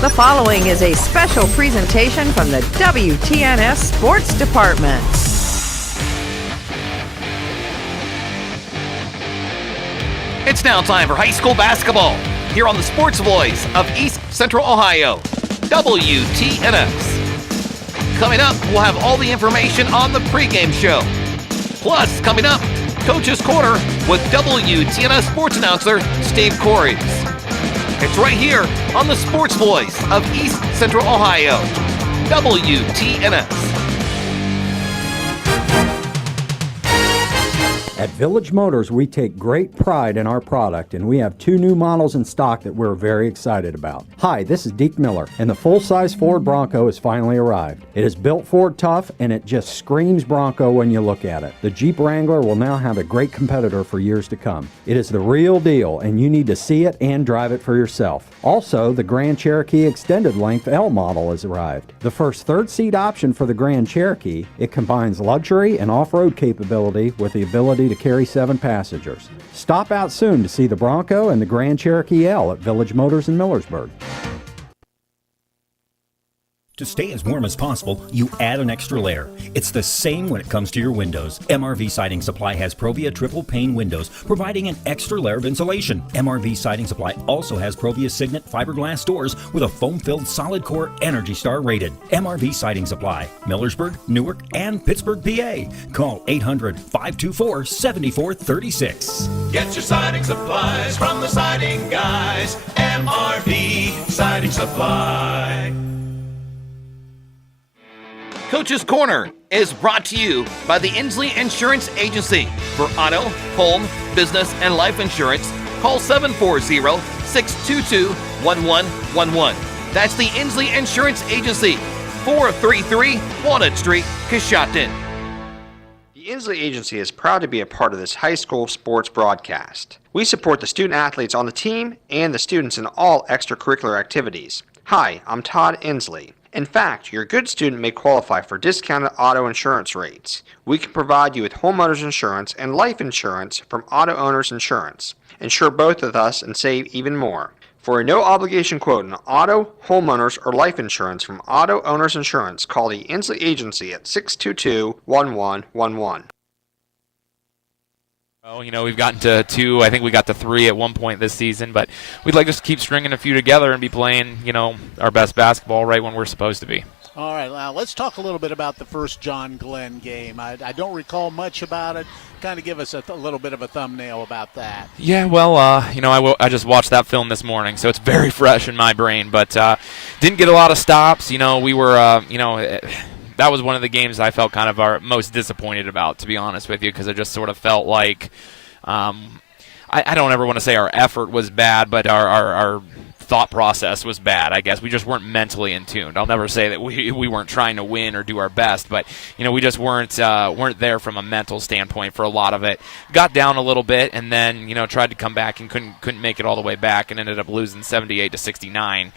The following is a special presentation from the WTNS Sports Department. It's now time for high school basketball here on the sports voice of East Central Ohio, WTNS. Coming up, we'll have all the information on the pregame show. Plus, coming up, Coach's Corner with WTNS sports announcer Steve Corries. It's right here on the sports voice of East Central Ohio, WTNS. At Village Motors, we take great pride in our product, and we have 2 new models in stock that we're very excited about. Hi, this is Deke Miller, and the full-size Ford Bronco has finally arrived. It is built Ford tough, and it just screams Bronco when you look at it. The Jeep Wrangler will now have a great competitor for years to come. It is the real deal, and you need to see it and drive it for yourself. Also, the Grand Cherokee Extended Length L model has arrived. The first third-seat option for the Grand Cherokee, it combines luxury and off-road capability with the ability to carry 7 passengers. Stop out soon to see the Bronco and the Grand Cherokee L at Village Motors in Millersburg. To stay as warm as possible, you add an extra layer. It's the same when it comes to your windows. MRV Siding Supply has Provia triple pane windows, providing an extra layer of insulation. MRV Siding Supply also has Provia Signet fiberglass doors with a foam-filled solid core Energy Star rated. MRV Siding Supply, Millersburg, Newark, and Pittsburgh, PA. Call 800-524-7436. Get your siding supplies from the siding guys. MRV Siding Supply. Coach's Corner is brought to you by the Inslee Insurance Agency. For auto, home, business, and life insurance, call 740-622-1111. That's the Inslee Insurance Agency, 433 Walnut Street, Coshocton. The Inslee Agency is proud to be a part of this high school sports broadcast. We support the student athletes on the team and the students in all extracurricular activities. Hi, I'm Todd Inslee. In fact, your good student may qualify for discounted auto insurance rates. We can provide you with homeowners insurance and life insurance from Auto Owners Insurance. Insure both with us and save even more. For a no-obligation quote on auto, homeowners, or life insurance from Auto Owners Insurance, call the Inslee Agency at 622-1111. Well, we've gotten to 2. I think we got to 3 at one point this season, but we'd like to keep stringing a few together and be playing, our best basketball right when we're supposed to be. All right, now let's talk a little bit about the first John Glenn game. I don't recall much about it. Kind of give us a little bit of a thumbnail about that. Yeah, well, I just watched that film this morning, so it's very fresh in my brain, but didn't get a lot of stops. We were, that was one of the games I felt kind of our most disappointed about, to be honest with you, because I just sort of felt like I don't ever want to say our effort was bad, but our thought process was bad, I guess. We just weren't mentally in tune. I'll never say that we weren't trying to win or do our best, but we just weren't there from a mental standpoint for a lot of it. Got down a little bit and then tried to come back and couldn't make it all the way back and ended up losing 78-69,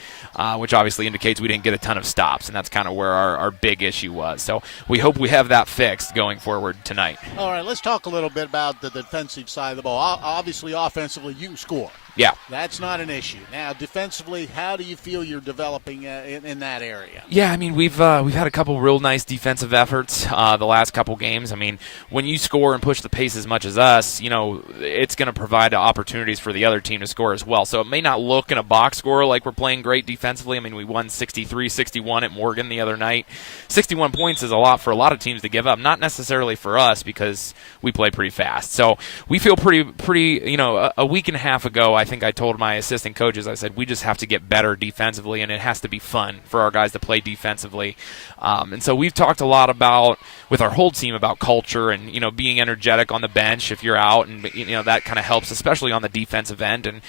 which obviously indicates we didn't get a ton of stops, and that's kind of where our big issue was. So we hope we have that fixed going forward tonight. All right, let's talk a little bit about the defensive side of the ball. Obviously, offensively, you score. Yeah. That's not an issue. Now, defensively, how do you feel you're developing in that area? Yeah, I mean, we've had a couple real nice defensive efforts the last couple games. I mean, when you score and push the pace as much as us, it's going to provide opportunities for the other team to score as well. So it may not look in a box score like we're playing great defensively. I mean, we won 63-61 at Morgan the other night. 61 points is a lot for a lot of teams to give up, not necessarily for us because we play pretty fast. So we feel pretty. A week and a half ago, I think I told my assistant coaches, I said, we just have to get better defensively, and it has to be fun for our guys to play defensively. And so we've talked a lot about, with our whole team, about culture and, being energetic on the bench if you're out, and, that kind of helps, especially on the defensive end. And,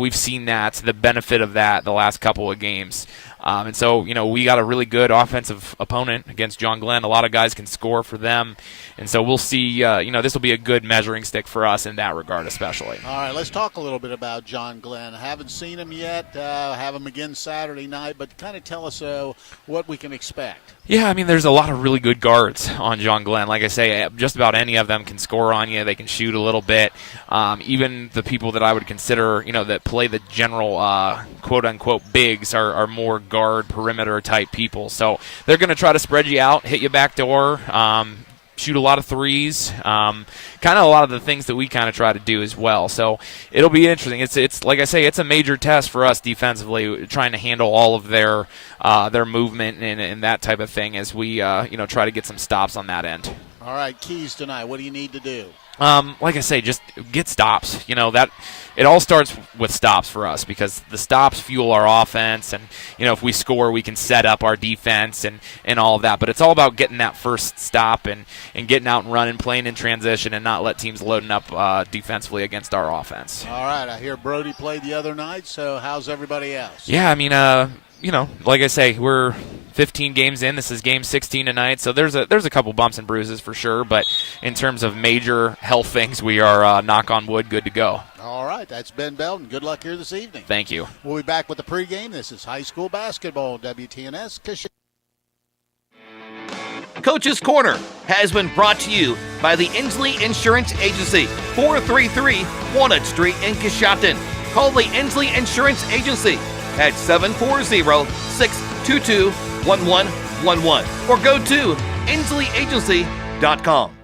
we've seen the benefit of that the last couple of games. And so, we got a really good offensive opponent against John Glenn. A lot of guys can score for them. And so we'll see, this will be a good measuring stick for us in that regard especially. All right, let's talk a little bit about John Glenn. I haven't seen him yet. Have him again Saturday night, but kind of tell us what we can expect. Yeah, I mean, there's a lot of really good guards on John Glenn. Like I say, just about any of them can score on you. They can shoot a little bit. Even the people that I would consider, that play the general quote-unquote bigs are more guard perimeter type people. So they're going to try to spread you out, hit you back door, shoot a lot of threes, kind of a lot of the things that we kind of try to do as well. So it'll be interesting. It's like I say, it's a major test for us defensively, trying to handle all of their movement and that type of thing as we try to get some stops on that end. All right, keys tonight. What do you need to do? Like I say, just get stops. That it all starts with stops for us, because the stops fuel our offense, and if we score, we can set up our defense and all of that. But it's all about getting that first stop and getting out and running, playing in transition, and not let teams loading up defensively against our offense. All right, I hear Brody played the other night, so how's everybody else? Yeah, I mean, like I say, we're 15 games in. This is game 16 tonight, so there's a couple bumps and bruises for sure. But in terms of major health things, we are, knock on wood, good to go. All right, that's Ben Belton. Good luck here this evening. Thank you. We'll be back with the pregame. This is high school basketball, WTNS. Coach's Corner has been brought to you by the Inslee Insurance Agency, 433 Walnut Street in Coshocton. Call the Inslee Insurance Agency at 740-622-1111 or go to insleeagency.com.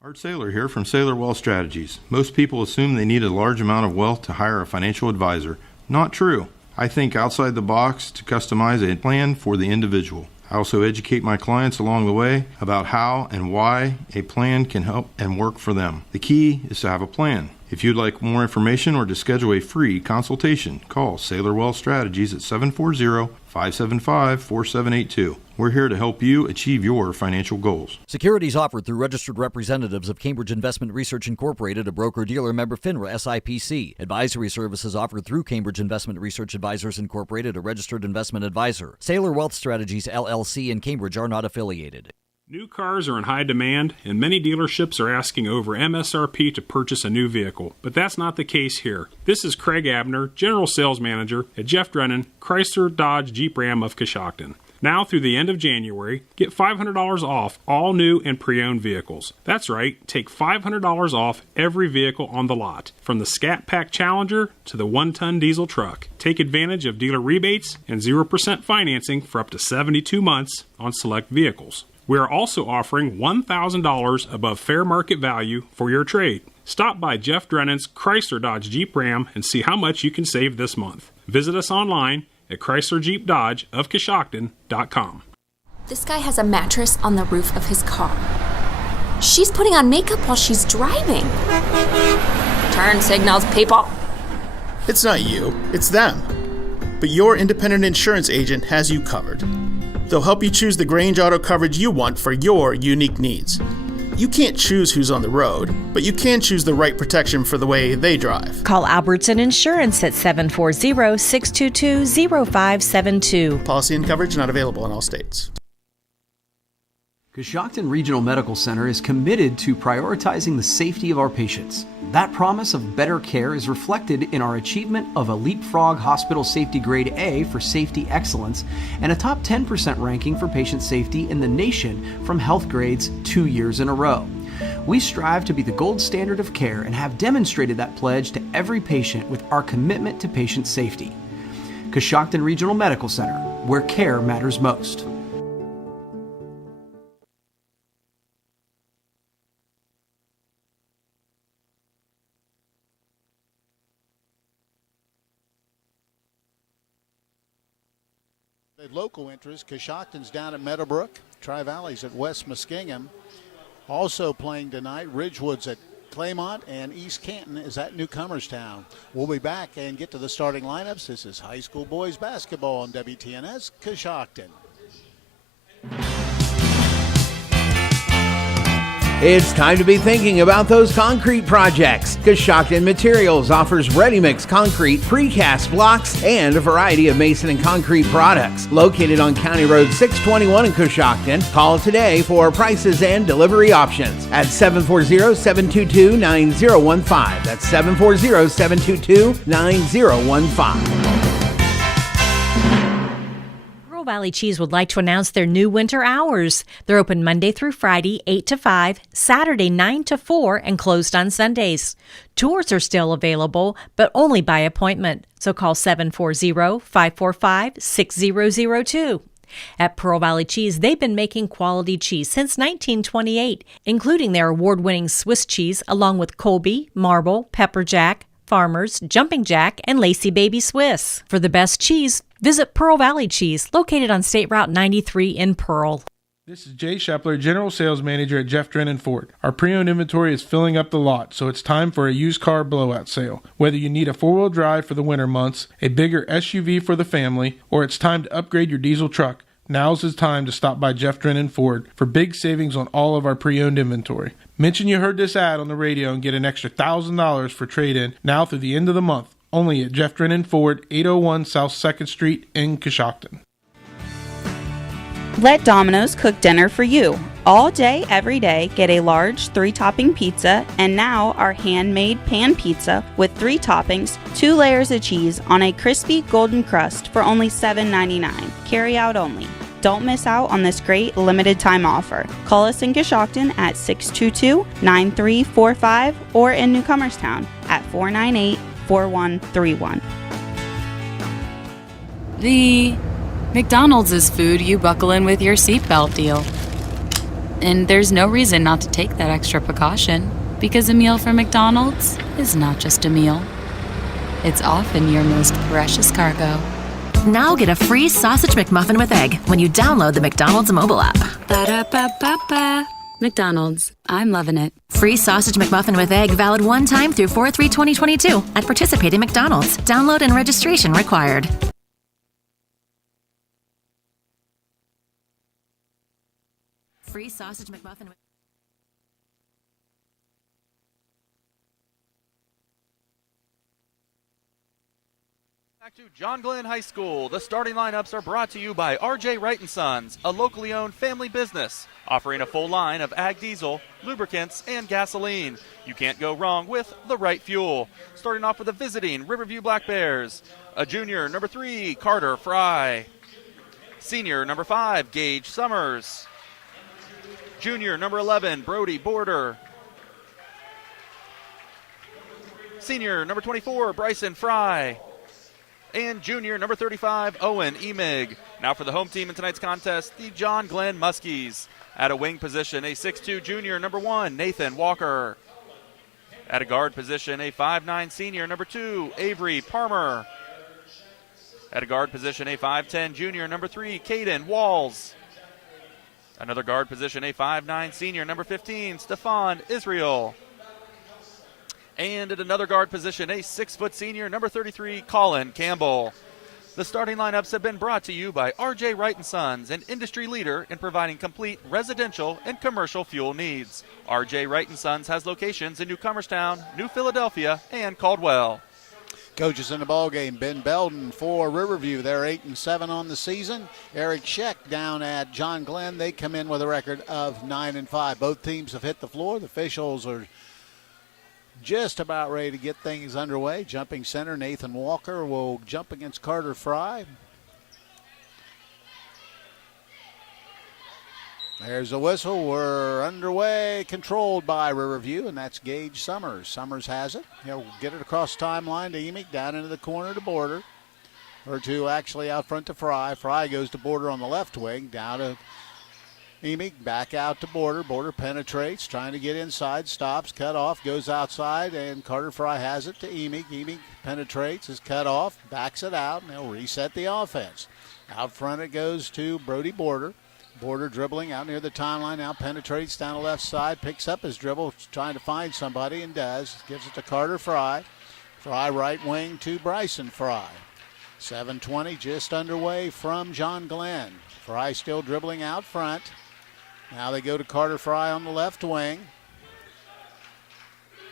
Art Saylor here from Saylor Wealth Strategies. Most people assume they need a large amount of wealth to hire a financial advisor. Not true. I think outside the box to customize a plan for the individual. I also educate my clients along the way about how and why a plan can help and work for them. The key is to have a plan. If you'd like more information or to schedule a free consultation, call Saylor Wealth Strategies at 740-575-4782. We're here to help you achieve your financial goals. Securities offered through registered representatives of Cambridge Investment Research Incorporated, a broker-dealer member FINRA SIPC. Advisory services offered through Cambridge Investment Research Advisors Incorporated, a registered investment advisor. Saylor Wealth Strategies, LLC and Cambridge are not affiliated. New cars are in high demand, and many dealerships are asking over MSRP to purchase a new vehicle. But that's not the case here. This is Craig Abner, General Sales Manager at Jeff Drennan, Chrysler, Dodge, Jeep Ram of Coshocton. Now through the end of January, get $500 off all new and pre-owned vehicles. That's right, take $500 off every vehicle on the lot, from the Scat Pack Challenger to the 1-ton diesel truck. Take advantage of dealer rebates and 0% financing for up to 72 months on select vehicles. We are also offering $1,000 above fair market value for your trade. Stop by Jeff Drennan's Chrysler Dodge Jeep Ram and see how much you can save this month. Visit us online at Chrysler Jeep Dodge of Coshocton.com. This guy has a mattress on the roof of his car. She's putting on makeup while she's driving. Turn signals, people. It's not you, it's them. But your independent insurance agent has you covered. They'll help you choose the Grange Auto coverage you want for your unique needs. You can't choose who's on the road, but you can choose the right protection for the way they drive. Call Albertson Insurance at 740-622-0572. Policy and coverage not available in all states. Coshocton Regional Medical Center is committed to prioritizing the safety of our patients. That promise of better care is reflected in our achievement of a Leapfrog Hospital Safety Grade A for safety excellence and a top 10% ranking for patient safety in the nation from Health Grades 2 years in a row. We strive to be the gold standard of care and have demonstrated that pledge to every patient with our commitment to patient safety. Coshocton Regional Medical Center, where care matters most. Local interest, Coshocton's down at Meadowbrook, Tri-Valley's at West Muskingum. Also playing tonight, Ridgewood's at Claymont, and East Canton is at Newcomerstown. We'll be back and get to the starting lineups. This is high school boys basketball on WTNS Coshocton. It's time to be thinking about those concrete projects. Coshocton Materials offers ready-mix concrete, precast blocks, and a variety of mason and concrete products. Located on County Road 621 in Coshocton, call today for prices and delivery options at 740-722-9015. That's 740-722-9015. Pearl Valley Cheese would like to announce their new winter hours. They're open Monday through Friday, 8 to 5, Saturday, 9 to 4, and closed on Sundays. Tours are still available, but only by appointment. So call 740-545-6002. At Pearl Valley Cheese, they've been making quality cheese since 1928, including their award-winning Swiss cheese, along with Colby, Marble, Pepper Jack, Farmers, Jumping Jack, and Lacey Baby Swiss. For the best cheese, visit Pearl Valley Cheese, located on State Route 93 in Pearl. This is Jay Shepler, General Sales Manager at Jeff Drennan Ford. Our pre-owned inventory is filling up the lot, so it's time for a used car blowout sale. Whether you need a four-wheel drive for the winter months, a bigger SUV for the family, or it's time to upgrade your diesel truck, now's the time to stop by Jeff Drennan Ford for big savings on all of our pre-owned inventory. Mention you heard this ad on the radio and get an extra $1,000 for trade-in now through the end of the month, only at Jeff Drennan Ford, 801 South 2nd Street in Coshocton. Let Domino's cook dinner for you. All day, every day, get a large 3-topping pizza, and now our handmade pan pizza with 3 toppings, 2 layers of cheese on a crispy golden crust for only $7.99. Carry out only. Don't miss out on this great limited time offer. Call us in Coshocton at 622-9345 or in Newcomerstown at 498-4131. The McDonald's is food you buckle in with your seatbelt deal. And there's no reason not to take that extra precaution, because a meal from McDonald's is not just a meal. It's often your most precious cargo. Now get a free Sausage McMuffin with egg when you download the McDonald's mobile app. Ba-da-ba-ba-ba. McDonald's. I'm loving it. Free Sausage McMuffin with egg valid one time through 4/3/2022 at participating McDonald's. Download and registration required. Free Sausage McMuffin with Back to John Glenn High School. The starting lineups are brought to you by R.J. Wright & Sons, a locally owned family business, offering a full line of ag diesel, lubricants, and gasoline. You can't go wrong with the right fuel. Starting off with the visiting Riverview Black Bears. A junior, number 3, Carter Fry. Senior, number 5, Gage Summers. Junior, number 11, Brody Border. Senior, number 24, Bryson Fry. And junior, number 35, Owen Emig. Now for the home team in tonight's contest, the John Glenn Muskies. At a wing position, a 6'2 junior, number 1, Nathan Walker. At a guard position, a 5'9 senior, number 2, Avery Palmer. At a guard position, a 5'10 junior, number 3, Caden Walls. Another guard position, a 5'9 senior, number 15, Stefan Israel. And at another guard position, a 6-foot senior, number 33, Colin Campbell. The starting lineups have been brought to you by R.J. Wright & Sons, an industry leader in providing complete residential and commercial fuel needs. R.J. Wright & Sons has locations in Newcomerstown, New Philadelphia, and Caldwell. Coaches in the ballgame, Ben Belden for Riverview. They're 8-7 on the season. Eric Scheck down at John Glenn. They come in with a record of 9-5. Both teams have hit the floor. The officials are just about ready to get things underway. Jumping center, Nathan Walker will jump against Carter Fry. There's a whistle. We're underway, controlled by Riverview, and that's Gage Summers. Summers has it. He'll get it across the timeline to Emick, down into the corner to Border. Or to actually out front to Fry. Fry goes to Border on the left wing, down to Emick, back out to Border. Border penetrates, trying to get inside, stops, cut off, goes outside, and Carter Fry has it to Emick. Emick penetrates, is cut off, backs it out, and they'll reset the offense. Out front it goes to Brody Border. Border dribbling out near the timeline, now penetrates down the left side, picks up his dribble, trying to find somebody, and does. Gives it to Carter Fry. Fry right wing to Bryson Fry. 7:20 just underway from John Glenn. Fry still dribbling out front. Now they go to Carter Fry on the left wing.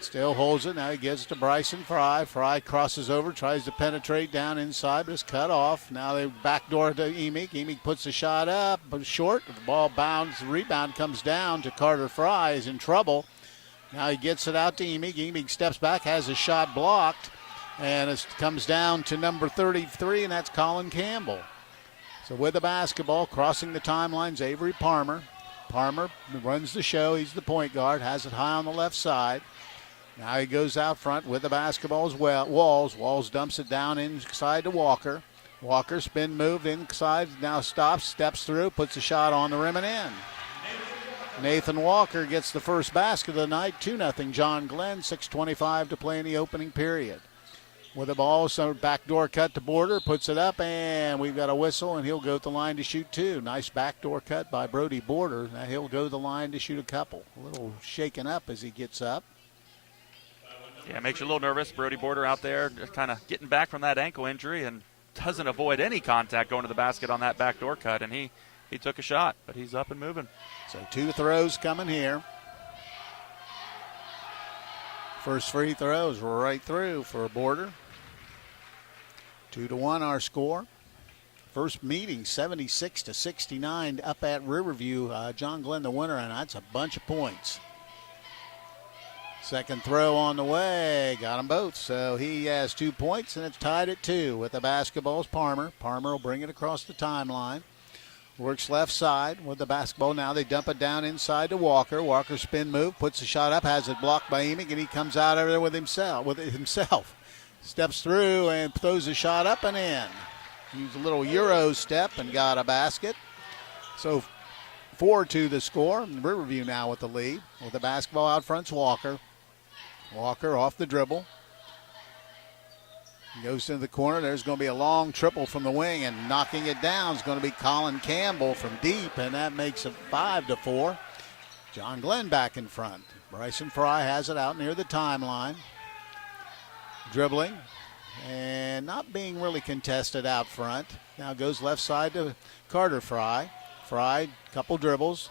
Still holds it. Now he gives it to Bryson Fry. Fry crosses over, tries to penetrate down inside, but it's cut off. Now they backdoor to Emick. Emick puts the shot up, but short. The ball bounds. The rebound comes down to Carter Fry. He's in trouble. Now he gets it out to Emick. Emick steps back, has his shot blocked, and it comes down to number 33, and that's Colin Campbell. So with the basketball, crossing the timelines, Avery Palmer. Palmer runs the show. He's the point guard, has it high on the left side. Now he goes out front with the basketball as well. Walls dumps it down inside to Walker. Walker spin move inside, now stops, steps through, puts a shot on the rim and in. Nathan Walker gets the first basket of the night, 2-0 John Glenn, 6:25 to play in the opening period. With the ball, some backdoor cut to Border, puts it up, and we've got a whistle, and he'll go to the line to shoot two. Nice backdoor cut by Brody Border. Now he'll go to the line to shoot a couple. A little shaken up as he gets up. Yeah, it makes you a little nervous. Brody Border out there just kind of getting back from that ankle injury and doesn't avoid any contact going to the basket on that backdoor cut, and he took a shot, but he's up and moving. So 2 throws coming here. First free throws right through for Border. 2-1 our score. First meeting 76-69 up at Riverview. John Glenn the winner, and that's a bunch of points. Second throw on the way. Got them both. So he has 2 points, and it's tied at 2 with the basketball's Palmer. Palmer will bring it across the timeline. Works left side with the basketball. Now they dump it down inside to Walker. Walker spin move, puts the shot up, has it blocked by Emig, and he comes out of there with himself. Steps through and throws a shot up and in. Used a little Euro step and got a basket. So 4-2 the score. Riverview now with the lead. With the basketball out front's Walker. Walker off the dribble. He goes into the corner. There's going to be a long triple from the wing, and knocking it down is going to be Colin Campbell from deep, and that makes it 5-4. John Glenn back in front. Bryson Fry has it out near the timeline. Dribbling and not being really contested out front. Now goes left side to Carter Fry. Fry, couple dribbles.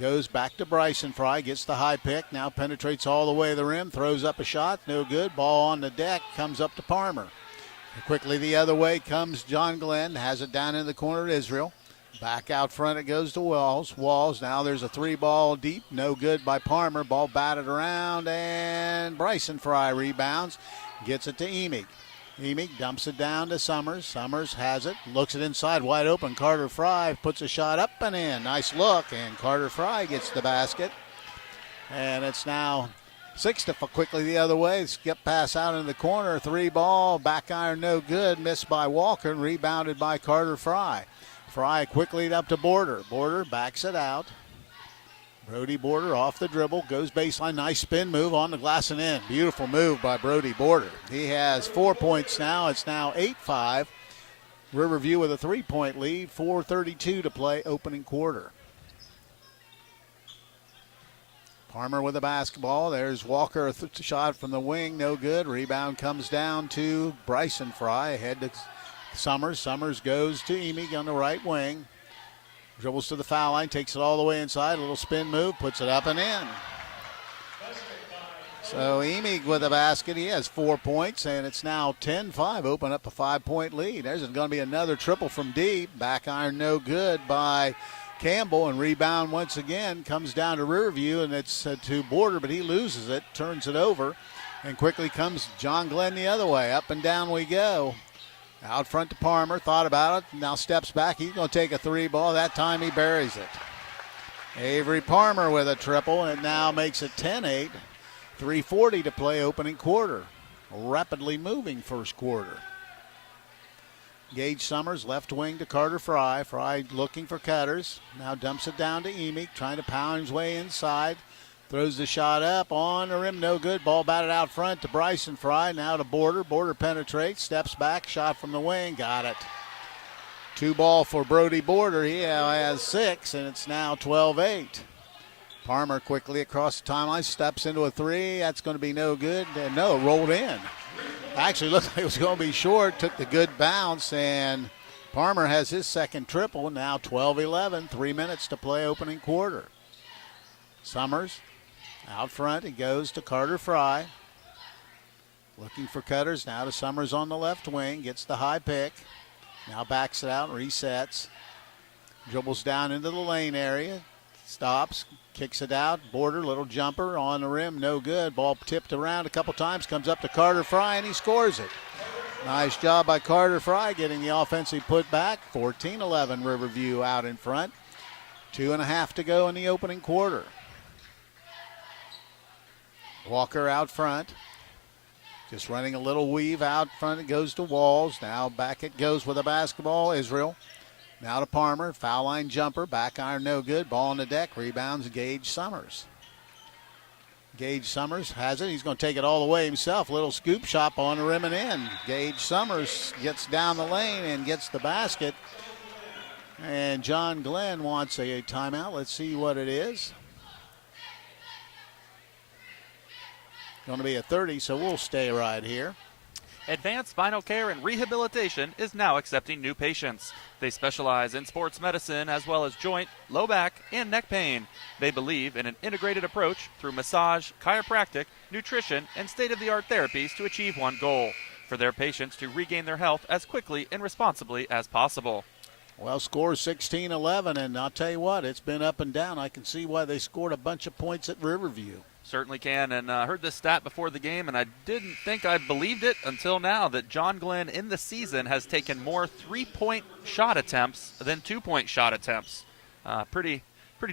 Goes back to Bryson Fry, gets the high pick, now penetrates all the way to the rim, throws up a shot, no good. Ball on the deck, comes up to Palmer. Quickly the other way comes John Glenn, has it down in the corner to Israel. Back out front it goes to Walls. Walls, now there's a 3-ball deep, no good by Palmer. Ball batted around, and Bryson Fry rebounds, gets it to Emig. Emig dumps it down to Summers. Summers has it, looks it inside, wide open. Carter Fry puts a shot up and in. Nice look, and Carter Fry gets the basket. And it's now 6-4 quickly the other way. Skip pass out in the corner, 3-ball, back iron no good, missed by Walker, and rebounded by Carter Fry. Fry quickly up to Border. Border backs it out. Brody Border off the dribble, goes baseline, nice spin move on the glass and in. Beautiful move by Brody Border. He has 4 points now. It's now 8-5. Riverview with a 3-point lead, 4:32 to play opening quarter. Palmer with the basketball. There's Walker, a shot from the wing, no good. Rebound comes down to Bryson Fry, ahead to Summers. Summers goes to Emig on the right wing. Dribbles to the foul line, takes it all the way inside. A little spin move, puts it up and in. So Emig with a basket. He has 4 points, and it's now 10-5. Open up a 5-point lead. There's going to be another triple from deep. Back iron no good by Campbell, and rebound once again comes down to Riverview, and it's to Border, but he loses it, turns it over, and quickly comes John Glenn the other way. Up and down we go. Out front to Palmer, thought about it, now steps back. He's going to take a 3-ball. That time he buries it. Avery Palmer with a triple, and now makes it 10-8. 3:40 to play opening quarter. Rapidly moving first quarter. Gage Summers, left wing to Carter Fry. Fry looking for cutters. Now dumps it down to Emig, trying to pound his way inside. Throws the shot up on the rim, no good. Ball batted out front to Bryson Fry. Now to Border. Border penetrates, steps back, shot from the wing, got it. 2-ball for Brody Border. He has 6, and it's now 12-8. Palmer quickly across the timeline, steps into a 3. That's going to be no good. No, rolled in. Actually looked like it was going to be short. Took the good bounce, and Palmer has his second triple. Now 12-11. 3 minutes to play opening quarter. Summers. Out front, he goes to Carter Fry. Looking for cutters, now to Summers on the left wing. Gets the high pick. Now backs it out, resets. Dribbles down into the lane area. Stops, kicks it out. Border, little jumper on the rim, no good. Ball tipped around a couple times, comes up to Carter Fry, and he scores it. Nice job by Carter Fry getting the offensive putback. 14-11 Riverview out in front. 2.5 to go in the opening quarter. Walker out front. Just running a little weave out front. It goes to Walls. Now back it goes with a basketball. Israel. Now to Palmer. Foul line jumper. Back iron no good. Ball on the deck. Rebounds Gage Summers. Gage Summers has it. He's going to take it all the way himself. Little scoop shot on the rim and in. Gage Summers gets down the lane and gets the basket. And John Glenn wants a timeout. Let's see what it is. Going to be a 30, so we'll stay right here. Advanced Spinal Care and Rehabilitation is now accepting new patients. They specialize in sports medicine as well as joint, low back, and neck pain. They believe in an integrated approach through massage, chiropractic, nutrition, and state-of-the-art therapies to achieve one goal: for their patients to regain their health as quickly and responsibly as possible. Well, score 16-11, and I'll tell you what, it's been up and down. I can see why they scored a bunch of points at Riverview. Certainly can, and I heard this stat before the game, and I didn't think I believed it until now, that John Glenn in the season has taken more three-point shot attempts than two-point shot attempts. Pretty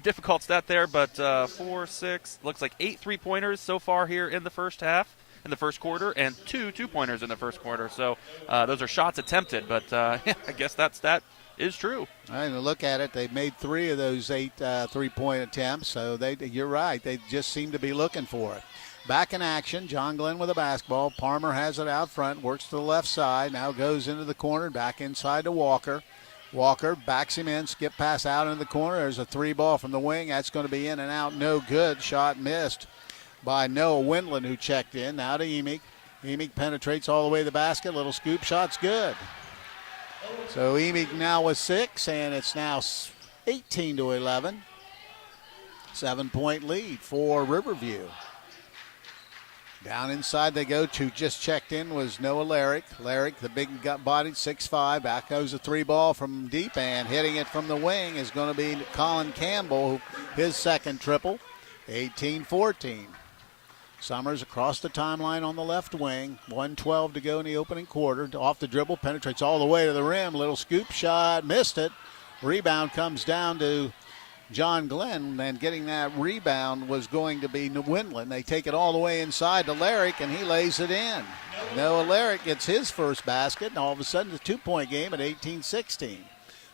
difficult stat there, but 4, 6, looks like 8 three-pointers so far here in the first half, in the first quarter, and 2 two-pointers in the first quarter. So those are shots attempted, but I guess that stat is true. And to look at it, they've made 3 of those 8 three-point attempts, so you're right. They just seem to be looking for it. Back in action, John Glenn with a basketball. Palmer has it out front, works to the left side, now goes into the corner, back inside to Walker. Walker backs him in, skip pass out into the corner. There's a 3-ball from the wing. That's going to be in and out, no good. Shot missed by Noah Windland, who checked in. Now to Emig. Emig penetrates all the way to the basket. Little scoop shot's good. So Emig now with 6, and it's now 18-11. 7-point lead for Riverview. Down inside they go to, just checked in was Noah Larrick. Larrick, the big gut-bodied 6'5". Back goes a 3-ball from deep, and hitting it from the wing is going to be Colin Campbell, his second triple. 18-14. Summers across the timeline on the left wing. 1:12 to go in the opening quarter. Off the dribble, penetrates all the way to the rim. Little scoop shot, missed it. Rebound comes down to John Glenn, and getting that rebound was going to be Windland. They take it all the way inside to Larrick, and he lays it in. Noah Larrick gets his first basket, and all of a sudden it's a 2-point game at 18-16.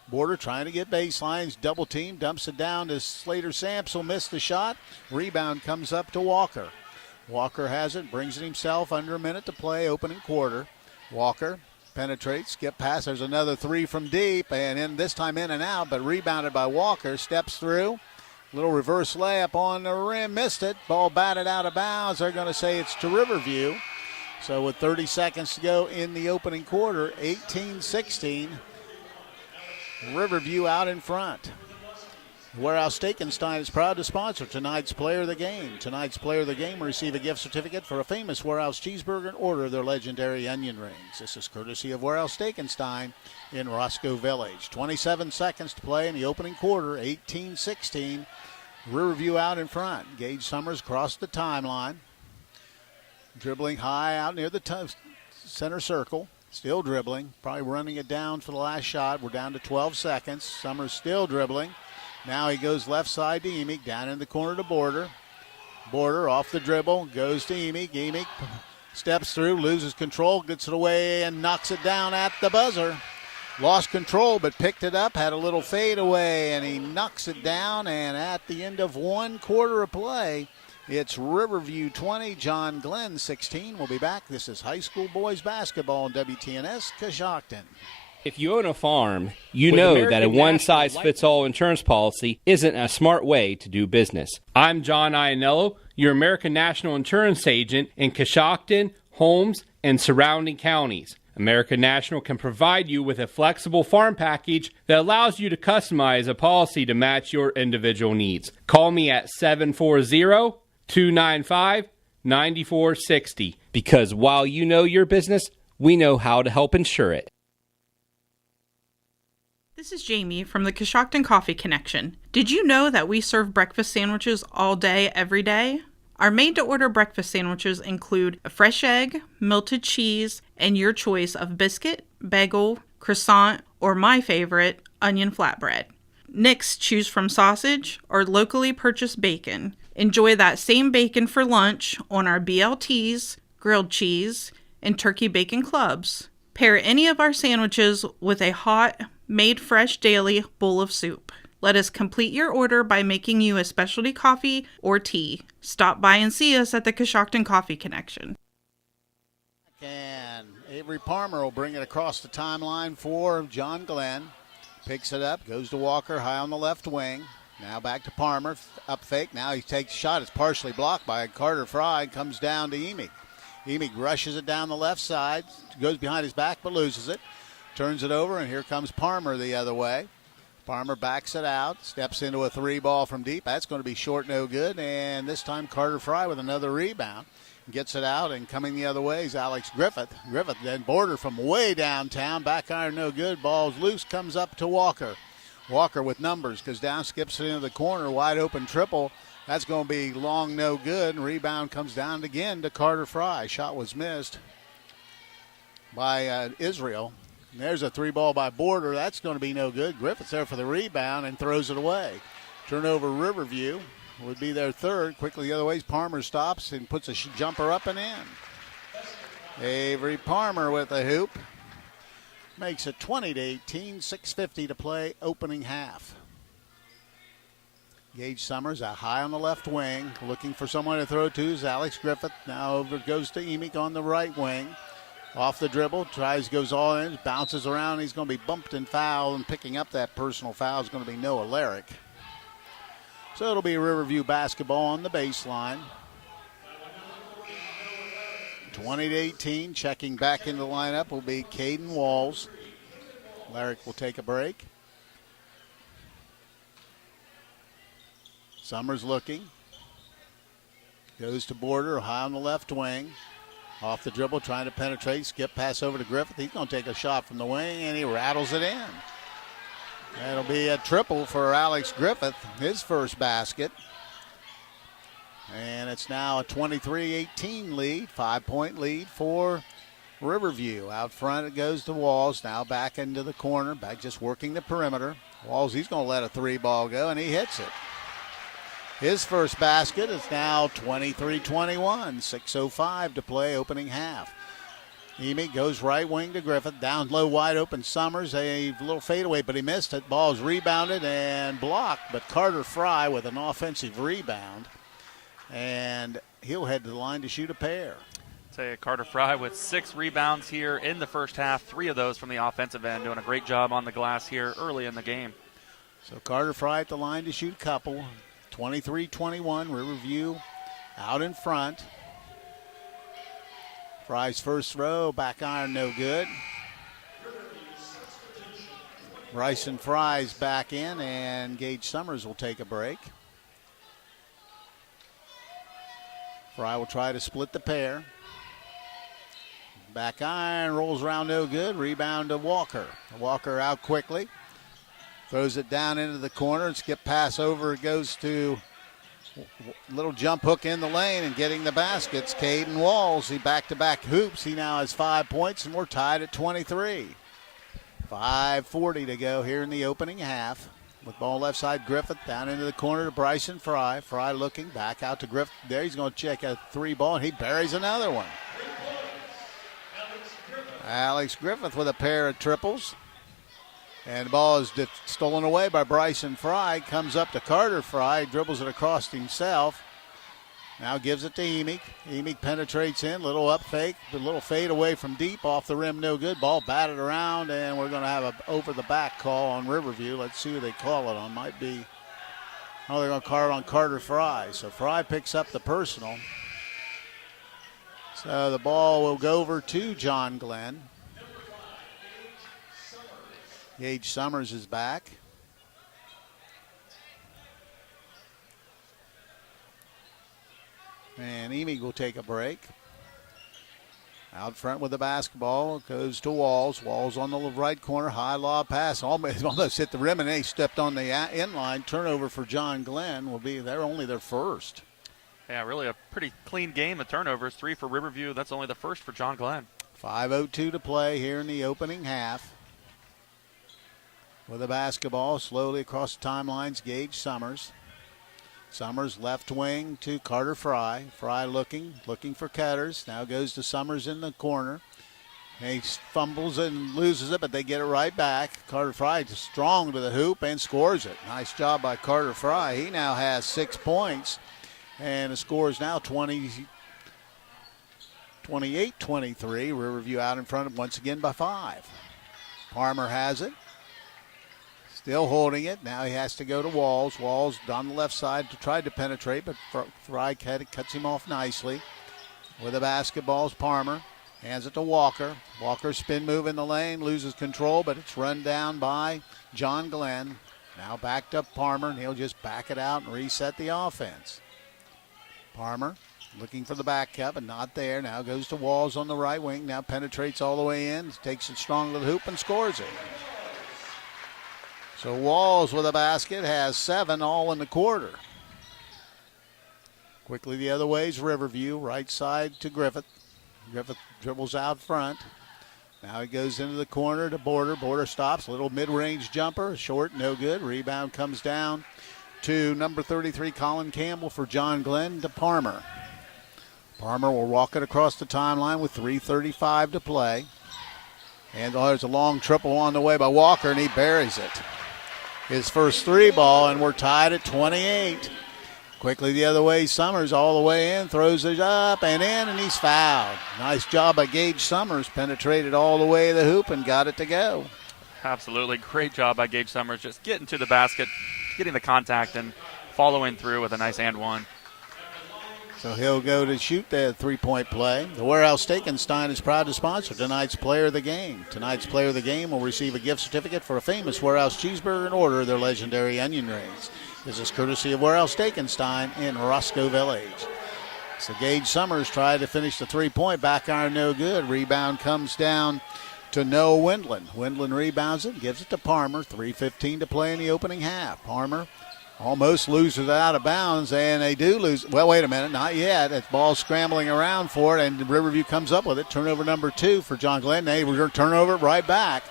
Border trying to get baselines, double team, dumps it down to Slater Sampson, missed the shot. Rebound comes up to Walker. Walker has it, brings it himself, under a minute to play, opening quarter. Walker penetrates, skip pass. There's another 3 from deep, and this time in and out, but rebounded by Walker. Steps through. Little reverse layup on the rim, missed it. Ball batted out of bounds. They're going to say it's to Riverview. So with 30 seconds to go in the opening quarter, 18-16. Riverview out in front. Warehouse Steakenstein is proud to sponsor tonight's Player of the Game. Tonight's Player of the Game will receive a gift certificate for a famous Warehouse cheeseburger and order their legendary onion rings. This is courtesy of Warehouse Steakenstein in Roscoe Village. 27 seconds to play in the opening quarter, 18-16. Riverview out in front. Gage Summers across the timeline. Dribbling high out near the center circle. Still dribbling. Probably running it down for the last shot. We're down to 12 seconds. Summers still dribbling. Now he goes left side to Emig, down in the corner to Border. Border off the dribble, goes to Emig. Emig steps through, loses control, gets it away, and knocks it down at the buzzer. Lost control, but picked it up, had a little fade away, and he knocks it down. And at the end of 1 quarter of play, it's Riverview 20, John Glenn 16. We'll be back. This is high school boys basketball on WTNS Coshocton. If you own a farm, you know that a one-size-fits-all insurance policy isn't a smart way to do business. I'm John Iannello, your American National Insurance agent in Coshocton, Holmes, and surrounding counties. American National can provide you with a flexible farm package that allows you to customize a policy to match your individual needs. Call me at 740-295-9460 because while you know your business, we know how to help insure it. This is Jamie from the Coshocton Coffee Connection. Did you know that we serve breakfast sandwiches all day, every day? Our made-to-order breakfast sandwiches include a fresh egg, melted cheese, and your choice of biscuit, bagel, croissant, or my favorite, onion flatbread. Next, choose from sausage or locally purchased bacon. Enjoy that same bacon for lunch on our BLTs, grilled cheese, and turkey bacon clubs. Pair any of our sandwiches with a hot, made fresh daily bowl of soup. Let us complete your order by making you a specialty coffee or tea. Stop by and see us at the Coshocton Coffee Connection. And Avery Palmer will bring it across the timeline for John Glenn. Picks it up, goes to Walker, high on the left wing. Now back to Palmer, up fake. Now he takes a shot. It's partially blocked by Carter Fry. Comes down to Emig. Emig rushes it down the left side. Goes behind his back but loses it. Turns it over, and here comes Palmer the other way. Palmer backs it out, steps into a 3-ball from deep. That's going to be short, no good. And this time Carter Fry with another rebound. Gets it out, and coming the other way is Alex Griffith. Griffith then border from way downtown. Back iron, no good. Ball's loose, comes up to Walker. Walker with numbers, goes down, skips it into the corner. Wide open triple. That's going to be long, no good. And rebound comes down again to Carter Fry. Shot was missed by Israel. And there's a 3-ball by Border. That's going to be no good. Griffith's there for the rebound and throws it away. Turnover Riverview would be their third. Quickly the other way, Palmer stops and puts a jumper up and in. Avery Palmer with a hoop. Makes it 20-18, 6:50 to play, opening half. Gage Summers out high on the left wing, looking for someone to throw to is Alex Griffith. Now over goes to Emig on the right wing. Off the dribble, goes all in, bounces around. He's going to be bumped and fouled, and picking up that personal foul is going to be Noah Larrick. So it'll be Riverview basketball on the baseline. 20-18, checking back into the lineup will be Caden Walls. Larrick will take a break. Summers looking. Goes to Border, high on the left wing. Off the dribble, trying to penetrate. Skip pass over to Griffith. He's going to take a shot from the wing, and he rattles it in. That'll be a triple for Alex Griffith, his first basket. And it's now a 23-18 lead, 5-point lead for Riverview. Out front it goes to Walls, now back into the corner, back just working the perimeter. Walls, he's going to let a 3-ball go, and he hits it. His first basket is now 23-21, 6:05 to play, opening half. Emig goes right wing to Griffith, down low, wide open Summers, a little fadeaway, but he missed it. Ball's rebounded and blocked, but Carter Fry with an offensive rebound, and he'll head to the line to shoot a pair. Carter Fry with 6 rebounds here in the first half, 3 of those from the offensive end, doing a great job on the glass here early in the game. So Carter Fry at the line to shoot a couple. 23-21, Riverview out in front. Fry's first throw, back iron, no good. Bryson Fry's back in, and Gage Summers will take a break. Fry will try to split the pair. Back iron, rolls around, no good. Rebound to Walker. Walker out quickly. Throws it down into the corner. Skip pass over. It goes to little jump hook in the lane and getting the baskets. Caden Walls, he back-to-back hoops. He now has 5 points, and we're tied at 23. 5:40 to go here in the opening half. With ball left side, Griffith down into the corner to Bryson Fry. Fry looking back out to Griffith. There he's going to check a 3-ball, and he buries another one. Alex Griffith with a pair of triples. And the ball is stolen away by Bryson Fry. Comes up to Carter Fry. Dribbles it across himself. Now gives it to Emig. Emig penetrates in. Little up fake. A little fade away from deep. Off the rim, no good. Ball batted around. And we're going to have an over-the-back call on Riverview. Let's see who they call it on. Might be, oh, they're going to call it on Carter Fry. So Fry picks up the personal. So the ball will go over to John Glenn. Gage Summers is back. And Emig will take a break. Out front with the basketball. Goes to Walls. Walls on the right corner. High lob pass. Almost hit the rim, and they stepped on the inline. Turnover for John Glenn will be only their first. Yeah, really a pretty clean game of turnovers. 3 for Riverview. That's only the first for John Glenn. 5:02 to play here in the opening half. With the basketball slowly across the timelines, Gage Summers. Summers left wing to Carter Fry. Fry looking for cutters. Now goes to Summers in the corner. He fumbles and loses it, but they get it right back. Carter Fry is strong to the hoop and scores it. Nice job by Carter Fry. He now has 6 points, and the score is now 28-23. Riverview out in front once again by 5. Palmer has it. Still holding it. Now he has to go to Walls. Walls on the left side tried to penetrate, but Fry cuts him off nicely. With the basketball is Palmer. Hands it to Walker. Walker spin move in the lane, loses control, but it's run down by John Glenn. Now backed up Palmer, and he'll just back it out and reset the offense. Palmer looking for the back cut, but not there. Now goes to Walls on the right wing. Now penetrates all the way in, takes it strong to the hoop and scores it. So Walls with a basket has 7 all in the quarter. Quickly the other way is Riverview. Right side to Griffith. Griffith dribbles out front. Now he goes into the corner to Border. Border stops. Little mid-range jumper. Short, no good. Rebound comes down to number 33, Colin Campbell for John Glenn to Palmer. Palmer will walk it across the timeline with 3:35 to play. And there's a long triple on the way by Walker, and he buries it. His first 3 ball, and we're tied at 28. Quickly the other way, Summers all the way in, throws it up and in, and he's fouled. Nice job by Gage Summers, penetrated all the way to the hoop and got it to go. Absolutely. Great job by Gage Summers, just getting to the basket, getting the contact, and following through with a nice and one. So he'll go to shoot the 3-point play. The Warehouse Steakenstein is proud to sponsor tonight's Player of the Game. Tonight's Player of the Game will receive a gift certificate for a famous Warehouse cheeseburger and order of their legendary onion rings. This is courtesy of Warehouse Steakenstein in Roscoe Village. So Gage Summers tried to finish the 3-point, back iron no good. Rebound comes down to Noah Wendland. Wendland rebounds it, gives it to Palmer. 3:15 to play in the opening half. Palmer almost loses it out of bounds, and they do lose. Well, wait a minute, not yet. That ball's scrambling around for it, and Riverview comes up with it. Turnover number 2 for John Glenn. They turn over it right back.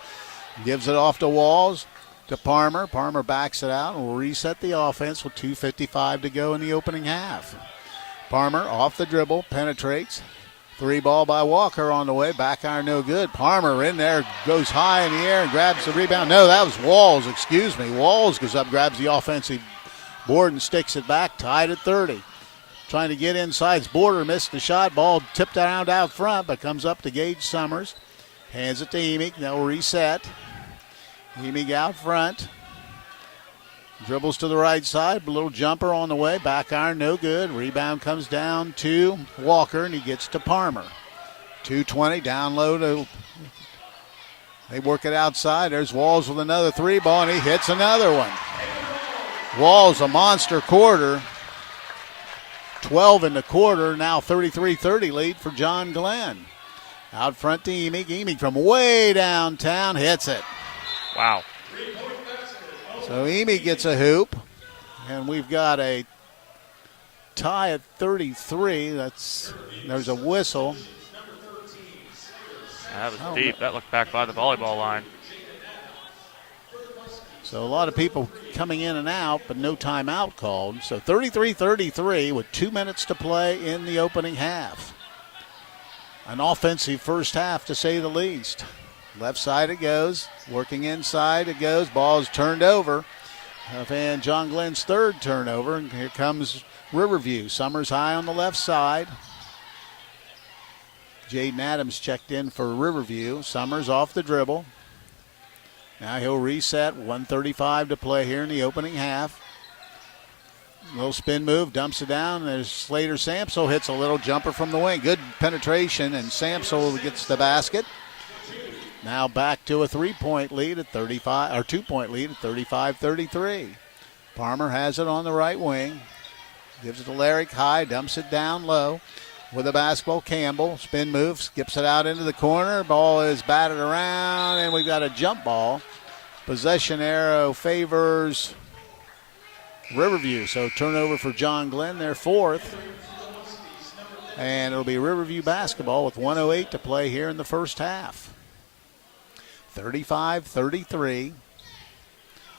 Gives it off to Walls. To Palmer. Palmer backs it out and will reset the offense with 2:55 to go in the opening half. Palmer off the dribble, penetrates. 3 ball by Walker on the way. Back iron no good. Palmer in there, goes high in the air and grabs the rebound. No, that was Walls, excuse me. Walls goes up, grabs the offensive board and sticks it back, tied at 30. Trying to get inside. Border missed the shot. Ball tipped around out front, but comes up to Gage Summers. Hands it to Emig. They'll reset. Emig out front. Dribbles to the right side. A little jumper on the way. Back iron, no good. Rebound comes down to Walker, and he gets to Palmer. 2:20 down low to. They work it outside. There's Walls with another 3 ball, and he hits another one. Walls a monster quarter. 12 in the quarter. Now 33-30 lead for John Glenn. Out front to Emig. Emig from way downtown hits it. Wow. So Emig gets a hoop, and we've got a tie at 33. There's a whistle. That was deep. That looked back by the volleyball line. So a lot of people coming in and out, but no timeout called. So 33-33 with 2 minutes to play in the opening half. An offensive first half, to say the least. Left side it goes. Working inside it goes. Ball is turned over. And John Glenn's 3rd turnover. And here comes Riverview. Summers high on the left side. Jaden Adams checked in for Riverview. Summers off the dribble. Now he'll reset. 1:35 to play here in the opening half. Little spin move, dumps it down. There's Slater Samsel, hits a little jumper from the wing. Good penetration, and Samsel gets the basket. Now back to a 3-point lead at 35, or 2-point lead at 35-33. Palmer has it on the right wing. Gives it to Larrick high, dumps it down low. With the basketball, Campbell, spin move, skips it out into the corner. Ball is batted around, and we've got a jump ball. Possession arrow favors Riverview. So turnover for John Glenn, their fourth. And it'll be Riverview basketball with 1:08 to play here in the first half. 35-33.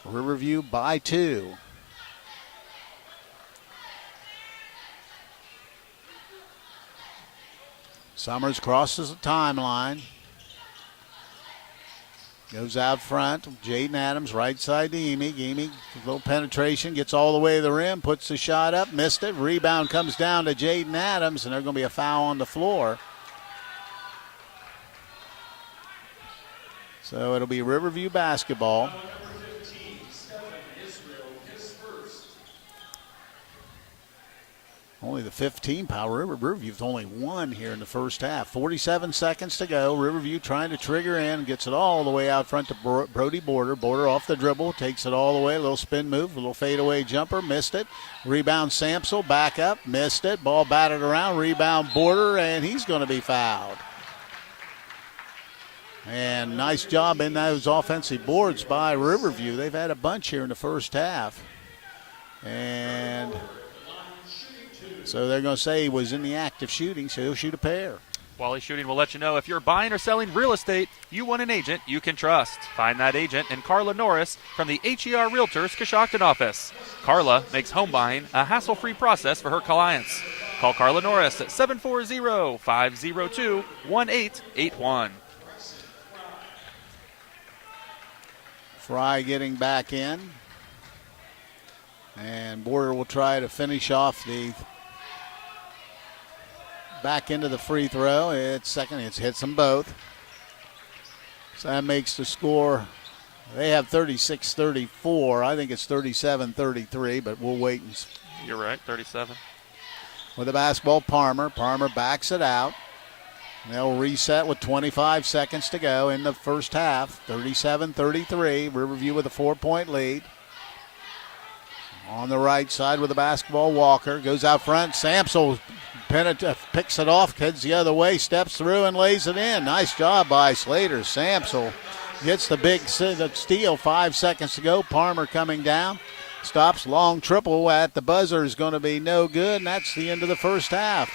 Riverview by 2. Summers crosses the timeline. Goes out front. Jaden Adams, right side to Emig. Emig, a little penetration, gets all the way to the rim, puts the shot up, missed it. Rebound comes down to Jaden Adams, and there's going to be a foul on the floor. So it'll be Riverview basketball. Only the 15 power. Riverview's only one here in the first half. 47 seconds to go. Riverview trying to trigger in. Gets it all the way out front to Brody Border. Border off the dribble. Takes it all the way. A little spin move. A little fadeaway jumper. Missed it. Rebound Samsel. Back up. Missed it. Ball batted around. Rebound Border. And he's going to be fouled. And nice job in those offensive boards by Riverview. They've had a bunch here in the first half. And so they're going to say he was in the act of shooting, so he'll shoot a pair. Wally Shooting will let you know if you're buying or selling real estate, you want an agent you can trust. Find that agent in Carla Norris from the HER Realtors Coshocton office. Carla makes home buying a hassle-free process for her clients. Call Carla Norris at 740-502-1881. Fry getting back in. And Border will try to finish off the back into the free throw. It's second. It's hits them both. So that makes the score. They have 36-34. I think it's 37-33, but we'll wait and see. You're right, 37. With the basketball, Palmer. Palmer backs it out. They'll reset with 25 seconds to go in the first half. 37-33. Riverview with a 4-point lead. On the right side with the basketball, Walker goes out front. Samsel picks it off, heads the other way, steps through and lays it in. Nice job by Slater. Samsel gets the big steal. 5 seconds to go. Palmer coming down. Stops. Long triple at the buzzer is going to be no good, and that's the end of the first half.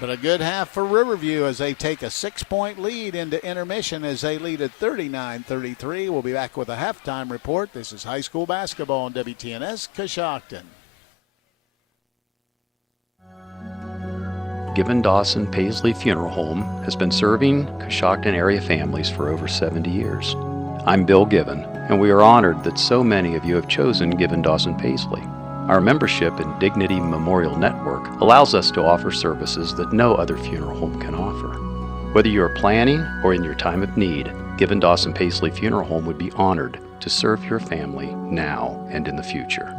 But a good half for Riverview as they take a 6-point lead into intermission as they lead at 39-33. We'll be back with a halftime report. This is high school basketball on WTNS Coshocton. Gibbon Dawson Paisley Funeral Home has been serving Coshocton area families for over 70 years. I'm Bill Gibbon, and we are honored that so many of you have chosen Gibbon Dawson Paisley. Our membership in Dignity Memorial Network allows us to offer services that no other funeral home can offer. Whether you are planning or in your time of need, Gibbon Dawson Paisley Funeral Home would be honored to serve your family now and in the future.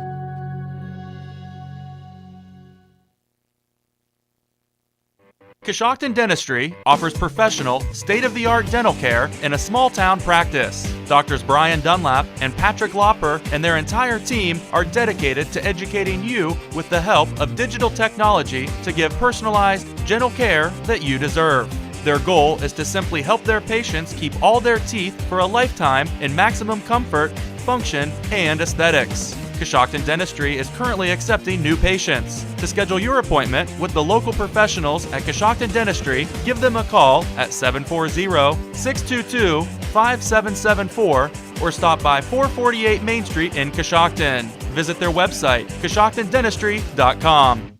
Coshocton Dentistry offers professional, state-of-the-art dental care in a small-town practice. Doctors Brian Dunlap and Patrick Lopper and their entire team are dedicated to educating you with the help of digital technology to give personalized, gentle care that you deserve. Their goal is to simply help their patients keep all their teeth for a lifetime in maximum comfort, function, and aesthetics. Coshocton Dentistry is currently accepting new patients. To schedule your appointment with the local professionals at Coshocton Dentistry, give them a call at 740-622-5774 or stop by 448 Main Street in Coshocton. Visit their website, CoshoctonDentistry.com.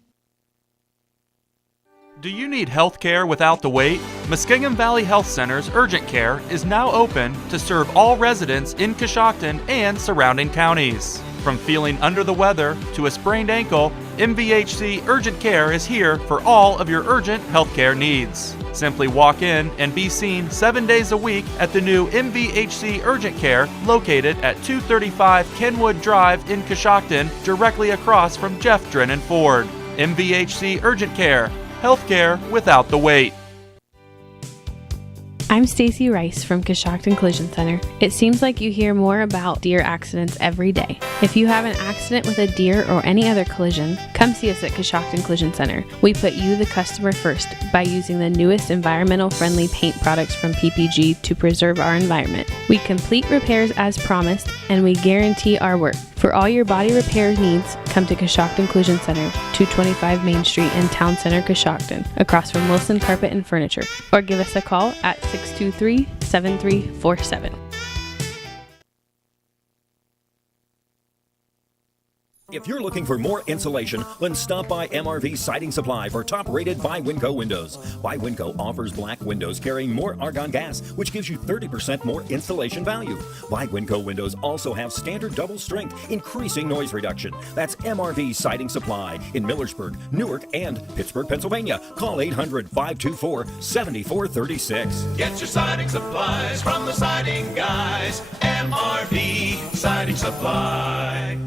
Do you need health care without the wait? Muskingum Valley Health Center's urgent care is now open to serve all residents in Coshocton and surrounding counties. From feeling under the weather to a sprained ankle, MVHC Urgent Care is here for all of your urgent healthcare needs. Simply walk in and be seen 7 days a week at the new MVHC Urgent Care located at 235 Kenwood Drive in Coshocton, directly across from Jeff Drennan Ford. MVHC Urgent Care, healthcare without the wait. I'm Stacy Rice from Coshocton Collision Center. It seems like you hear more about deer accidents every day. If you have an accident with a deer or any other collision, come see us at Coshocton Collision Center. We put you, the customer, first by using the newest environmental-friendly paint products from PPG to preserve our environment. We complete repairs as promised, and we guarantee our work. For all your body repair needs, come to Coshocton Collision Center, 225 Main Street in Town Center, Coshocton, across from Wilson Carpet and Furniture, or give us a call at 623-7347. If you're looking for more insulation, then stop by MRV Siding Supply for top-rated by Winco windows. By Winco offers black windows carrying more argon gas, which gives you 30% more insulation value. By Winco windows also have standard double strength, increasing noise reduction. That's MRV Siding Supply in Millersburg, Newark, and Pittsburgh, Pennsylvania. Call 800-524-7436. Get your siding supplies from the siding guys. MRV Siding Supply.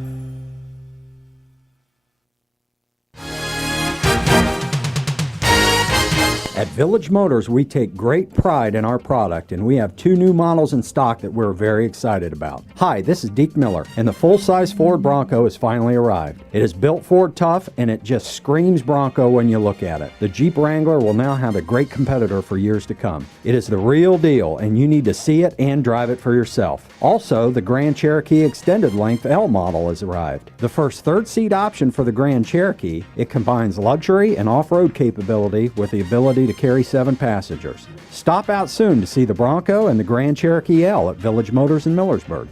At Village Motors, we take great pride in our product, and we have 2 new models in stock that we're very excited about. Hi, this is Deke Miller, and the full-size Ford Bronco has finally arrived. It is built Ford tough, and it just screams Bronco when you look at it. The Jeep Wrangler will now have a great competitor for years to come. It is the real deal, and you need to see it and drive it for yourself. Also, the Grand Cherokee Extended Length L model has arrived. The first third-seat option for the Grand Cherokee, it combines luxury and off-road capability with the ability to carry 7 passengers. Stop out soon to see the Bronco and the Grand Cherokee L at Village Motors in Millersburg.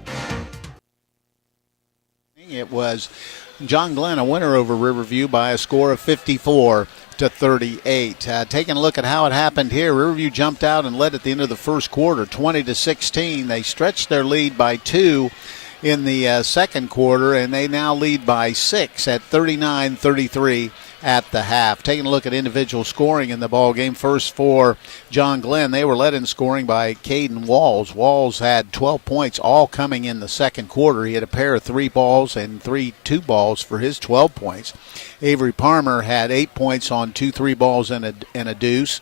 It was John Glenn, a winner over Riverview by a score of 54-38. Taking a look at how it happened here, Riverview jumped out and led at the end of the first quarter, 20-16. They stretched their lead by 2 in the second quarter, and they now lead by 6 at 39-33 at the half. Taking a look at individual scoring in the ball game, first for John Glenn, they were led in scoring by Caden Walls. Walls had 12 points, all coming in the second quarter. He had a pair of 3 balls and 3 2 balls for his 12 points. Avery Palmer had 8 points on 2 3 balls and a deuce.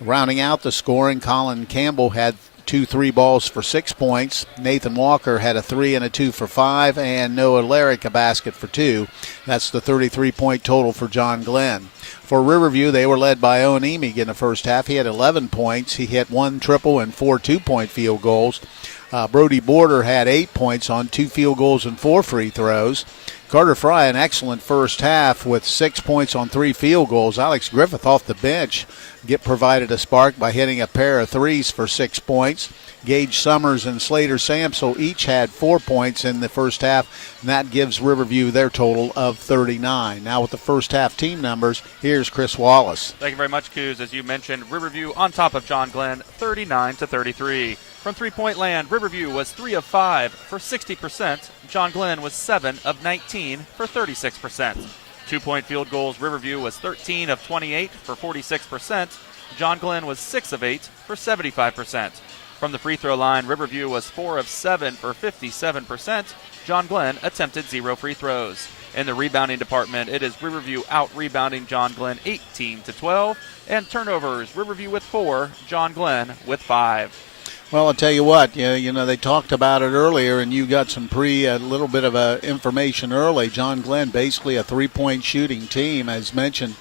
Rounding out the scoring, Colin Campbell had 2 3 balls for 6 points. Nathan Walker had a 3 and a 2 for 5, and Noah Larrick a basket for 2. That's the 33-point total for John Glenn. For Riverview, they were led by Owen Emig in the first half. He had 11 points. He hit 1 triple and 4 2-point field goals. Brody Border had 8 points on 2 field goals and 4 free throws. Carter Fry, an excellent first half with 6 points on 3 field goals. Alex Griffith off the bench provided a spark by hitting a pair of threes for 6 points. Gage Summers and Slater Samsel each had 4 points in the first half, and that gives Riverview their total of 39. Now with the first half team numbers, here's Chris Wallace. Thank you very much, Coos. As you mentioned, Riverview on top of John Glenn, 39-33. From three-point land, Riverview was 3 of 5 for 60%. John Glenn was 7 of 19 for 36%. 2-point field goals, Riverview was 13 of 28 for 46%. John Glenn was 6 of 8 for 75%. From the free throw line, Riverview was 4 of 7 for 57%. John Glenn attempted 0 free throws. In the rebounding department, it is Riverview out-rebounding John Glenn 18-12. And turnovers, Riverview with 4, John Glenn with 5. Well, I'll tell you what, you know, they talked about it earlier, and you got some a little bit of information early. John Glenn, basically a three-point shooting team, as mentioned.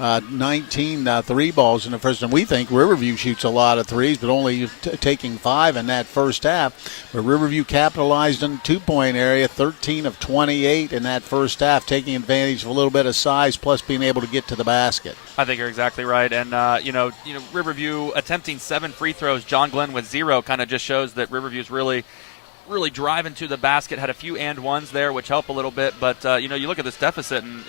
19 three balls in the first, and we think Riverview shoots a lot of threes, but only taking 5 in that first half. But Riverview capitalized in the 2-point area, 13 of 28 in that first half, taking advantage of a little bit of size, plus being able to get to the basket. I think you're exactly right, and you know, Riverview attempting 7 free throws, John Glenn with 0, kind of just shows that Riverview's really driving to the basket. Had a few and ones there, which help a little bit. But, you look at this deficit, and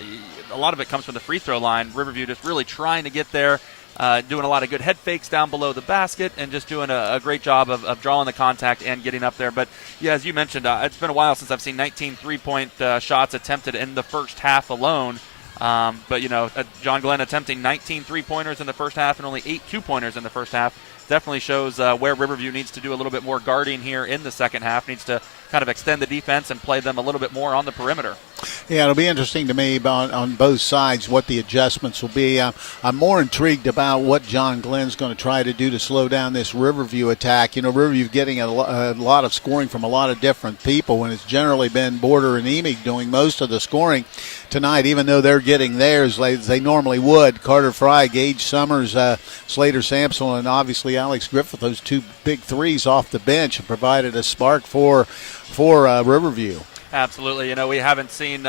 a lot of it comes from the free throw line. Riverview just really trying to get there, doing a lot of good head fakes down below the basket, and just doing a great job of drawing the contact and getting up there. But, yeah, as you mentioned, it's been a while since I've seen 19 three-point shots attempted in the first half alone. But, John Glenn attempting 19 three-pointers in the first half and only 8 two-pointers in the first half. Definitely shows where Riverview needs to do a little bit more guarding here in the second half, needs to kind of extend the defense and play them a little bit more on the perimeter. Yeah, it'll be interesting to me on both sides what the adjustments will be. I'm more intrigued about what John Glenn's going to try to do to slow down this Riverview attack. Riverview getting a lot of scoring from a lot of different people, and it's generally been Border and Emig doing most of the scoring tonight, even though they're getting theirs they normally would. Carter Fry, Gage Summers, Slater Samsel, and obviously Alex Griffith, those 2 big threes off the bench, have provided a spark for Riverview. Absolutely. We haven't seen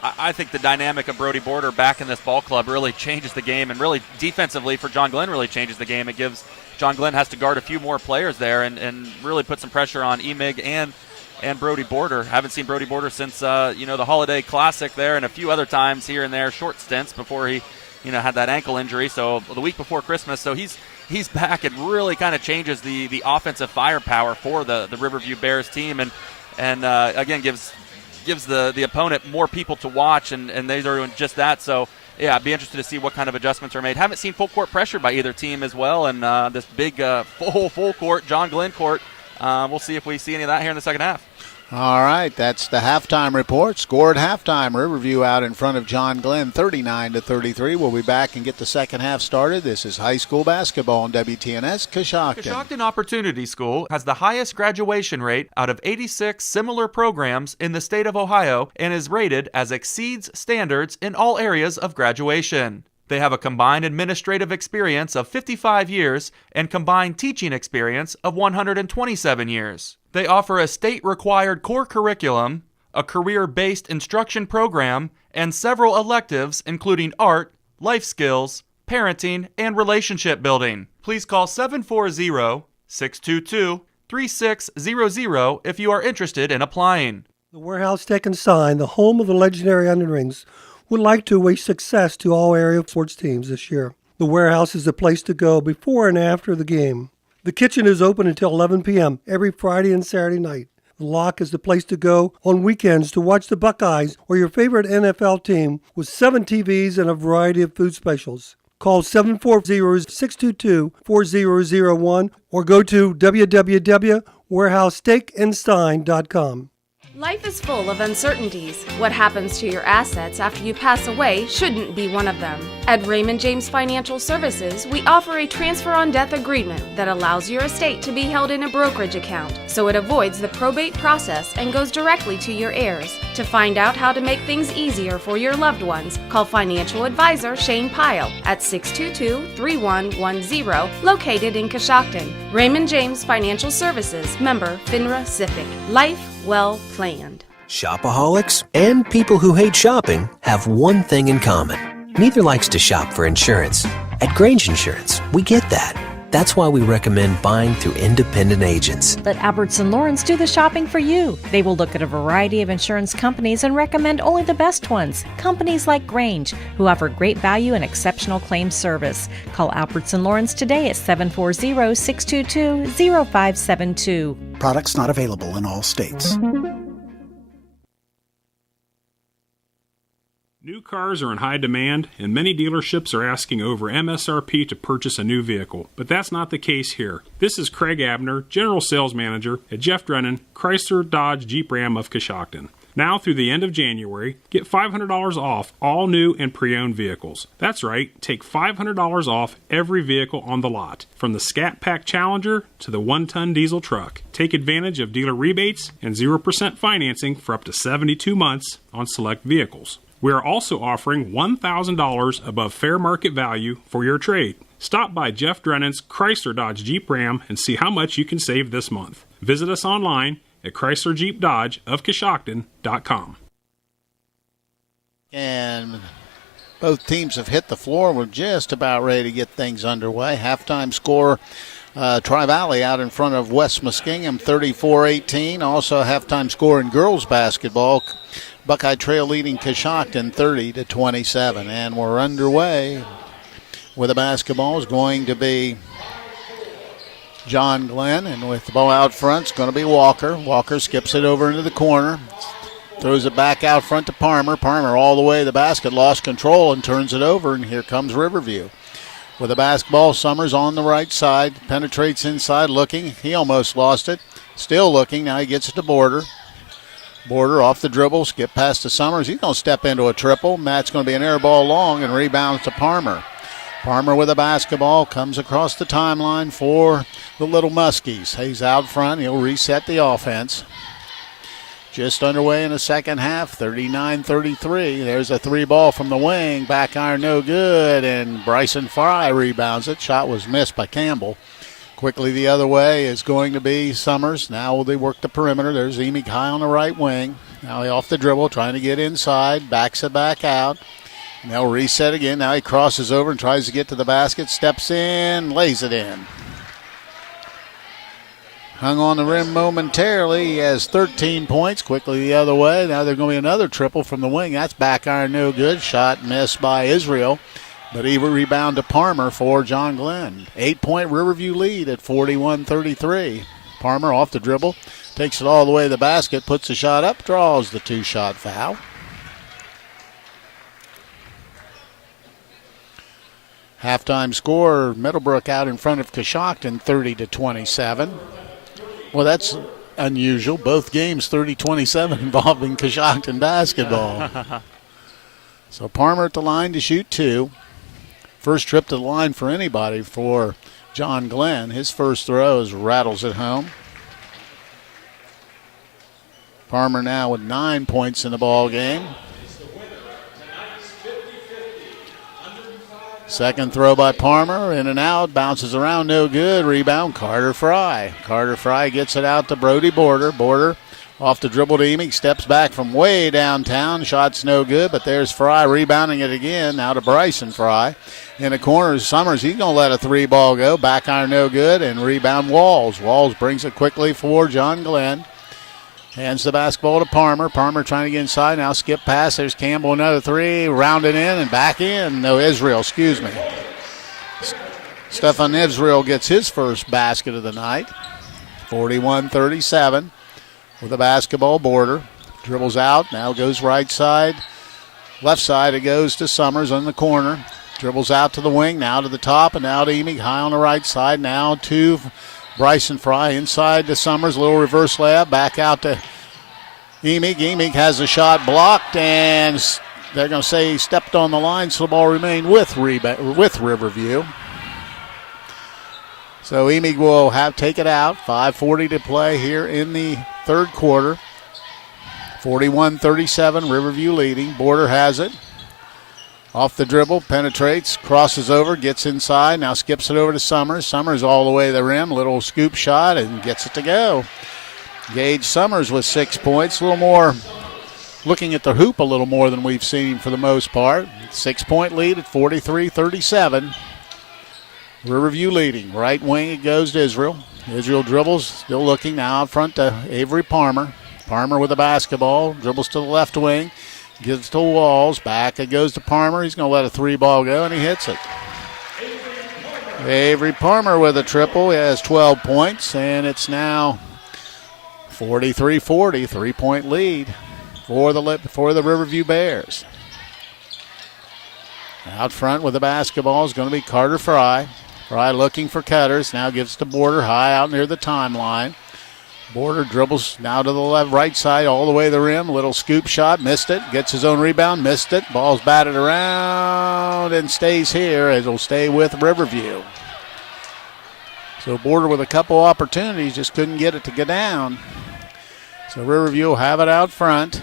I think the dynamic of Brody Border back in this ball club really changes the game, and really defensively for John Glenn really changes the game. It gives John Glenn has to guard a few more players there and really put some pressure on Emig and Brody Border. Haven't seen Brody Border since the Holiday Classic there, and a few other times here and there, short stints before he had that ankle injury. So the week before Christmas, so he's back. It really kind of changes the offensive firepower for the Riverview Bears team, and again gives the opponent more people to watch, and they are doing just that. So yeah, I'd be interested to see what kind of adjustments are made. Haven't seen full court pressure by either team as well, and this big full court John Glenn court. We'll see if we see any of that here in the second half. All right, that's the halftime report. Score at halftime, Riverview out in front of John Glenn, 39-33. We'll be back and get the second half started. This is high school basketball on WTNS Coshocton. Coshocton Opportunity School has the highest graduation rate out of 86 similar programs in the state of Ohio and is rated as exceeds standards in all areas of graduation. They have a combined administrative experience of 55 years and combined teaching experience of 127 years. They offer a state-required core curriculum, a career-based instruction program, and several electives including art, life skills, parenting, and relationship building. Please call 740-622-3600 if you are interested in applying. The Warehouse Steak and Sign, the home of the legendary onion rings, would like to wish success to all area sports teams this year. The Warehouse is the place to go before and after the game. The kitchen is open until 11 p.m. every Friday and Saturday night. The Lock is the place to go on weekends to watch the Buckeyes or your favorite NFL team with 7 TVs and a variety of food specials. Call 740-622-4001 or go to www.warehousesteakandsign.com. Life is full of uncertainties. What happens to your assets after you pass away shouldn't be one of them. At Raymond James Financial Services, we offer a transfer on death agreement that allows your estate to be held in a brokerage account, so it avoids the probate process and goes directly to your heirs. To find out how to make things easier for your loved ones, call financial advisor Shane Pyle at 622-3110, located in Coshocton. Raymond James Financial Services, member FINRA SIPC. Life well planned. Shopaholics and people who hate shopping have one thing in common. Neither likes to shop for insurance. At Grange Insurance, we get that. That's why we recommend buying through independent agents. Let Albertson Lawrence do the shopping for you. They will look at a variety of insurance companies and recommend only the best ones. Companies like Grange, who offer great value and exceptional claim service. Call Albertson Lawrence today at 740-622-0572. Products not available in all states. New cars are in high demand, and many dealerships are asking over MSRP to purchase a new vehicle. But that's not the case here. This is Craig Abner, General Sales Manager at Jeff Drennan, Chrysler, Dodge, Jeep Ram of Coshocton. Now through the end of January, get $500 off all new and pre-owned vehicles. That's right, take $500 off every vehicle on the lot, from the Scat Pack Challenger to the 1-ton diesel truck. Take advantage of dealer rebates and 0% financing for up to 72 months on select vehicles. We are also offering $1,000 above fair market value for your trade. Stop by Jeff Drennan's Chrysler Dodge Jeep Ram and see how much you can save this month. Visit us online at Chrysler Jeep Dodge of Coshocton.com. And both teams have hit the floor. We're just about ready to get things underway. Halftime score, Tri-Valley out in front of West Muskingum, 34-18. Also halftime score in girls basketball, Buckeye Trail leading Coshocton 30-27. And we're underway with the basketball is going to be John Glenn, and with the ball out front, it's going to be Walker. Walker skips it over into the corner, throws it back out front to Parmer. Parmer all the way to the basket, lost control and turns it over, and here comes Riverview. With the basketball, Summers on the right side, penetrates inside, looking. He almost lost it. Still looking, now he gets it to Border. Border off the dribble, skip past to Summers. He's going to step into a triple. That's going to be an air ball long and rebounds to Parmer. Parmer with a basketball, comes across the timeline for the Little Muskies. He's out front. He'll reset the offense. Just underway in the second half, 39-33. There's a three ball from the wing. Back iron no good, and Bryson Fry rebounds it. Shot was missed by Campbell. Quickly the other way is going to be Summers. Now they work the perimeter. There's Emig high on the right wing. Now he off the dribble, trying to get inside, backs it back out. And they'll reset again. Now he crosses over and tries to get to the basket, steps in, lays it in. Hung on the rim momentarily. He has 13 points. Quickly the other way. Now there's going to be another triple from the wing. That's back iron, no good. Shot missed by Israel. But he will rebound to Parmer for John Glenn. 8-point Riverview lead at 41-33. Parmer off the dribble. Takes it all the way to the basket. Puts the shot up. Draws the two-shot foul. Halftime score, Middlebrook out in front of Coshocton, 30-27. Well, that's unusual. Both games 30-27 involving Coshocton basketball. So Parmer at the line to shoot two. First trip to the line for anybody for John Glenn. His first throw rattles it home. Parmer now with 9 points in the ball game. Second throw by Parmer, in and out, bounces around, no good. Rebound, Carter Fry. Carter Fry gets it out to Brody Border. Border off the dribble to Emig, steps back from way downtown. Shot's no good, but there's Fry rebounding it again. Now to Bryson Fry. In the corner is Summers. He's going to let a three ball go. Back iron no good, and rebound Walls. Walls brings it quickly for John Glenn. Hands the basketball to Parmer. Parmer trying to get inside. Now skip pass. There's Campbell, another three. Rounded in and back in. No, Israel, excuse me. Stefan Israel gets his first basket of the night. 41-37 with a basketball. Border. Dribbles out. Now goes right side. Left side it goes to Summers on the corner. Dribbles out to the wing. Now to the top and now to Emig. High on the right side. Now to Bryson Fry inside to Summers. A little reverse layup. Back out to Emig. Emig has a shot blocked, and they're going to say he stepped on the line, so the ball remained with Riverview. So Emig will take it out. 5:40 to play here in the third quarter. 41-37, Riverview leading. Border has it. Off the dribble, penetrates, crosses over, gets inside, now skips it over to Summers. Summers all the way to the rim, little scoop shot, and gets it to go. Gage Summers with 6 points, a little more, looking at the hoop a little more than we've seen for the most part. 6 point lead at 43-37. Riverview leading. Right wing it goes to Israel. Israel dribbles, still looking now out front to Avery Parmer. Parmer with the basketball, dribbles to the left wing. Gives to Walls. Back it goes to Parmer. He's going to let a three ball go, and he hits it. Avery Parmer with a triple. He has 12 points, and it's now 43-40, 3 point lead for the Riverview Bears. Out front with the basketball is going to be Carter Fry. Fry looking for cutters. Now gives to Border high out near the timeline. Border dribbles now to the right side all the way to the rim. Little scoop shot, missed it. Gets his own rebound, missed it. Ball's batted around and stays here. It'll stay with Riverview. So Border with a couple opportunities, just couldn't get it to go down. So Riverview will have it out front.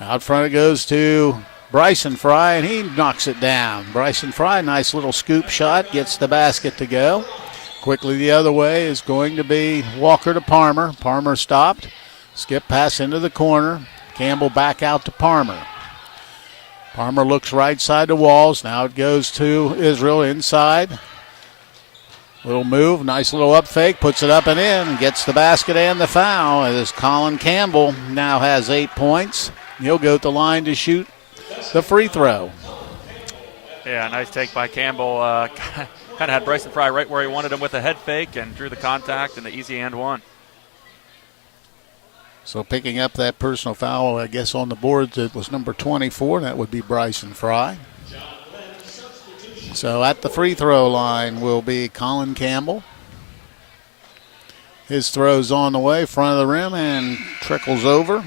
Out front it goes to Bryson Fry, and he knocks it down. Bryson Fry, nice little scoop shot, gets the basket to go. Quickly the other way is going to be Walker to Parmer. Parmer stopped. Skip pass into the corner. Campbell back out to Parmer. Parmer looks right side to Walls. Now it goes to Israel inside. Little move, nice little up fake, puts it up and in, gets the basket and the foul. As Colin Campbell now has 8 points. He'll go to the line to shoot the free throw. Yeah, nice take by Campbell. Kind of had Bryson Fry right where he wanted him with a head fake and drew the contact and the easy and one. So picking up that personal foul, I guess on the boards it was number 24. That would be Bryson Fry. So at the free throw line will be Colin Campbell. His throw's on the way, front of the rim, and trickles over.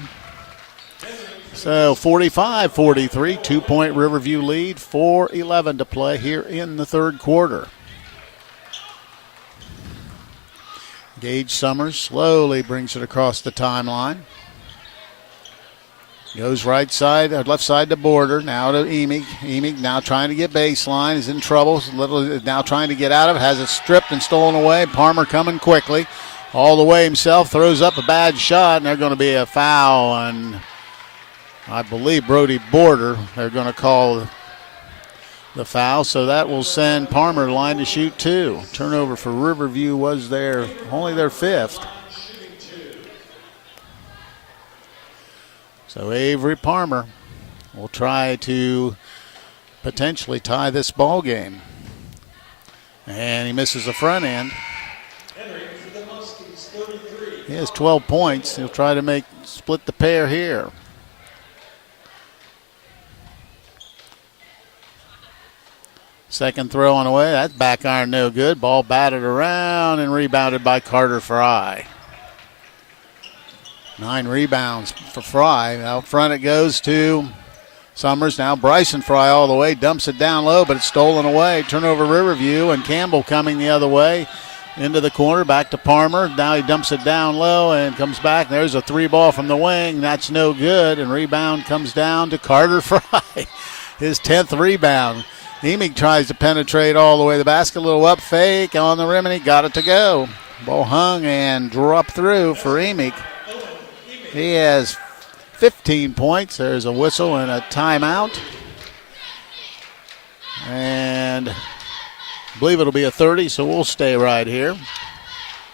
So 45-43, 2 point Riverview lead, 4:11 to play here in the third quarter. Gage Summers slowly brings it across the timeline. Goes right side, left side to Border. Now to Emig. Emig now trying to get baseline. Is in trouble. Now trying to get out of it. Has it stripped and stolen away. Palmer coming quickly. All the way himself. Throws up a bad shot. And they're going to be a foul on, I believe, Brody Border. They're going to call the foul. So that will send Palmer line to shoot 2. Turnover for Riverview was only their 5th. So Avery Palmer will try to potentially tie this ball game. And he misses the front end. He has 12 points. He'll try to split the pair here. Second throw on the way. That's back iron, no good. Ball batted around and rebounded by Carter Fry. 9 rebounds for Fry. Out front it goes to Summers. Now Bryson Fry all the way. Dumps it down low, but it's stolen away. Turnover Riverview, and Campbell coming the other way. Into the corner, back to Palmer. Now he dumps it down low and comes back. There's a 3-ball from the wing. That's no good. And rebound comes down to Carter Fry. His 10th rebound. Emig tries to penetrate all the way to the basket. A little up fake on the rim, and he got it to go. Ball hung and dropped through for Emig. He has 15 points. There's a whistle and a timeout. And I believe it'll be a 30, so we'll stay right here.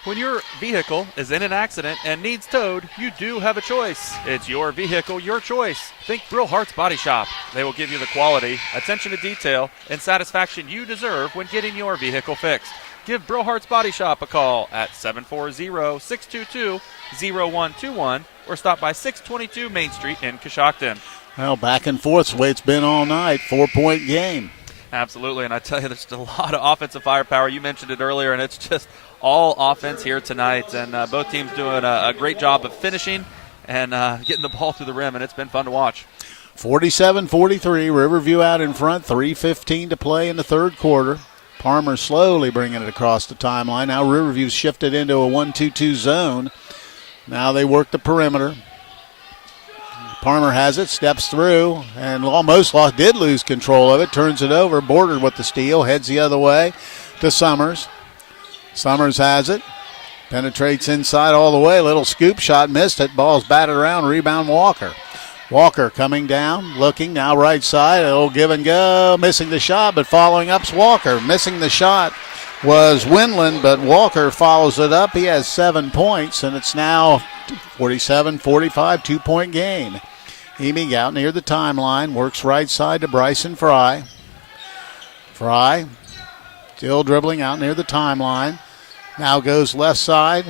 When your vehicle is in an accident and needs towed, you do have a choice. It's your vehicle, your choice. Think Brill Hart's Body Shop. They will give you the quality, attention to detail, and satisfaction you deserve when getting your vehicle fixed. Give Brill Hart's Body Shop a call at 740-622-0121 or stop by 622 Main Street in Coshocton. Well, back and forth is the way it's been all night. 4-point game. Absolutely, and I tell you, there's a lot of offensive firepower. You mentioned it earlier, and it's just all offense here tonight. And both teams doing a great job of finishing and getting the ball through the rim, and it's been fun to watch. 47-43, Riverview out in front, 3:15 to play in the third quarter. Palmer slowly bringing it across the timeline. Now Riverview's shifted into a 1-2-2 zone. Now they work the perimeter. Palmer has it, steps through, and almost did lose control of it. Turns it over, bordered with the steal, heads the other way to Summers. Summers has it, penetrates inside all the way. Little scoop shot, missed it. Ball's batted around, rebound Walker. Walker coming down, looking, now right side. It'll give and go, missing the shot, but following up's Walker. Missing the shot was Winland, but Walker follows it up. He has 7 points, and it's now 47-45, 2-point game. Emig out near the timeline, works right side to Bryson Fry. Fry still dribbling out near the timeline. Now goes left side.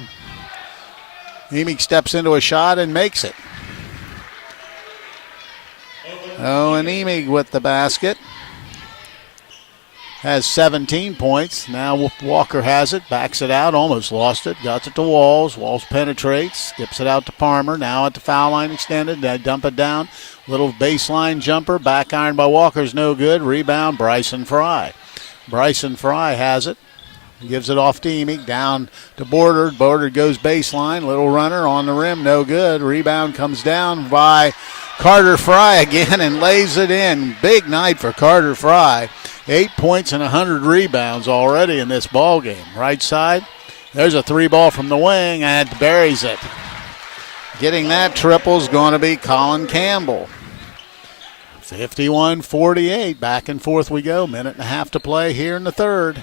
Emig steps into a shot and makes it. Oh, and Emig with the basket. Has 17 points. Now Walker has it, backs it out, almost lost it, got it to Walls. Walls penetrates, skips it out to Palmer. Now at the foul line extended, they dump it down. Little baseline jumper, back iron by Walker's no good. Rebound, Bryson Fry. Bryson Fry has it, gives it off to Emig, down to Border. Border goes baseline, little runner on the rim, no good. Rebound comes down by Carter Fry again and lays it in. Big night for Carter Fry. 8 points and 100 rebounds already in this ball game. Right side, there's a 3-ball from the wing and buries it. Getting that triple is going to be Colin Campbell. 51-48, back and forth we go. Minute and a half to play here in the third.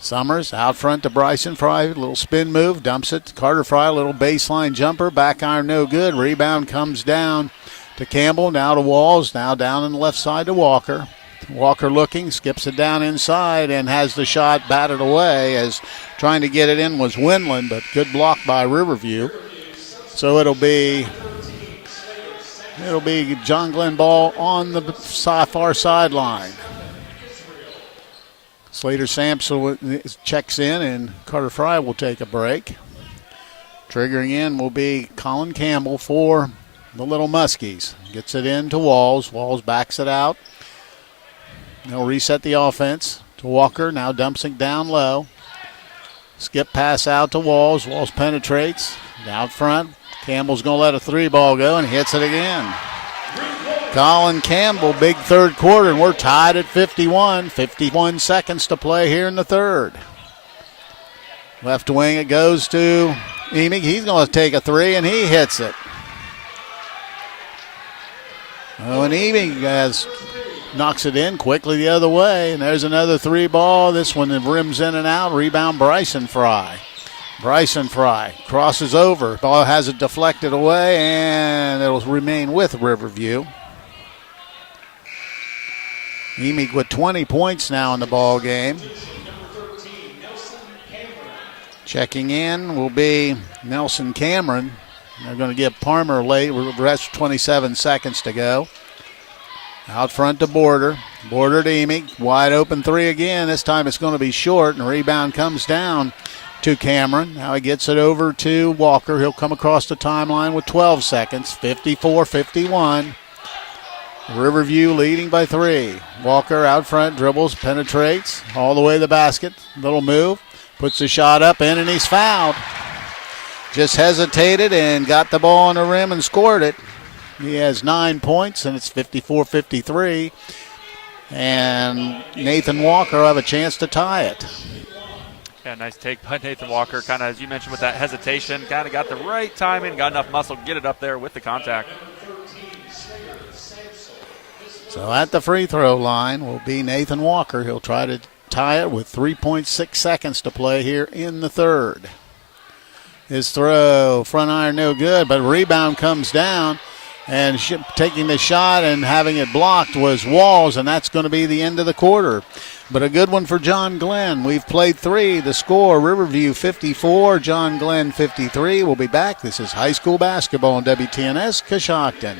Summers out front to Bryson Fry, little spin move, dumps it. Carter Fry, a little baseline jumper, back iron no good. Rebound comes down to Campbell, now to Walls, now down on the left side to Walker. Walker looking, skips it down inside and has the shot batted away as trying to get it in was Winland, but good block by Riverview. So it'll be John Glenn ball on the far sideline. Slater Sampson checks in and Carter Fry will take a break. Triggering in will be Colin Campbell for the Little Muskies. Gets it in to Walls. Walls backs it out. They'll reset the offense to Walker. Now dumps it down low. Skip pass out to Walls. Walls penetrates. Out front. Campbell's going to let a 3-ball go and hits it again. Colin Campbell, big third quarter, and we're tied at 51. 51 seconds to play here in the third. Left wing, it goes to Emig. He's going to take a 3, and he hits it. Oh, and Emig knocks it in quickly the other way, and there's another 3-ball. This one rims in and out. Rebound, Bryson Fry. Bryson Fry crosses over. Ball has it deflected away, and it'll remain with Riverview. Emig with 20 points now in the ball game. Checking in will be Nelson Cameron. They're going to give Palmer late. Rest 27 seconds to go. Out front to Border. Border to Emig. Wide open 3 again. This time it's going to be short, and the rebound comes down to Cameron. Now he gets it over to Walker. He'll come across the timeline with 12 seconds. 54-51. Riverview leading by 3. Walker out front, dribbles, penetrates all the way to the basket. Little move. Puts the shot up in, and he's fouled. Just hesitated and got the ball on the rim and scored it. He has 9 points, and it's 54-53. And Nathan Walker will have a chance to tie it. Yeah, nice take by Nathan Walker. Kind of, as you mentioned, with that hesitation, kind of got the right timing, got enough muscle to get it up there with the contact. So at the free throw line will be Nathan Walker. He'll try to tie it with 3.6 seconds to play here in the third. His throw, front iron, no good, but rebound comes down. And taking the shot and having it blocked was Walls, and that's going to be the end of the quarter. But a good one for John Glenn. We've played 3. The score, Riverview 54, John Glenn 53. We'll be back. This is high school basketball on WTNS, Coshocton.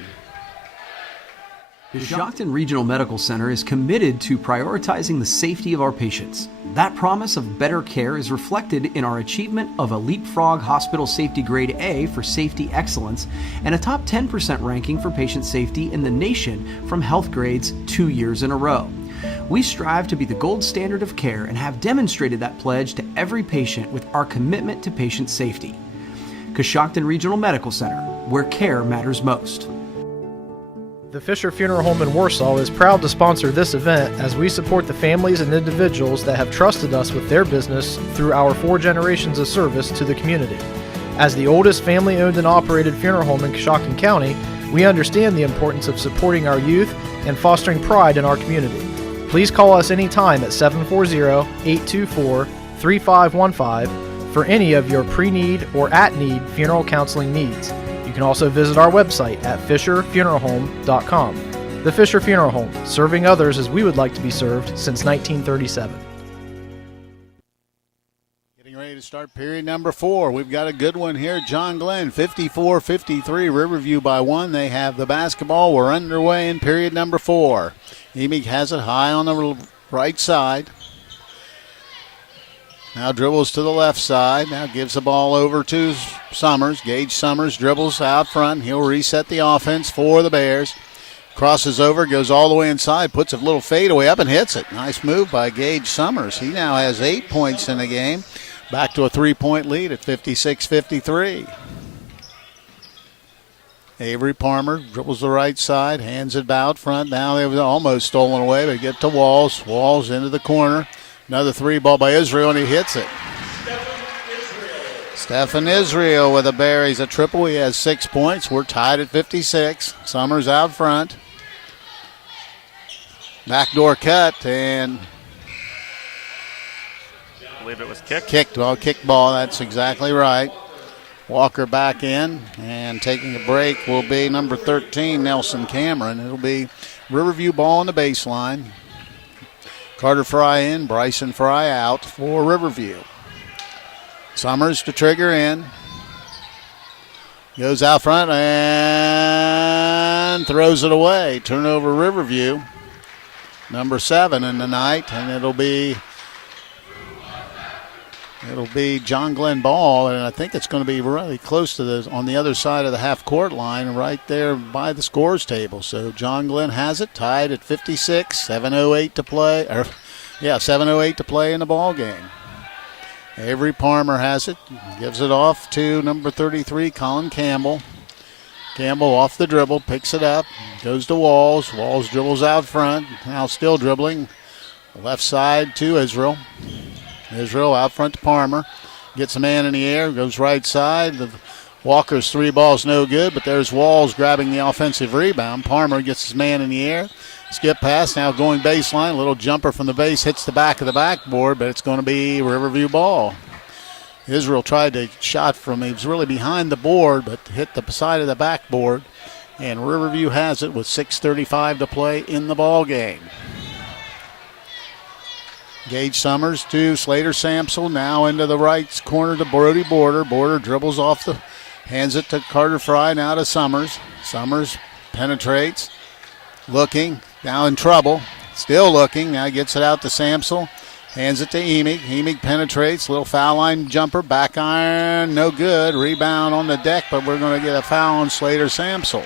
The Coshocton Regional Medical Center is committed to prioritizing the safety of our patients. That promise of better care is reflected in our achievement of a Leapfrog Hospital Safety Grade A for safety excellence and a top 10% ranking for patient safety in the nation from Health Grades 2 years in a row. We strive to be the gold standard of care and have demonstrated that pledge to every patient with our commitment to patient safety. Coshocton Regional Medical Center, where care matters most. The Fisher Funeral Home in Warsaw is proud to sponsor this event as we support the families and individuals that have trusted us with their business through our 4 generations of service to the community. As the oldest family-owned and operated funeral home in Coshocton County, we understand the importance of supporting our youth and fostering pride in our community. Please call us anytime at 740-824-3515 for any of your pre-need or at-need funeral counseling needs. You can also visit our website at fisherfuneralhome.com. The Fisher Funeral Home, serving others as we would like to be served since 1937. Getting ready to start period number 4. We've got a good one here. John Glenn, 54-53, Riverview by 1. They have the basketball. We're underway in period number 4. Emig has it high on the right side. Now dribbles to the left side. Now gives the ball over to Summers. Gage Summers dribbles out front. He'll reset the offense for the Bears. Crosses over, goes all the way inside, puts a little fadeaway up and hits it. Nice move by Gage Summers. He now has 8 points in the game. Back to a 3-point lead at 56-53. Avery Palmer dribbles the right side, hands it out front. Now they were almost stolen away, but get to Walls. Walls into the corner. Another 3-ball by Israel, and he hits it. Stephen Israel with a bear. He's a triple. He has 6 points. We're tied at 56. Summers out front. Backdoor cut, and I believe it was kicked. Kicked ball. That's exactly right. Walker back in, and taking a break will be number 13, Nelson Cameron. It'll be Riverview ball on the baseline. Carter Fry in, Bryson Fry out for Riverview. Summers to trigger in. Goes out front and throws it away. Turnover Riverview. Number 7 in the night, and it'll be John Glenn ball, and I think it's going to be really close to on the other side of the half-court line, right there by the scores table. So John Glenn has it, tied at 56, 7:08 to play. 7:08 to play in the ball game. Avery Palmer has it. Gives it off to number 33, Colin Campbell. Campbell off the dribble, picks it up, goes to Walls. Walls dribbles out front. Now still dribbling. Left side to Israel. Israel out front to Palmer. Gets a man in the air, goes right side. Walker's three ball's no good, but there's Walls grabbing the offensive rebound. Palmer gets his man in the air. Skip pass, now going baseline. A little jumper from the base, hits the back of the backboard, but it's going to be Riverview ball. Israel tried to shot from, he was really behind the board, but hit the side of the backboard. And Riverview has it with 6:35 to play in the ball game. Gage Summers to Slater Samsel, now into the right corner to Brody Border. Border dribbles off hands it to Carter Fry, now to Summers. Summers penetrates, looking, now in trouble, still looking, now gets it out to Samsel. Hands it to Emig. Emig penetrates. Little foul line jumper. Back iron. No good. Rebound on the deck, but we're going to get a foul on Slater Samsel.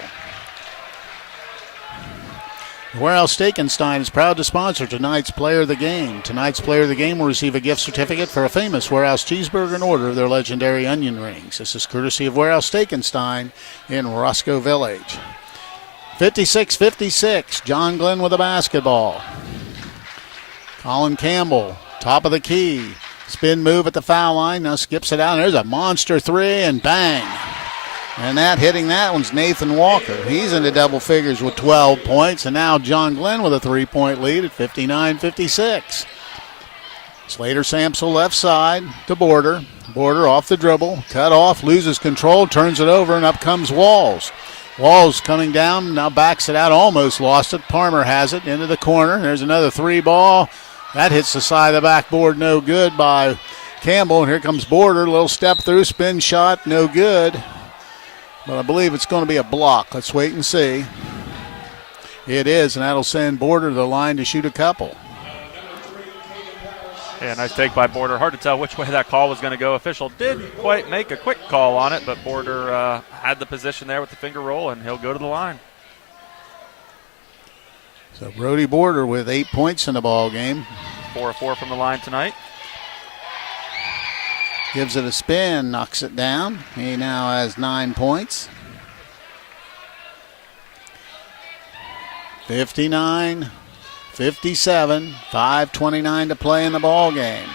Warehouse Steakenstein is proud to sponsor tonight's Player of the Game. Tonight's Player of the Game will receive a gift certificate for a famous Warehouse cheeseburger and order of their legendary onion rings. This is courtesy of Warehouse Steakenstein in Roscoe Village. 56-56. John Glenn with a basketball. Colin Campbell, top of the key. Spin move at the foul line. Now skips it out. There's a monster three, and bang. And hitting that one's Nathan Walker. He's into double figures with 12 points. And now John Glenn with a 3-point lead at 59-56. Slater Samsel left side to Border. Border off the dribble. Cut off, loses control, turns it over, and up comes Walls. Walls coming down, now backs it out, almost lost it. Palmer has it into the corner. There's another three ball. That hits the side of the backboard, no good by Campbell. And here comes Border, little step through, spin shot, no good. But I believe it's going to be a block. Let's wait and see. It is, and that'll send Border to the line to shoot a couple. Yeah, nice take by Border. Hard to tell which way that call was going to go. Official did quite make a quick call on it, but Border had the position there with the finger roll, and he'll go to the line. So Brody Border with 8 points in the ball game. 4-4 from the line tonight. Gives it a spin, knocks it down. He now has 9 points. 59-57, 5:29 to play in the ball game.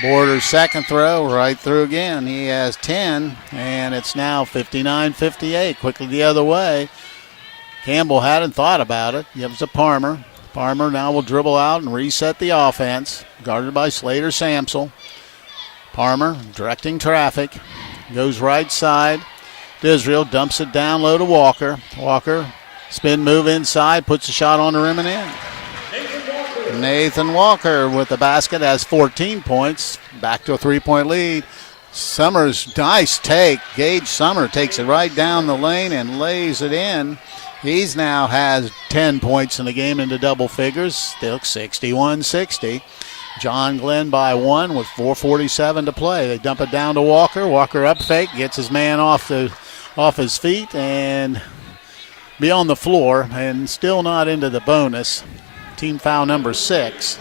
Border's second throw, right through again. He has 10, and it's now 59-58. Quickly the other way. Campbell hadn't thought about it. Gives to Palmer. Palmer now will dribble out and reset the offense. Guarded by Slater Samsel. Palmer directing traffic. Goes right side to Israel. Dumps it down low to Walker. Walker, spin move inside. Puts a shot on the rim and in. Nathan Walker with the basket has 14 points. Back to a 3-point lead. Summers, nice take. Gage Summer takes it right down the lane and lays it in. He's now has 10 points in the game into double figures. Still 61-60. John Glenn by 1 with 4:47 to play. They dump it down to Walker. Walker up fake, gets his man off his feet and be on the floor, and still not into the bonus. Team foul number 6.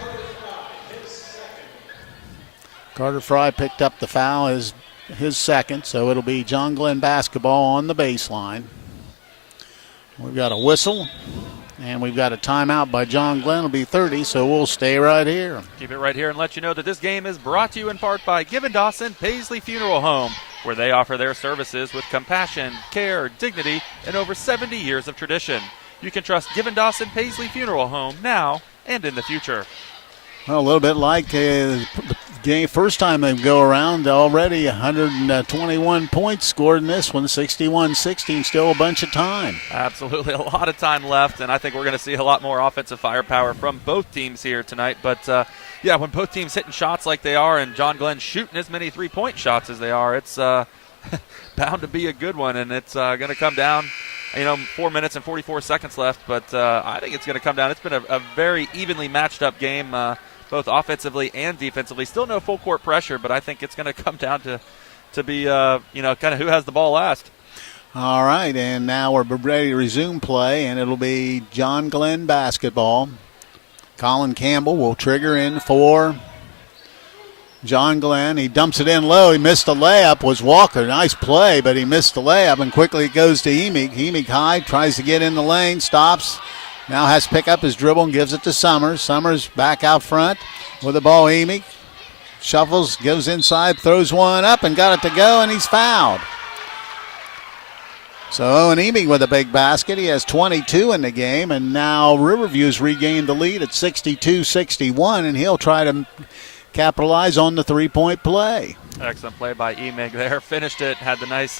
Carter Fry picked up the foul, his second, so it'll be John Glenn basketball on the baseline. We've got a whistle, and we've got a timeout by John Glenn. It'll be 30, so we'll stay right here. Keep it right here and let you know that this game is brought to you in part by Given Dawson Paisley Funeral Home, where they offer their services with compassion, care, dignity, and over 70 years of tradition. You can trust Given Dawson Paisley Funeral Home now and in the future. Well, a little bit like the game first time they go around, already 121 points scored in this one, 61-16, still a bunch of time. Absolutely, a lot of time left, and I think we're going to see a lot more offensive firepower from both teams here tonight. But, when both teams hitting shots like they are and John Glenn shooting as many three-point shots as they are, it's bound to be a good one, and it's going to come down. 4 minutes and 44 seconds left, but I think it's going to come down. It's been a very evenly matched up game, both offensively and defensively. Still no full court pressure, but I think it's going to come down to be, kind of who has the ball last. All right, and now we're ready to resume play, and it'll be John Glenn basketball. Colin Campbell will trigger in for John Glenn, he dumps it in low. He missed the layup, was Walker. Nice play, but he missed the layup, and quickly it goes to Emig. Emig high, tries to get in the lane, stops. Now has to pick up his dribble and gives it to Summers. Summers back out front with the ball. Emig shuffles, goes inside, throws one up, and got it to go, and he's fouled. So Owen Emig with a big basket. He has 22 in the game, and now Riverview's regained the lead at 62-61, and he'll try to capitalize on the three-point play. Excellent play by Emig there. Finished it, had the nice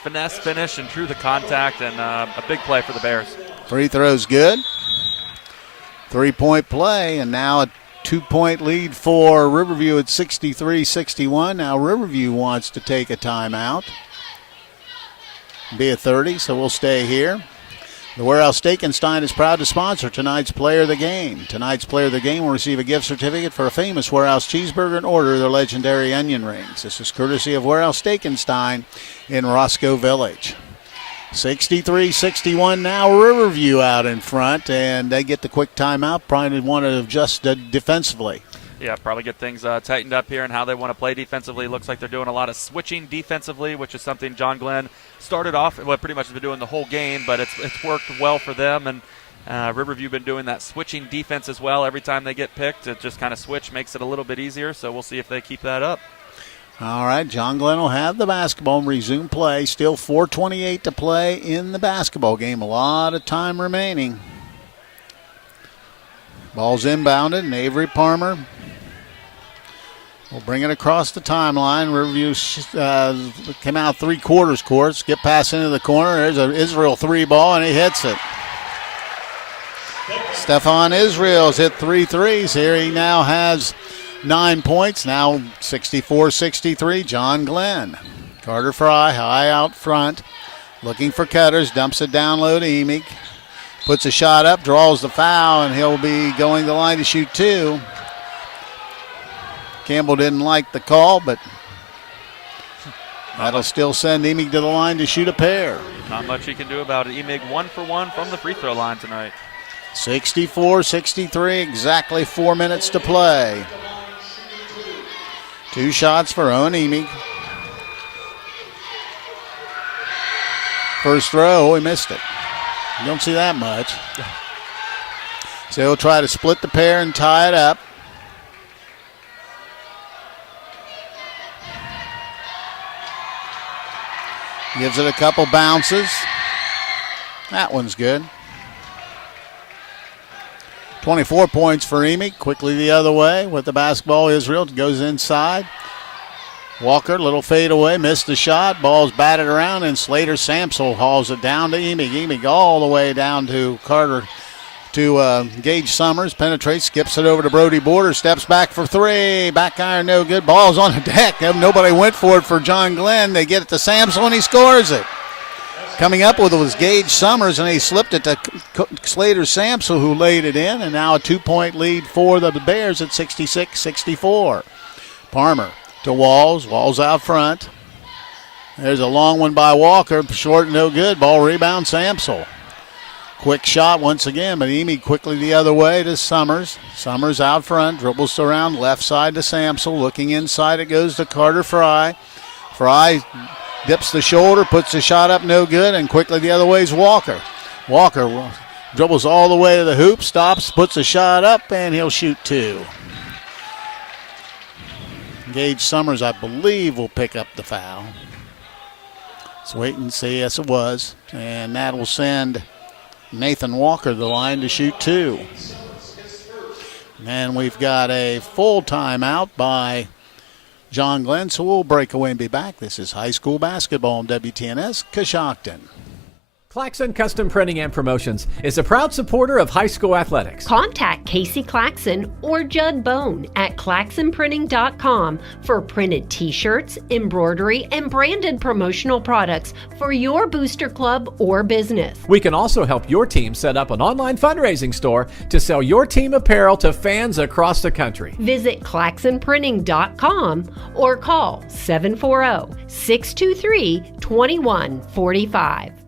finesse finish and drew the contact, and a big play for the Bears. Free throw's good. Three-point play, and now a 2-point lead for Riverview at 63-61. Now Riverview wants to take a timeout. Be a 30, so we'll stay here. The Warehouse Steakenstein is proud to sponsor tonight's Player of the Game. Tonight's Player of the Game will receive a gift certificate for a famous Warehouse cheeseburger and order their legendary onion rings. This is courtesy of Warehouse Steakenstein in Roscoe Village. 63-61 now, Riverview out in front, and they get the quick timeout. Probably want to adjust defensively. Yeah, probably get things tightened up here and how they want to play defensively. Looks like they're doing a lot of switching defensively, which is something John Glenn started off, well, pretty much has been doing the whole game, but it's worked well for them. And Riverview been doing that switching defense as well. Every time they get picked, it just kind of switch, makes it a little bit easier. So we'll see if they keep that up. All right, John Glenn will have the basketball and resume play. Still 4:28 to play in the basketball game. A lot of time remaining. Ball's inbounded, and Avery Palmer will bring it across the timeline. Riverview came out three-quarters course. Get pass into the corner. There's an Israel three ball, and he hits it. Stephon Israel's hit 3 threes here. He now has 9 points. Now 64-63, John Glenn. Carter Fry high out front. Looking for cutters. Dumps it down low to Emig. Puts a shot up, draws the foul, and he'll be going the line to shoot 2. Campbell didn't like the call, but that'll still send Emig to the line to shoot a pair. Not much he can do about it. Emig 1 for 1 from the free throw line tonight. 64-63, exactly 4 minutes to play. 2 shots for Owen Emig. First throw, he missed it. You don't see that much. So he'll try to split the pair and tie it up. Gives it a couple bounces. That one's good. 24 points for Emig. Quickly the other way with the basketball. Israel goes inside. Walker, little fade away, missed the shot. Ball's batted around, and Slater Samsel hauls it down to Emig. Emig all the way down to Carter, to Gage Summers. Penetrates, skips it over to Brody Border, steps back for 3. Back iron, no good. Ball's on the deck. Nobody went for it for John Glenn. They get it to Samsel, and he scores it. Coming up with it was Gage Summers, and he slipped it to Slater Samsel, who laid it in, and now a 2-point lead for the Bears at 66-64. Palmer to Walls. Walls out front. There's a long one by Walker. Short, no good. Ball rebound, Samsel. Quick shot once again, but Emig quickly the other way to Summers. Summers out front. Dribbles around left side to Samsel. Looking inside, it goes to Carter Fry. Fry dips the shoulder, puts the shot up, no good, and quickly the other way is Walker. Walker dribbles all the way to the hoop, stops, puts the shot up, and he'll shoot 2. Gage Summers, I believe, will pick up the foul. Let's wait and see. Yes, it was. And that will send Nathan Walker the line to shoot 2. And we've got a full timeout by John Glenn, so we'll break away and be back. This is high school basketball on WTNS, Coshocton. Claxon Custom Printing and Promotions is a proud supporter of high school athletics. Contact Casey Claxon or Judd Bone at claxonprinting.com for printed t-shirts, embroidery, and branded promotional products for your booster club or business. We can also help your team set up an online fundraising store to sell your team apparel to fans across the country. Visit claxonprinting.com or call 740-623-2145.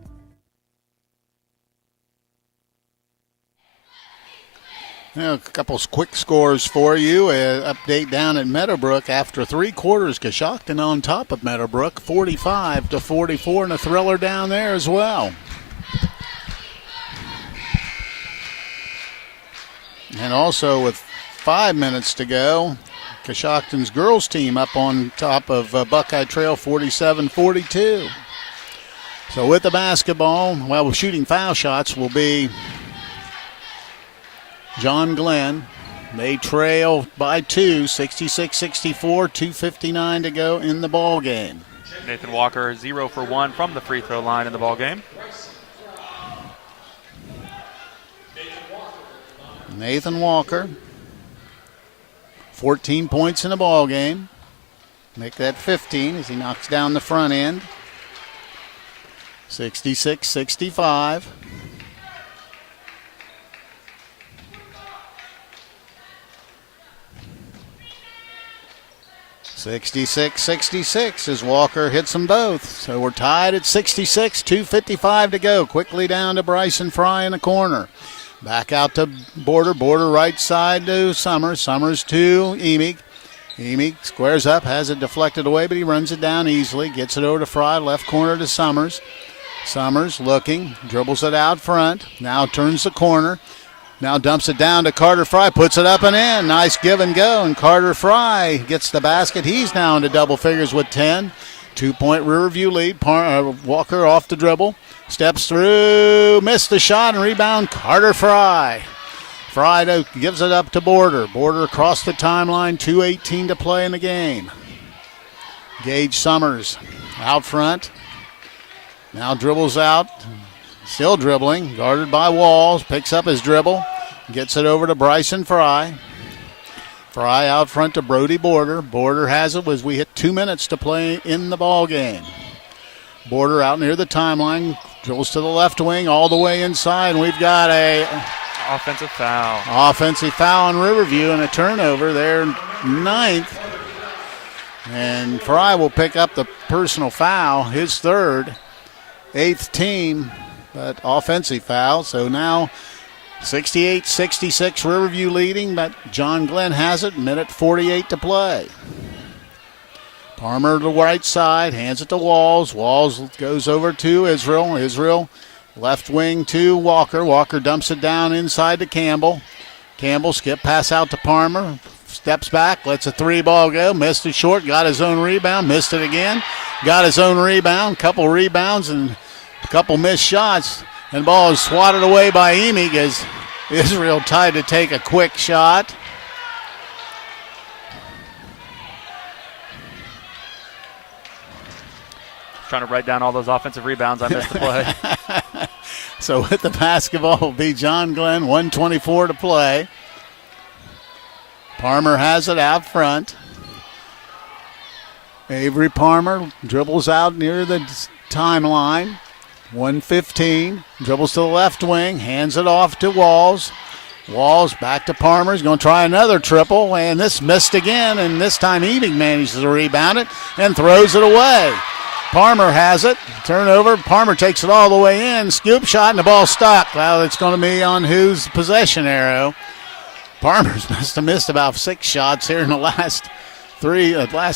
A couple quick scores for you. Update down at Meadowbrook. After 3 quarters, Coshocton on top of Meadowbrook, 45-44, and a thriller down there as well. And also with 5 minutes to go, Coshocton's girls team up on top of Buckeye Trail, 47-42. So with the basketball, well, shooting foul shots will be John Glenn. They trail by 2, 66-64, 2:59 to go in the ball game. Nathan Walker 0 for 1 from the free throw line in the ball game. Nathan Walker, 14 points in the ball game. Make that 15 as he knocks down the front end. 66-65. (66-66) as Walker hits them both. So we're tied at 66, 2:55 to go. Quickly down to Bryson Fry in the corner. Back out to Border. Border right side to Summers. Summers to Emig. Emig squares up, has it deflected away, but he runs it down easily. Gets it over to Fry, left corner to Summers. Summers looking, dribbles it out front. Now turns the corner. Now dumps it down to Carter Fry, puts it up and in. Nice give and go, and Carter Fry gets the basket. He's now into double figures with 10. 2-point Riverview lead. Walker off the dribble. Steps through, missed the shot, and rebound Carter Fry. Fry gives it up to Border. Border across the timeline, 2:18 to play in the game. Gage Summers out front. Now dribbles out. Still dribbling, guarded by Walls, picks up his dribble, gets it over to Bryson Fry. Fry out front to Brody Border. Border has it as we hit 2 minutes to play in the ball game. Border out near the timeline, dribbles to the left wing all the way inside, and we've got a offensive foul. Offensive foul on Riverview and a turnover there, 9th. And Fry will pick up the personal foul, his 3rd, 8th team. But offensive foul, so now 68-66 Riverview leading, but John Glenn has it, minute 48 to play. Palmer to the right side, hands it to Walls. Walls goes over to Israel. Israel left wing to Walker. Walker dumps it down inside to Campbell. Campbell skip pass out to Palmer. Steps back, lets a 3-ball go. Missed it short, got his own rebound. Missed it again, got his own rebound. Couple rebounds and a couple missed shots, and the ball is swatted away by Emig as Israel tried to take a quick shot. Trying to write down all those offensive rebounds. I missed the play. So with the basketball will be John Glenn, 1:24 to play. Palmer has it out front. Avery Palmer dribbles out near the timeline. 1:15, dribbles to the left wing, hands it off to Walls. Walls back to Palmer. He's going to try another triple, and this missed again, and this time Emig manages to rebound it and throws it away. Palmer has it. Turnover. Palmer takes it all the way in. Scoop shot, and the ball stuck. Well, it's going to be on whose possession arrow. Palmer's must have missed about 6 shots here in the last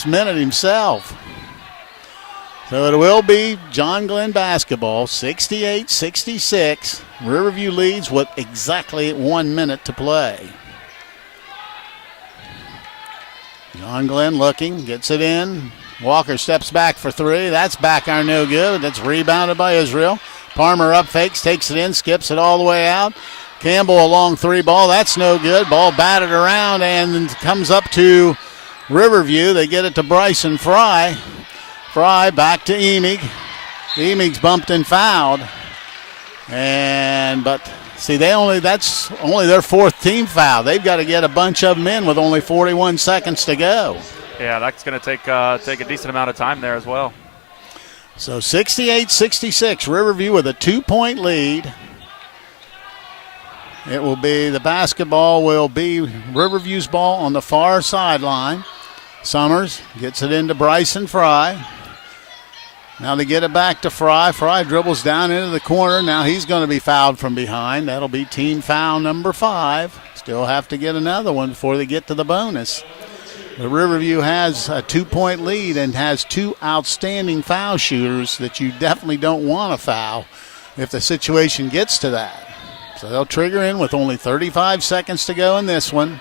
minute himself. So it will be John Glenn basketball, 68-66. Riverview leads with exactly 1 minute to play. John Glenn looking, gets it in. Walker steps back for 3. That's back iron no good. That's rebounded by Israel. Palmer up fakes, takes it in, skips it all the way out. Campbell a long 3-ball. That's no good. Ball batted around and comes up to Riverview. They get it to Bryson Fry. Fry back to Emig. Emig's bumped and fouled. But see, that's only their 4th team foul. They've got to get a bunch of them in with only 41 seconds to go. Yeah, that's going to take a decent amount of time there as well. So 68-66, Riverview with a 2-point lead. The basketball will be Riverview's ball on the far sideline. Summers gets it into Bryson Fry. Now they get it back to Fry. Fry dribbles down into the corner. Now he's going to be fouled from behind. That'll be team foul number 5. Still have to get another one before they get to the bonus. The Riverview has a 2-point lead and has two outstanding foul shooters that you definitely don't want to foul if the situation gets to that. So they'll trigger in with only 35 seconds to go in this one.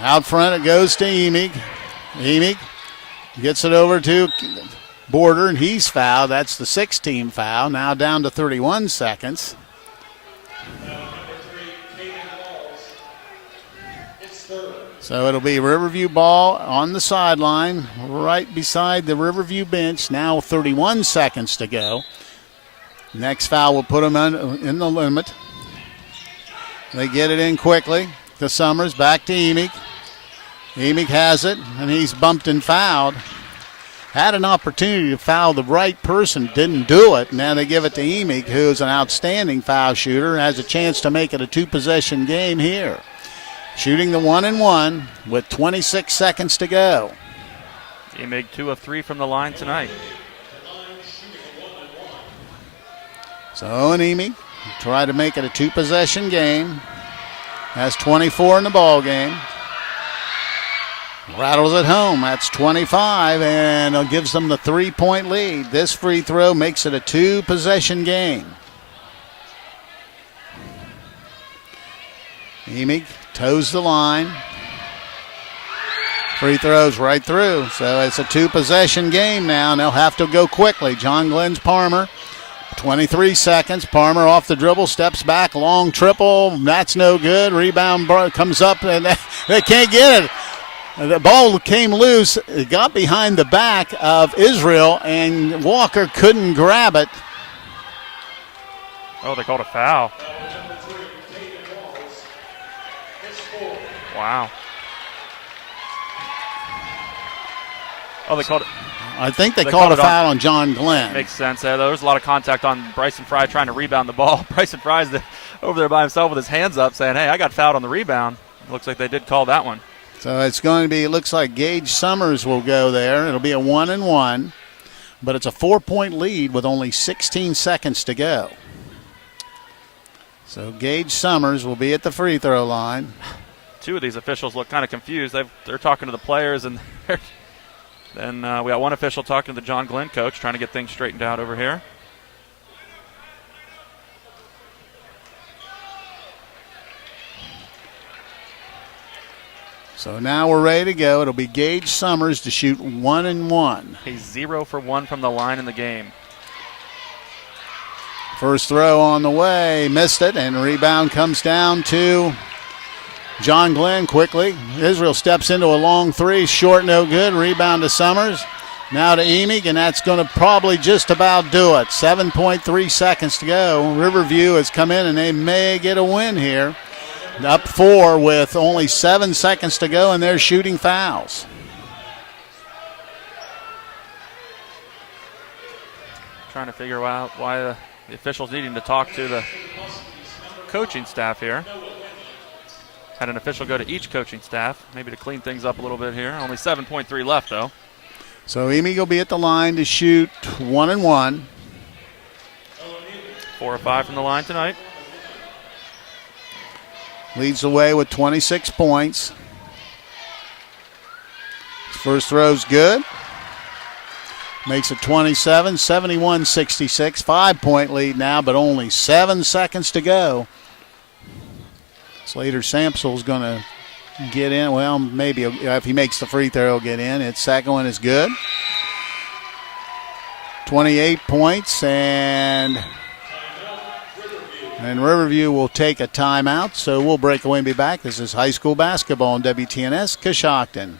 Out front it goes to Emig. Emig gets it over to Border, and he's fouled. That's the 6th-team foul. Now down to 31 seconds. So it'll be Riverview ball on the sideline, right beside the Riverview bench. Now 31 seconds to go. Next foul will put them in the limit. They get it in quickly to Summers, back to Emig. Emig has it, and he's bumped and fouled. Had an opportunity to foul the right person, didn't do it. Now they give it to Emig, who's an outstanding foul shooter, has a chance to make it a 2-possession game here. Shooting the 1-and-1 with 26 seconds to go. Emig 2 of 3 from the line tonight. So Emig try to make it a 2-possession game. Has 24 in the ball game. Rattles it home. That's 25, and it gives them the 3-point lead. This free throw makes it a 2-possession game. Emig toes the line. Free throws right through. So it's a 2-possession game now, and they'll have to go quickly. John Glenn's Palmer. 23 seconds. Palmer off the dribble, steps back, long triple. That's no good. Rebound comes up, and they can't get it. The ball came loose. It got behind the back of Israel, and Walker couldn't grab it. Oh, they called a foul. Wow. Oh, they called it. I think they called a foul on John Glenn. Makes sense. There was a lot of contact on Bryson Fry trying to rebound the ball. Bryson Fry's over there by himself with his hands up saying, hey, I got fouled on the rebound. Looks like they did call that one. So it's going to be, it looks like Gage Summers will go there. It'll be a 1-and-1, but it's a 4-point lead with only 16 seconds to go. So Gage Summers will be at the free throw line. Two of these officials look kind of confused. They're talking to the players, and then we got one official talking to the John Glenn coach, trying to get things straightened out over here. So now we're ready to go. It'll be Gage Summers to shoot 1-and-1. He's 0 for 1 from the line in the game. First throw on the way, missed it, and rebound comes down to John Glenn quickly. Israel steps into a long three, short, no good. Rebound to Summers. Now to Emig, and that's going to probably just about do it. 7.3 seconds to go. Riverview has come in, and they may get a win here. Up 4 with only 7 seconds to go, and they're shooting fouls. Trying to figure out why the officials needing to talk to the coaching staff here. Had an official go to each coaching staff, maybe to clean things up a little bit here. Only 7.3 left, though. So Emig will be at the line to shoot 1-and-1. 4 or 5 from the line tonight. Leads the way with 26 points. His first throw's good. Makes it 27, 71-66. 5-point lead now, but only 7 seconds to go. Slater Sampson's going to get in. Well, maybe if he makes the free throw, he'll get in. Its second one is good. 28 points, and Riverview will take a timeout, so we'll break away and be back. This is high school basketball on WTNS Coshocton.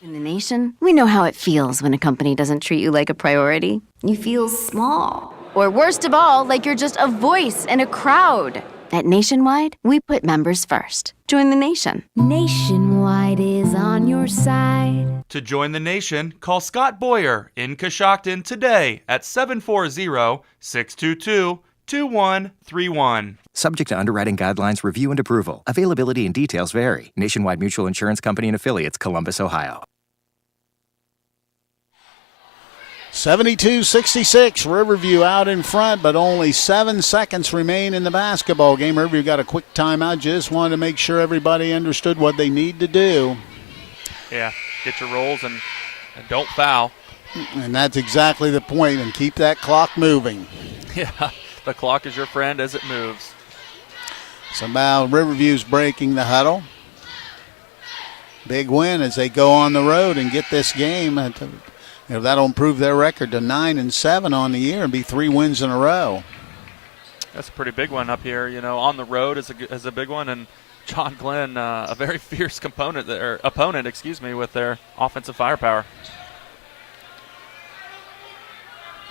In the nation, we know how it feels when a company doesn't treat you like a priority. You feel small. Or worst of all, like you're just a voice in a crowd. At Nationwide, we put members first. Join the nation. Nationwide is on your side. To join the nation, call Scott Boyer in Coshocton today at 740-622-2131. Subject to underwriting guidelines, review, and approval. Availability and details vary. Nationwide Mutual Insurance Company and Affiliates, Columbus, Ohio. 72-66, Riverview out in front, but only 7 seconds remain in the basketball game. Riverview got a quick timeout. Just wanted to make sure everybody understood what they need to do. Yeah, get your rolls and don't foul. And that's exactly the point, and keep that clock moving. Yeah, the clock is your friend as it moves. So now Riverview's breaking the huddle. Big win as they go on the road and get this game. That'll improve their record to 9-7 on the year and be 3 wins in a row. That's a pretty big one up here. On the road is a big one, and John Glenn, a very fierce opponent, with their offensive firepower.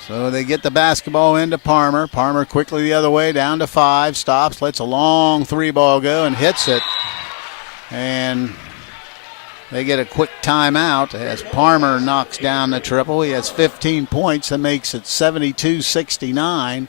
So they get the basketball into Parmer. Parmer quickly the other way, down to 5, stops, lets a long 3-ball go and hits it. And they get a quick timeout as Parmer knocks down the triple. He has 15 points. That makes it 72-69.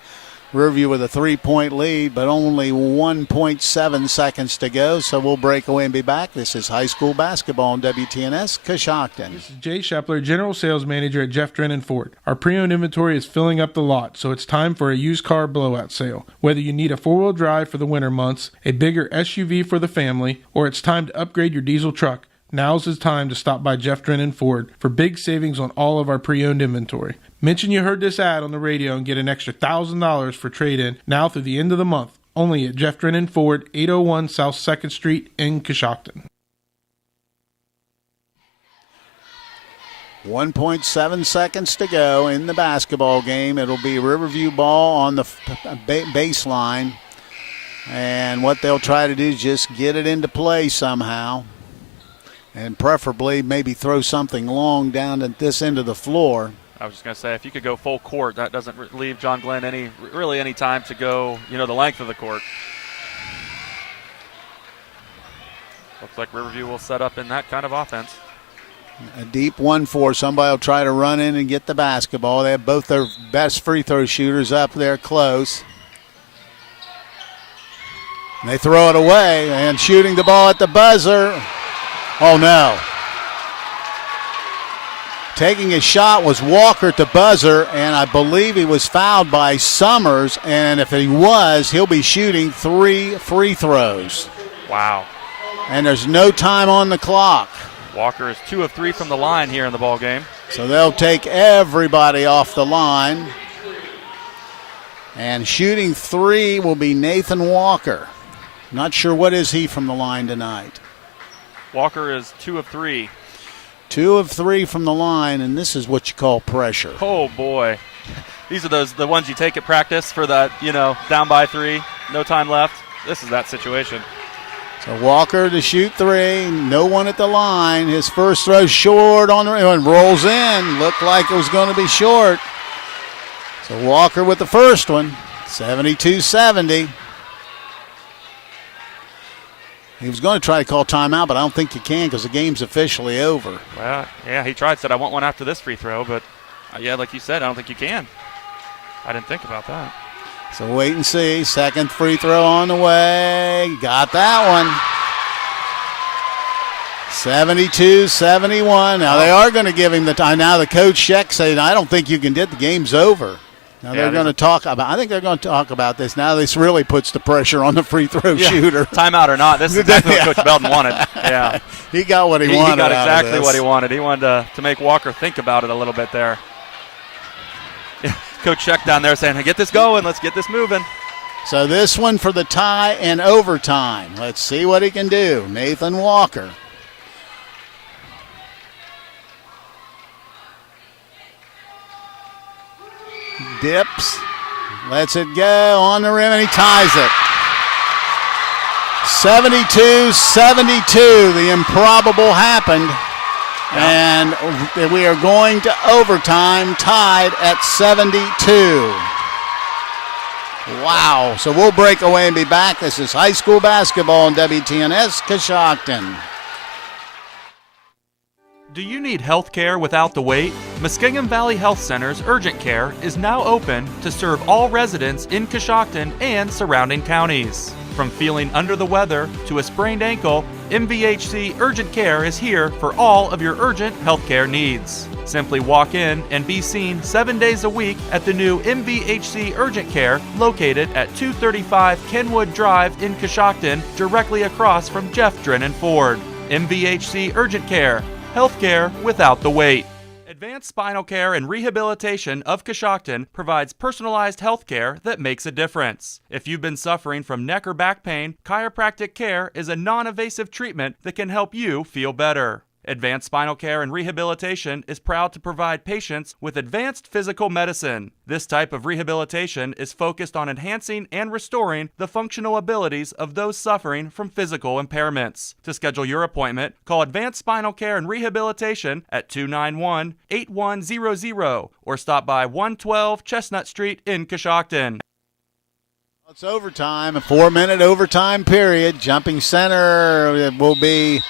Riverview with a 3-point lead, but only 1.7 seconds to go. So we'll break away and be back. This is high school basketball on WTNS Coshocton. This is Jay Shepler, General Sales Manager at Jeff Drennan Ford. Our pre-owned inventory is filling up the lot, so it's time for a used car blowout sale. Whether you need a 4-wheel drive for the winter months, a bigger SUV for the family, or it's time to upgrade your diesel truck, now's the time to stop by Jeff Drennan Ford for big savings on all of our pre-owned inventory. Mention you heard this ad on the radio and get an extra $1,000 for trade-in now through the end of the month. Only at Jeff Drennan Ford, 801 South 2nd Street in Coshocton. 1.7 seconds to go in the basketball game. It'll be Riverview ball on the baseline. And what they'll try to do is just get it into play somehow. And preferably maybe throw something long down at this end of the floor. I was just going to say, if you could go full court, that doesn't leave John Glenn any time to go, the length of the court. Looks like Riverview will set up in that kind of offense. A deep 1-4. Somebody will try to run in and get the basketball. They have both their best free throw shooters up there close. And they throw it away, and shooting the ball at the buzzer. Oh, no. Taking a shot was Walker at the buzzer, and I believe he was fouled by Summers. And if he was, he'll be shooting 3 free throws. Wow. And there's no time on the clock. Walker is 2 of 3 from the line here in the ball game. So they'll take everybody off the line. And shooting 3 will be Nathan Walker. Not sure what is he from the line tonight. Walker is 2 of 3. 2 of 3 from the line, and this is what you call pressure. Oh, boy. These are the ones you take at practice for that, down by 3, no time left. This is that situation. So Walker to shoot 3, no one at the line. His first throw short on the and rolls in. Looked like it was going to be short. So Walker with the first one, 72-70. He was going to try to call timeout, but I don't think you can because the game's officially over. Well, yeah, he said, I want one after this free throw, but, like you said, I don't think you can. I didn't think about that. So wait and see. Second free throw on the way. Got that one. 72-71. Now they are going to give him the time. Now the coach Sheck saying, I don't think you can get the game's over. Now they're going to talk about. I think they're going to talk about this. Now this really puts the pressure on the free throw shooter. Timeout or not, this is exactly what Coach Belton wanted. Yeah, he got what he wanted. He got exactly what he wanted. He wanted to make Walker think about it a little bit there. Coach Sheck down there saying, hey, get this going. Let's get this moving. So this one for the tie and overtime. Let's see what he can do. Nathan Walker. Dips, lets it go on the rim, and he ties it. 72-72, the improbable happened. And we are going to overtime, tied at 72. Wow. So we'll break away and be back. This is high school basketball on WTNS Coshocton. Do you need health care without the wait? Muskingum Valley Health Center's urgent care is now open to serve all residents in Coshocton and surrounding counties. From feeling under the weather to a sprained ankle, MVHC Urgent Care is here for all of your urgent health care needs. Simply walk in and be seen 7 days a week at the new MVHC Urgent Care located at 235 Kenwood Drive in Coshocton, directly across from Jeff Drennan Ford. MVHC Urgent Care, healthcare without the wait. Advanced Spinal Care and Rehabilitation of Coshocton provides personalized health care that makes a difference. If you've been suffering from neck or back pain, chiropractic care is a non-invasive treatment that can help you feel better. Advanced Spinal Care and Rehabilitation is proud to provide patients with advanced physical medicine. This type of rehabilitation is focused on enhancing and restoring the functional abilities of those suffering from physical impairments. To schedule your appointment, call Advanced Spinal Care and Rehabilitation at 291-8100 or stop by 112 Chestnut Street in Coshocton. It's overtime, a 4-minute overtime period. Jumping center will be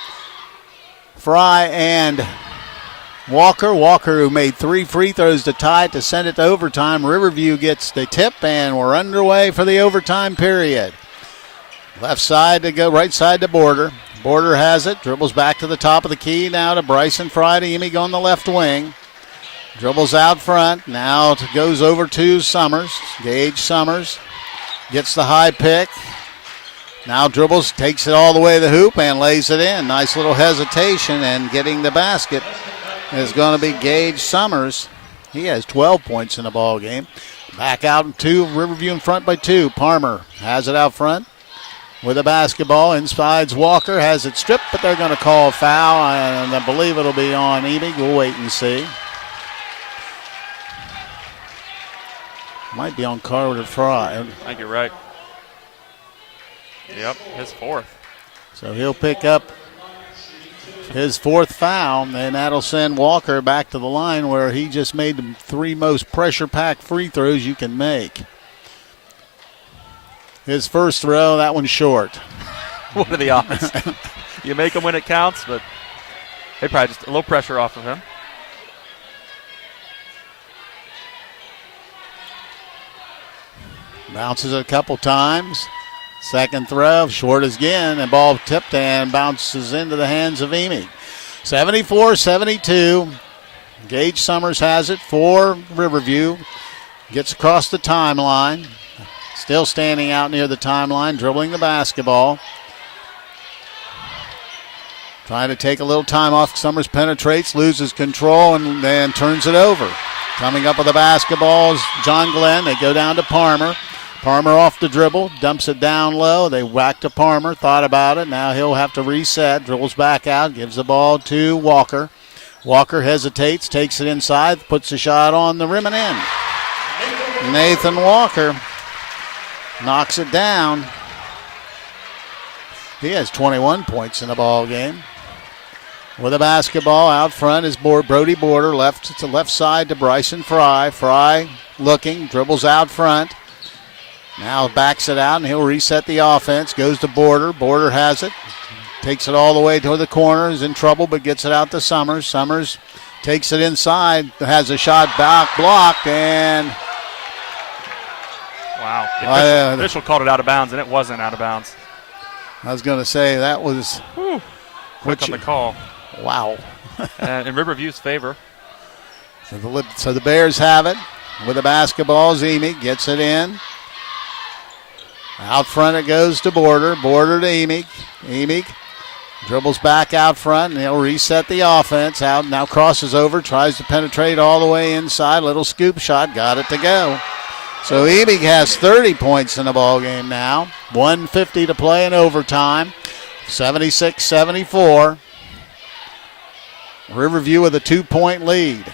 Fry and Walker. Walker, who made 3 free throws to tie it to send it to overtime. Riverview gets the tip, and we're underway for the overtime period. Left side to go, right side to Border. Border has it, dribbles back to the top of the key, now to Bryson Fry to Emig on the left wing. Dribbles out front, now goes over to Summers. Gage Summers gets the high pick. Now dribbles, takes it all the way to the hoop and lays it in. Nice little hesitation, and getting the basket is going to be Gage Summers. He has 12 points in the ball game. Back out in 2, Riverview in front by 2. Palmer has it out front with a basketball. Inside's Walker, has it stripped, but they're going to call a foul, and I believe it'll be on Emig. We'll wait and see. Might be on Carter Fry. I think you're right. Yep, his 4th. So he'll pick up his 4th foul, and that'll send Walker back to the line where he just made the 3 most pressure-packed free throws you can make. His first throw, that one's short. What are the odds? You make them when it counts, but they probably just a little pressure off of him. Bounces it a couple times. Second throw, short again, and ball tipped and bounces into the hands of Emig. 74-72. Gage Summers has it for Riverview. Gets across the timeline. Still standing out near the timeline, dribbling the basketball. Trying to take a little time off. Summers penetrates, loses control, and then turns it over. Coming up with the basketball is John Glenn. They go down to Palmer. Palmer off the dribble, dumps it down low. They whack to Palmer, thought about it. Now he'll have to reset, dribbles back out, gives the ball to Walker. Walker hesitates, takes it inside, puts the shot on the rim and in. Nathan Walker knocks it down. He has 21 points in the ball game. With the basketball out front is Brody Border, left to left side to Bryson Fry. Fry looking, dribbles out front. Now backs it out, and he'll reset the offense. Goes to Border. Border has it. Takes it all the way to the corner. Is in trouble, but gets it out to Summers. Summers takes it inside. Has a shot back blocked, and wow. The official called it out of bounds, and it wasn't out of bounds. I was going to say that was quick on the call. Wow. In Riverview's favor. So the Bears have it with the basketball. Emig gets it in. Out front it goes to Border. Border to Emig. Emig dribbles back out front, and he'll reset the offense. Out now, crosses over, tries to penetrate all the way inside. Little scoop shot, got it to go. So Emig has 30 points in the ball game now. 1:50 to play in overtime. 76-74. Riverview with a 2-point lead.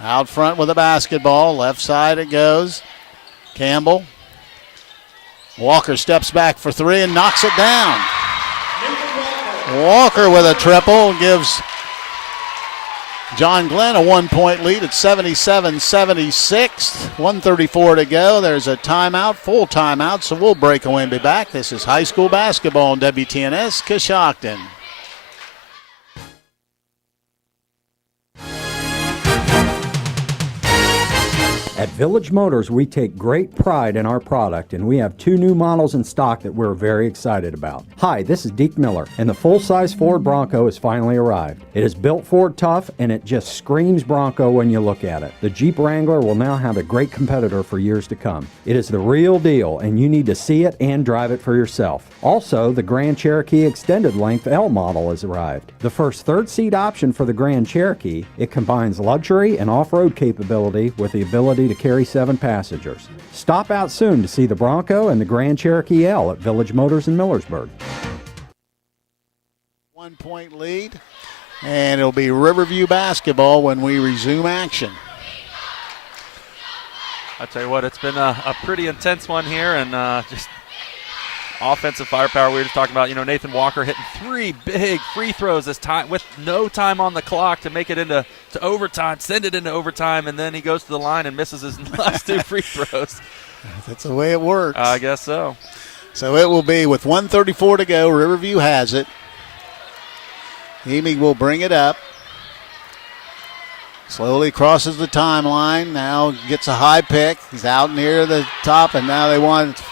Out front with the basketball. Left side it goes. Campbell. Walker steps back for 3 and knocks it down. Walker with a triple gives John Glenn a 1-point lead at 77-76. 1:34 to go. There's a timeout, full timeout, so we'll break away and be back. This is high school basketball on WTNS Coshocton. At Village Motors, we take great pride in our product, and we have 2 new models in stock that we're very excited about. Hi, this is Deke Miller, and the full-size Ford Bronco has finally arrived. It is built Ford tough, and it just screams Bronco when you look at it. The Jeep Wrangler will now have a great competitor for years to come. It is the real deal, and you need to see it and drive it for yourself. Also, the Grand Cherokee Extended Length L model has arrived. The first third-seat option for the Grand Cherokee, it combines luxury and off-road capability with the ability to carry 7 passengers. Stop out soon to see the Bronco and the Grand Cherokee L at Village Motors in Millersburg. 1-point lead, and it'll be Riverview basketball when we resume action. I tell you what, it's been a pretty intense one here, and just offensive firepower. We were just talking about, Nathan Walker hitting 3 big free throws this time with no time on the clock to make it into overtime, send it into overtime, and then he goes to the line and misses his last 2 free throws. That's the way it works. I guess so. So it will be with 1:34 to go. Riverview has it. Amy will bring it up. Slowly crosses the timeline. Now gets a high pick. He's out near the top, and now they want.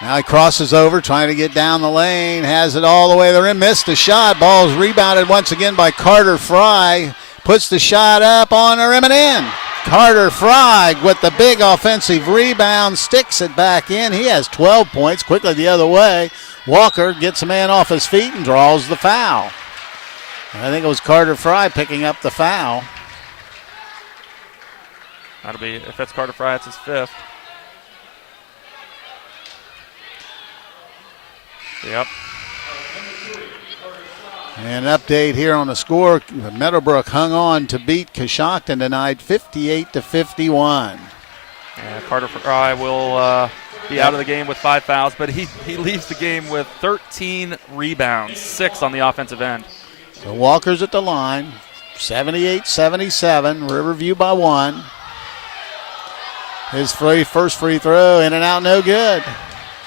Now he crosses over, trying to get down the lane. Has it all the way there. Missed the shot. Ball's rebounded once again by Carter Fry. Puts the shot up on the rim and in. Carter Fry with the big offensive rebound. Sticks it back in. He has 12 points. Quickly the other way. Walker gets a man off his feet and draws the foul. I think it was Carter Fry picking up the foul. That'll be, if that's Carter Fry, it's his 5th. Yep. And an update here on the score. Meadowbrook hung on to beat Coshocton tonight 58-51. And Carter Fry will be out of the game with 5 fouls, but he leaves the game with 13 rebounds, 6 on the offensive end. So Walker's at the line, 78-77, Riverview by 1. His first free throw, in and out, no good.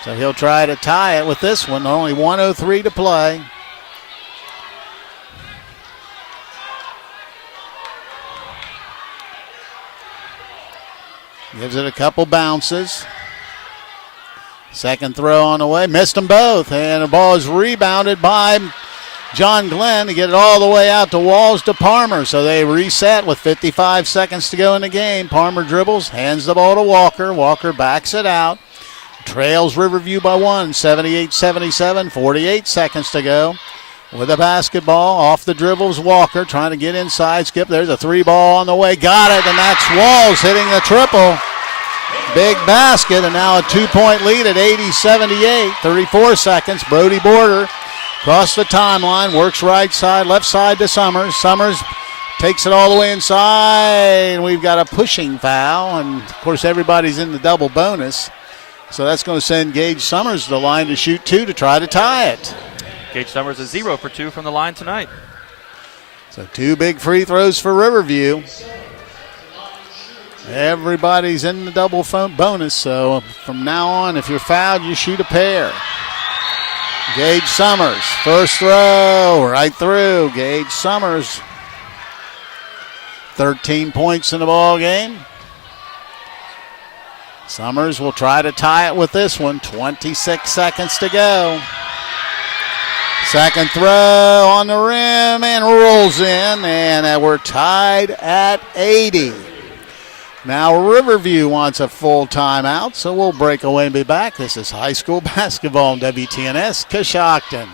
So he'll try to tie it with this one, only 1:03 to play. Gives it a couple bounces. Second throw on the way, missed them both, and the ball is rebounded by John Glenn to get it all the way out to Walls to Palmer. So they reset with 55 seconds to go in the game. Palmer dribbles, hands the ball to Walker. Walker backs it out. Trails Riverview by 1, 78-77, 48 seconds to go. With a basketball, off the dribbles, Walker trying to get inside. Skip, there's a 3 ball on the way. Got it, and that's Walls hitting the triple. Big basket, and now a 2-point lead at 80-78, 34 seconds. Brody Border across the timeline, works right side, left side to Summers. Summers takes it all the way inside, and we've got a pushing foul, and of course everybody's in the double bonus. So that's going to send Gage Summers to the line to shoot 2 to try to tie it. Gage Summers is 0 for 2 from the line tonight. So 2 big free throws for Riverview. Everybody's in the double bonus, so from now on, if you're fouled, you shoot a pair. Gage Summers, first throw, right through. Gage Summers, 13 points in the ball game. Summers will try to tie it with this one. 26 seconds to go. Second throw on the rim and rolls in, and we're tied at 80. Now Riverview wants a full timeout, so we'll break away and be back. This is high school basketball on WTNS Coshocton.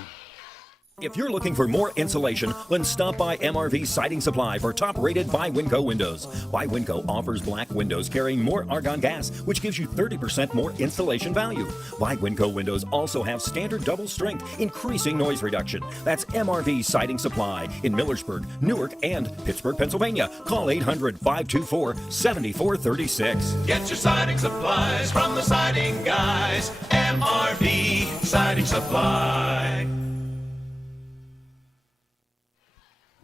If you're looking for more insulation, then stop by MRV Siding Supply for top-rated Buy Winco windows. Buy Winco offers black windows carrying more argon gas, which gives you 30% more insulation value. Buy Winco windows also have standard double strength, increasing noise reduction. That's MRV Siding Supply in Millersburg, Newark, and Pittsburgh, Pennsylvania. Call 800-524-7436. Get your siding supplies from the siding guys. MRV Siding Supply.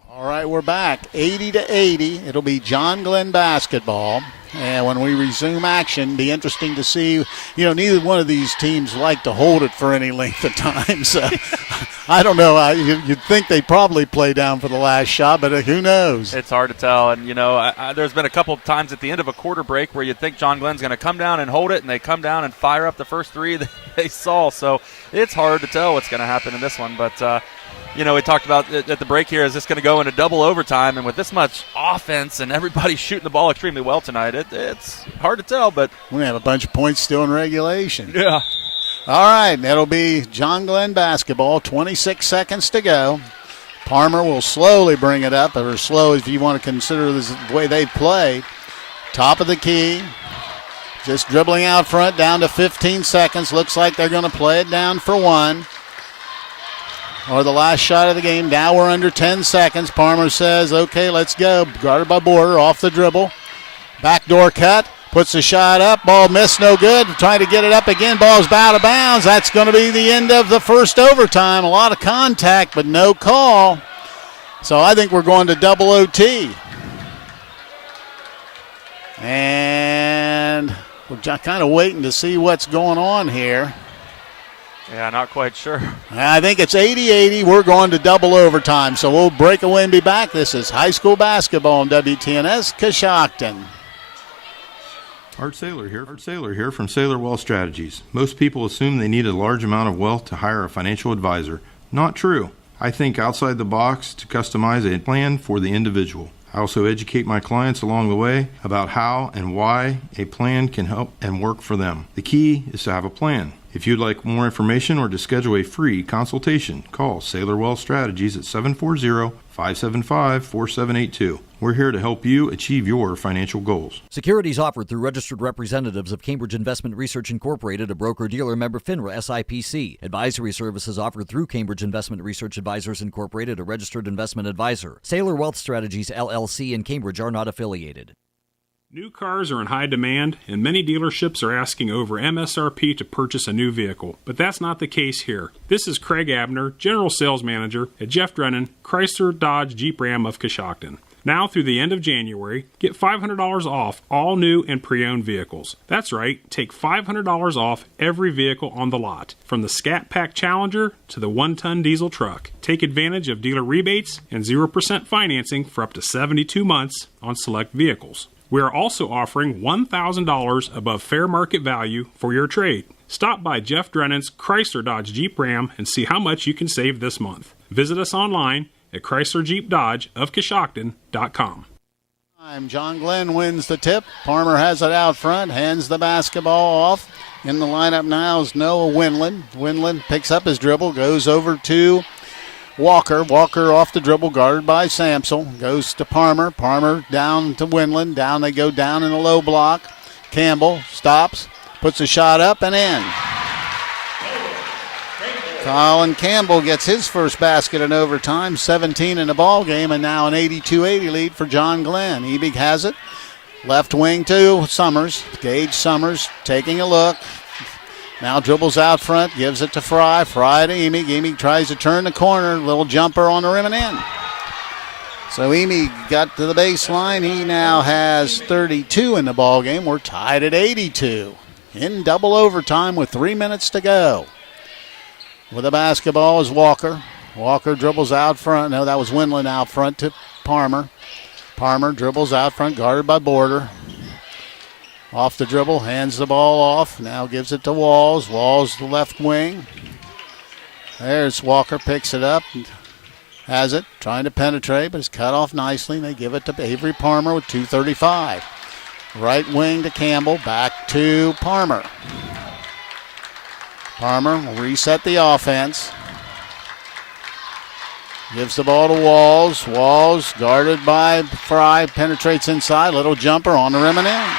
All right, we're back, 80-80. It'll be John Glenn basketball. And when we resume action, be interesting to see, neither one of these teams like to hold it for any length of time. So I don't know. You'd think they probably play down for the last shot, but who knows? It's hard to tell. And, there's been a couple of times at the end of a quarter break where you'd think John Glenn's going to come down and hold it, and they come down and fire up the first three that they saw. So it's hard to tell what's going to happen in this one. But, we talked about at the break here, is this going to go into double overtime? And with this much offense and everybody shooting the ball extremely well tonight, it's hard to tell. But we have a bunch of points still in regulation. Yeah. All right, that'll be John Glenn basketball. 26 seconds to go. Parmer will slowly bring it up, or slow if you want to consider this the way they play. Top of the key. Just dribbling out front, down to 15 seconds. Looks like they're going to play it down for one. Or the last shot of the game. Now we're under 10 seconds. Parmer says, okay, let's go. Guarded by Border, off the dribble. Backdoor cut. Puts the shot up. Ball missed, no good. Trying to get it up again. Ball's out of bounds. That's going to be the end of the first overtime. A lot of contact, but no call. So I think we're going to double OT. And we're kind of waiting to see what's going on here. Yeah, not quite sure. I think it's 80-80. We're going to double overtime. So we'll break away and be back. This is high school basketball on WTNS Coshocton. Art Saylor here from Saylor Wealth Strategies. Most people assume they need a large amount of wealth to hire a financial advisor. Not true. I think outside the box to customize a plan for the individual. I also educate my clients along the way about how and why a plan can help and work for them. The key is to have a plan. If you'd like more information or to schedule a free consultation, call Saylor Wealth Strategies at 740-575-4782. We're here to help you achieve your financial goals. Securities offered through registered representatives of Cambridge Investment Research Incorporated, a broker-dealer member FINRA SIPC. Advisory services offered through Cambridge Investment Research Advisors Incorporated, a registered investment advisor. Saylor Wealth Strategies LLC and Cambridge are not affiliated. New cars are in high demand, and many dealerships are asking over MSRP to purchase a new vehicle. But that's not the case here. This is Craig Abner, General Sales Manager at Jeff Drennan, Chrysler, Dodge, Jeep Ram of Coshocton. Now through the end of January, get $500 off all new and pre-owned vehicles. That's right, take $500 off every vehicle on the lot, from the Scat Pack Challenger to the 1-ton diesel truck. Take advantage of dealer rebates and 0% financing for up to 72 months on select vehicles. We are also offering $1,000 above fair market value for your trade. Stop by Jeff Drennan's Chrysler Dodge Jeep Ram and see how much you can save this month. Visit us online at Chrysler Jeep Dodge of Coshocton.com. John Glenn wins the tip. Parmer has it out front, hands the basketball off. In the lineup now is Noah Windland. Windland picks up his dribble, goes over to Walker. Walker off the dribble, guarded by Samsel. Goes to Parmer. Parmer down to Windland. Down they go down in a low block. Campbell stops, puts a shot up and in. Colin Campbell gets his first basket in overtime, 17 in the ball game, and now an 82-80 lead for John Glenn. Ebig has it. Left wing to Summers. Gage Summers taking a look. Now dribbles out front, gives it to Fry. Fry to Emig. Emig tries to turn the corner. Little jumper on the rim and in. So Emig got to the baseline. He now has 32 in the ball game. We're tied at 82 in double overtime with 3 minutes to go. With the basketball is Walker. Walker dribbles out front. No, that was Windland out front to Parmer. Parmer dribbles out front, guarded by Border. Off the dribble, hands the ball off. Now gives it to Walls. Walls the left wing. There's Walker, picks it up. Has it, trying to penetrate, but it's cut off nicely. And they give it to Avery Parmer with 2:35. Right wing to Campbell, back to Parmer. Parmer will reset the offense. Gives the ball to Walls. Walls guarded by Fry, penetrates inside. Little jumper on the rim and in.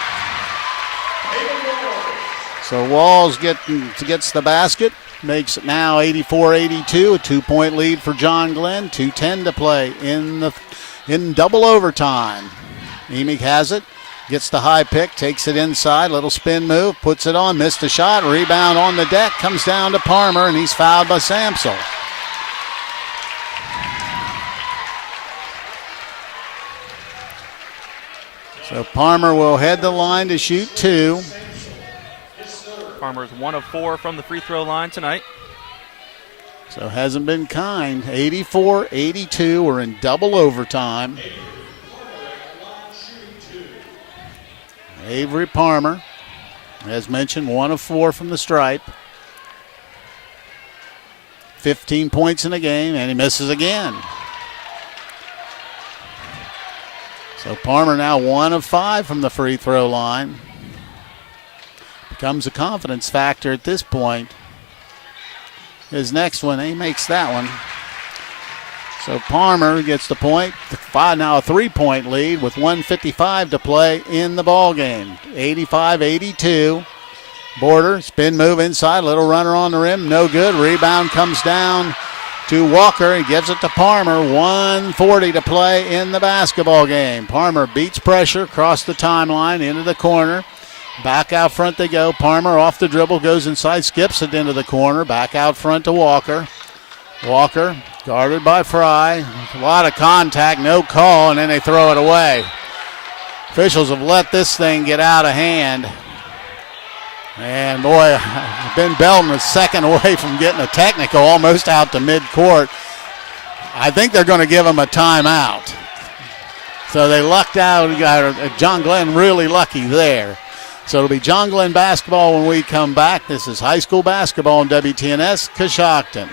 So Walls gets the basket. Makes it now 84-82, a 2-point lead for John Glenn. 2:10 to play in double overtime. Emig has it. Gets the high pick, takes it inside, little spin move, puts it on, missed a shot, rebound on the deck, comes down to Parmer, and he's fouled by Samsel. So Parmer will head the line to shoot two. Parmer's 1 of 4 from the free throw line tonight. So hasn't been kind. 84-82. We're in double overtime. Avery Palmer, as mentioned, 1 of 4 from the stripe. 15 points in the game, and he misses again. So Palmer now 1 of 5 from the free throw line. Becomes a confidence factor at this point. His next one, he makes that one. So Palmer gets the point. Now a 3-point lead with 1:55 to play in the ball game. 85-82. Border, spin move inside, little runner on the rim, no good. Rebound comes down to Walker. He gives it to Palmer. 1:40 to play in the basketball game. Palmer beats pressure, across the timeline, into the corner. Back out front they go. Palmer off the dribble, goes inside, skips it into the corner. Back out front to Walker. Walker guarded by Fry. A lot of contact, no call, and then they throw it away. Officials have let this thing get out of hand. And boy, Ben Belton was second away from getting a technical, almost out to midcourt. I think they're going to give him a timeout. So they lucked out. John Glenn really lucky there. So it'll be John Glenn basketball when we come back. This is high school basketball on WTNS, Coshocton.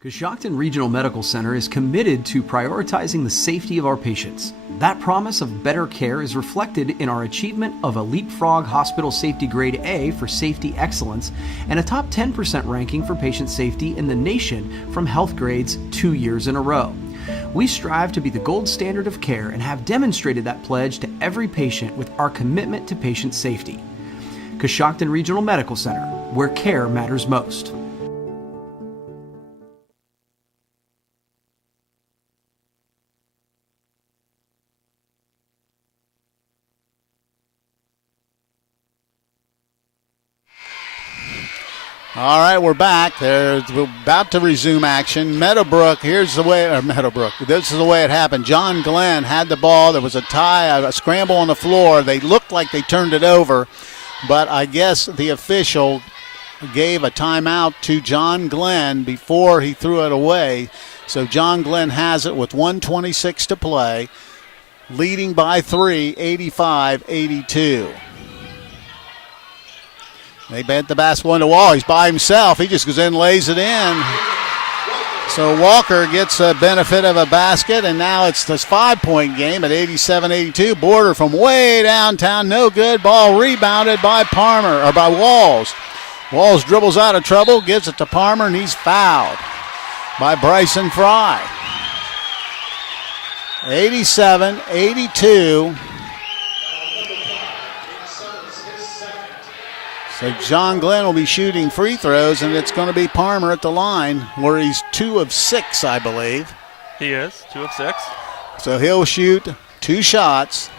Coshocton Regional Medical Center is committed to prioritizing the safety of our patients. That promise of better care is reflected in our achievement of a Leapfrog Hospital Safety Grade A for safety excellence and a top 10% ranking for patient safety in the nation from Health Grades 2 years in a row. We strive to be the gold standard of care and have demonstrated that pledge to every patient with our commitment to patient safety. Coshocton Regional Medical Center, where care matters most. All right, we're back. We're about to resume action. Meadowbrook, this is the way it happened. John Glenn had the ball. There was a tie, a scramble on the floor. They looked like they turned it over, but I guess the official gave a timeout to John Glenn before he threw it away. So John Glenn has it with 1:26 to play, leading by 3, 85-82. They bent the basketball into Wall. He's by himself. He just goes in and lays it in. So Walker gets a benefit of a basket, and now it's this 5-point game at 87-82. Border from way downtown, no good. Ball rebounded by Palmer, or by Walls. Walls dribbles out of trouble, gives it to Palmer, and he's fouled by Bryson Fry. 87-82. So John Glenn will be shooting free throws, and it's going to be Palmer at the line, where he's 2 of 6, I believe. He is, 2 of 6. So he'll shoot 2 shots.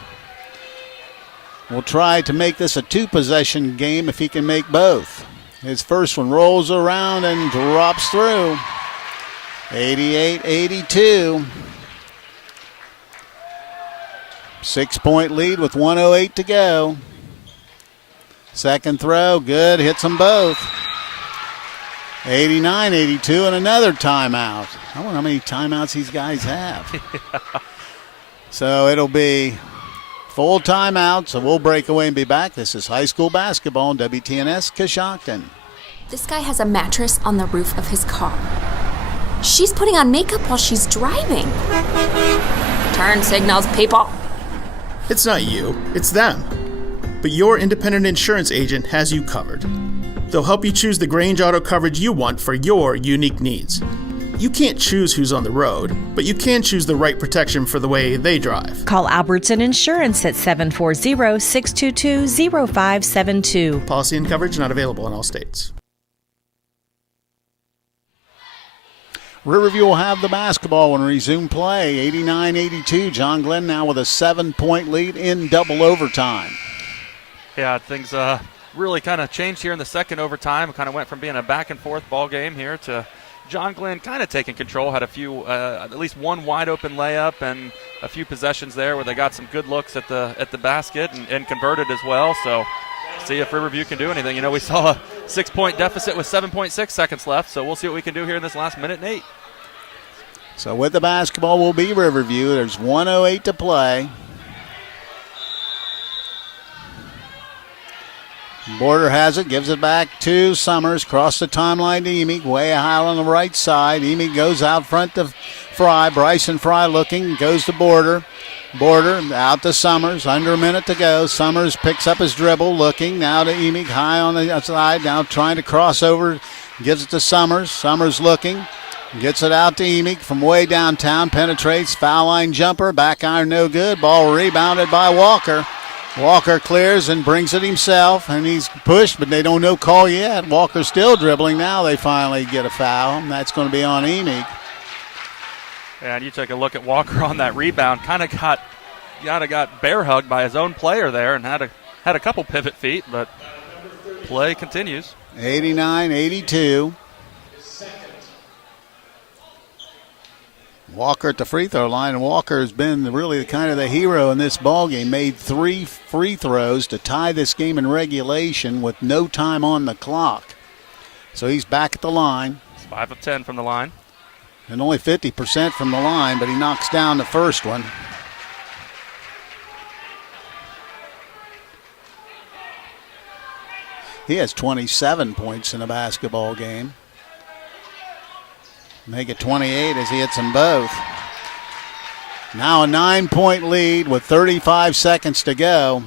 We'll try to make this a 2-possession game if he can make both. His first one rolls around and drops through. 88-82. 6-point lead with 1:08 to go. Second throw, good, hits them both. 89-82, and another timeout. I wonder how many timeouts these guys have. So it'll be full timeout, so we'll break away and be back. This is high school basketball on WTNS Coshocton. This guy has a mattress on the roof of his car. She's putting on makeup while she's driving. Turn signals, people. It's not you, it's them. But your independent insurance agent has you covered. They'll help you choose the Grange Auto coverage you want for your unique needs. You can't choose who's on the road, but you can choose the right protection for the way they drive. Call Albertson Insurance at 740-622-0572. Policy and coverage not available in all states. Riverview will have the basketball when we resume play. 89-82. John Glenn now with a 7-point lead in double overtime. Yeah, things really kind of changed here in the second overtime. It kind of went from being a back-and-forth ball game here to John Glenn kind of taking control. Had a few, at least one wide-open layup and a few possessions there where they got some good looks at the basket and converted as well. So see if Riverview can do anything. You know, we saw a 6-point deficit with 7.6 seconds left, so we'll see what we can do here in this last minute and 8. So with the basketball will be Riverview. There's 1:08 to play. Border has it, gives it back to Summers. Cross the timeline to Emig, way high on the right side. Emig goes out front to Fry. Bryson Fry looking, goes to Border. Border out to Summers, under a minute to go. Summers picks up his dribble, looking now to Emig, high on the outside, now trying to cross over, gives it to Summers. Summers looking, gets it out to Emig from way downtown, penetrates, foul line jumper, back iron no good, ball rebounded by Walker. Walker clears and brings it himself, and he's pushed, but they don't know call yet. Walker's still dribbling. Now they finally get a foul, and that's going to be on Emig. And you take a look at Walker on that rebound. Kind of got bear hugged by his own player there, and had a couple pivot feet, but play continues. 89-82. Walker at the free throw line, and Walker has been really kind of the hero in this ballgame. Made 3 free throws to tie this game in regulation with no time on the clock. So he's back at the line. It's 5 of 10 from the line. And only 50% from the line, but he knocks down the first one. He has 27 points in a basketball game. Make it 28 as he hits them both. Now a 9-point lead with 35 seconds to go.